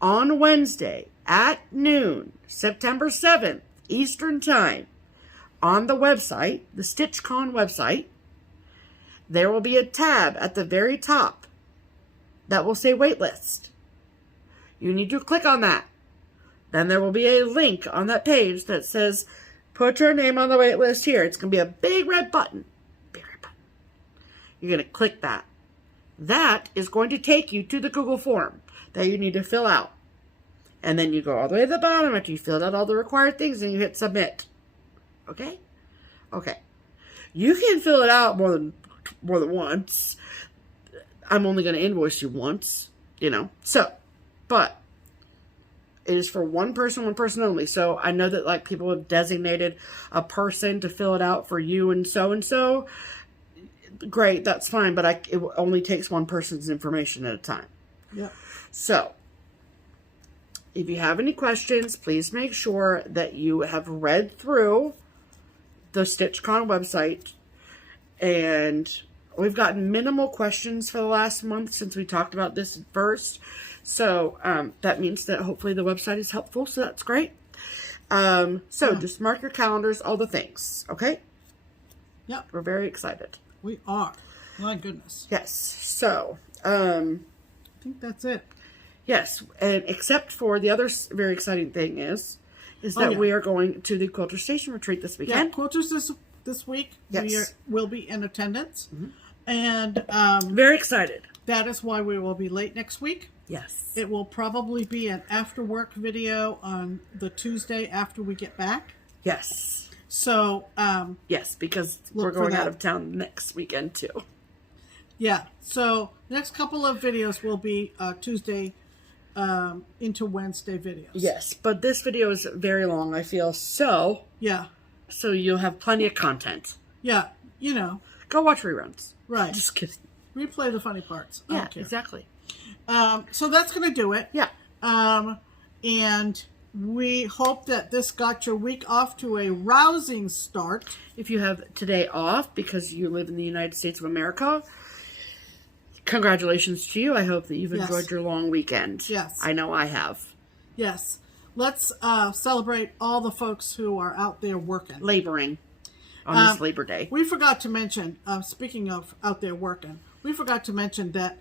On Wednesday at noon, September 7th, Eastern Time, on the website, the StitchCon website, there will be a tab at the very top that will say waitlist. You need to click on that. Then there will be a link on that page that says, put your name on the waitlist here. It's going to be a big red button. You're going to click that. That is going to take you to the Google form that you need to fill out. And then you go all the way to the bottom after you filled out all the required things and you hit submit. Okay? Okay. You can fill it out more than once. I'm only going to invoice you once, you know. So, but It is for one person only. So I know that like people have designated a person to fill it out for you and so. Great, that's fine, but it only takes one person's information at a time. Yep. So, if you have any questions, please make sure that you have read through the StitchCon website. And we've gotten minimal questions for the last month since we talked about this first. So, that means that hopefully the website is helpful, so that's great. Just mark your calendars, all the things, okay? Yep. We're very excited. We are. My goodness. Yes. So, I think that's it. Yes, and except for the other very exciting thing is that we are going to the Quilter Station retreat this weekend. Yeah, Quilters this week. Yes. We will be in attendance. And very excited. That is why we will be late next week. Yes. It will probably be an after work video on the Tuesday after we get back. Yes. So, yes, because we're going out of town next weekend too. Yeah. So, next couple of videos will be Tuesday into Wednesday videos. Yes, but this video is very long, I feel. So, yeah. So you'll have plenty of content. Yeah. You know. Go watch reruns. Right. Just kidding. Replay the funny parts. Yeah, exactly. So that's going to do it. Yeah. And we hope that this got your week off to a rousing start. If you have today off because you live in the United States of America, congratulations to you. I hope that you've enjoyed your long weekend. Yes. I know I have. Yes. Let's celebrate all the folks who are out there working. Laboring on this Labor Day. We forgot to mention, speaking of out there working, we forgot to mention that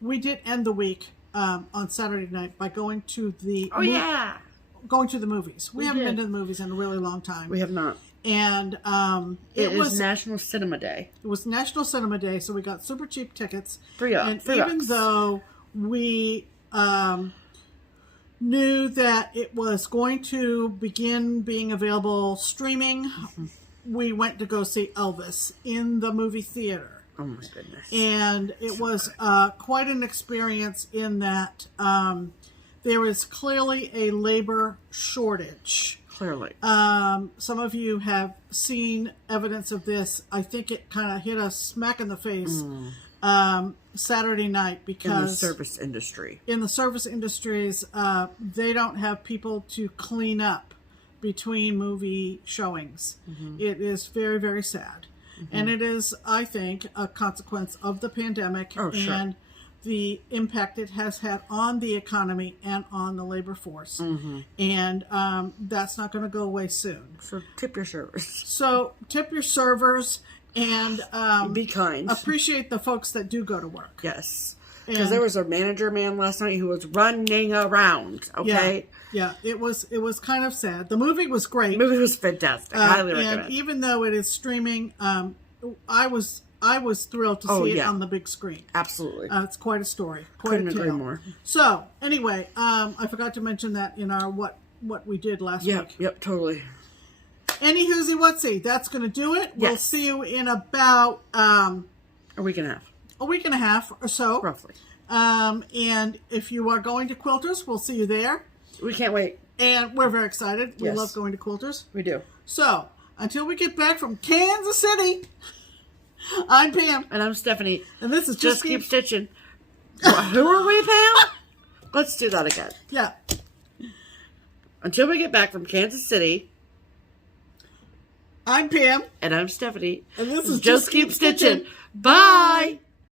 we did end the week on Saturday night by going to the going to the movies. We haven't been to the movies in a really long time. We have not. And it was National Cinema Day. It was National Cinema Day, so we got super cheap tickets. $3. Even though we knew that it was going to begin being available streaming, we went to go see Elvis in the movie theater. Oh my goodness. And it was quite an experience in that there is clearly a labor shortage. Clearly. Some of you have seen evidence of this. I think it kind of hit us smack in the face Saturday night because... In the service industry. In the service industries, they don't have people to clean up between movie showings. It is very, very sad. And it is, I think, a consequence of the pandemic and the impact it has had on the economy and on the labor force. And that's not going to go away soon. So tip your servers. So tip your servers and be kind. Appreciate the folks that do go to work. Yes. Because there was a manager man last night who was running around. Okay. Yeah, it was kind of sad. The movie was great. The movie was fantastic. Highly recommend. And even though it is streaming, I was thrilled to see it on the big screen. Absolutely. It's quite a story. Couldn't agree more. So anyway, I forgot to mention that in our what we did last week. Yep, totally. Any whoozy whatsy, that's going to do it. We'll see you in about a week and a half. A week and a half or so. Roughly. And if you are going to Quilters, we'll see you there. We can't wait. And we're very excited. We love going to Quilters. We do. So, until we get back from Kansas City, I'm Pam. And I'm Stephanie. And this is Just Keep Stitching. Who are we, Pam? Let's do that again. Yeah. Until we get back from Kansas City, I'm Pam. And I'm Stephanie. And this is Just Keep Stitching. Bye.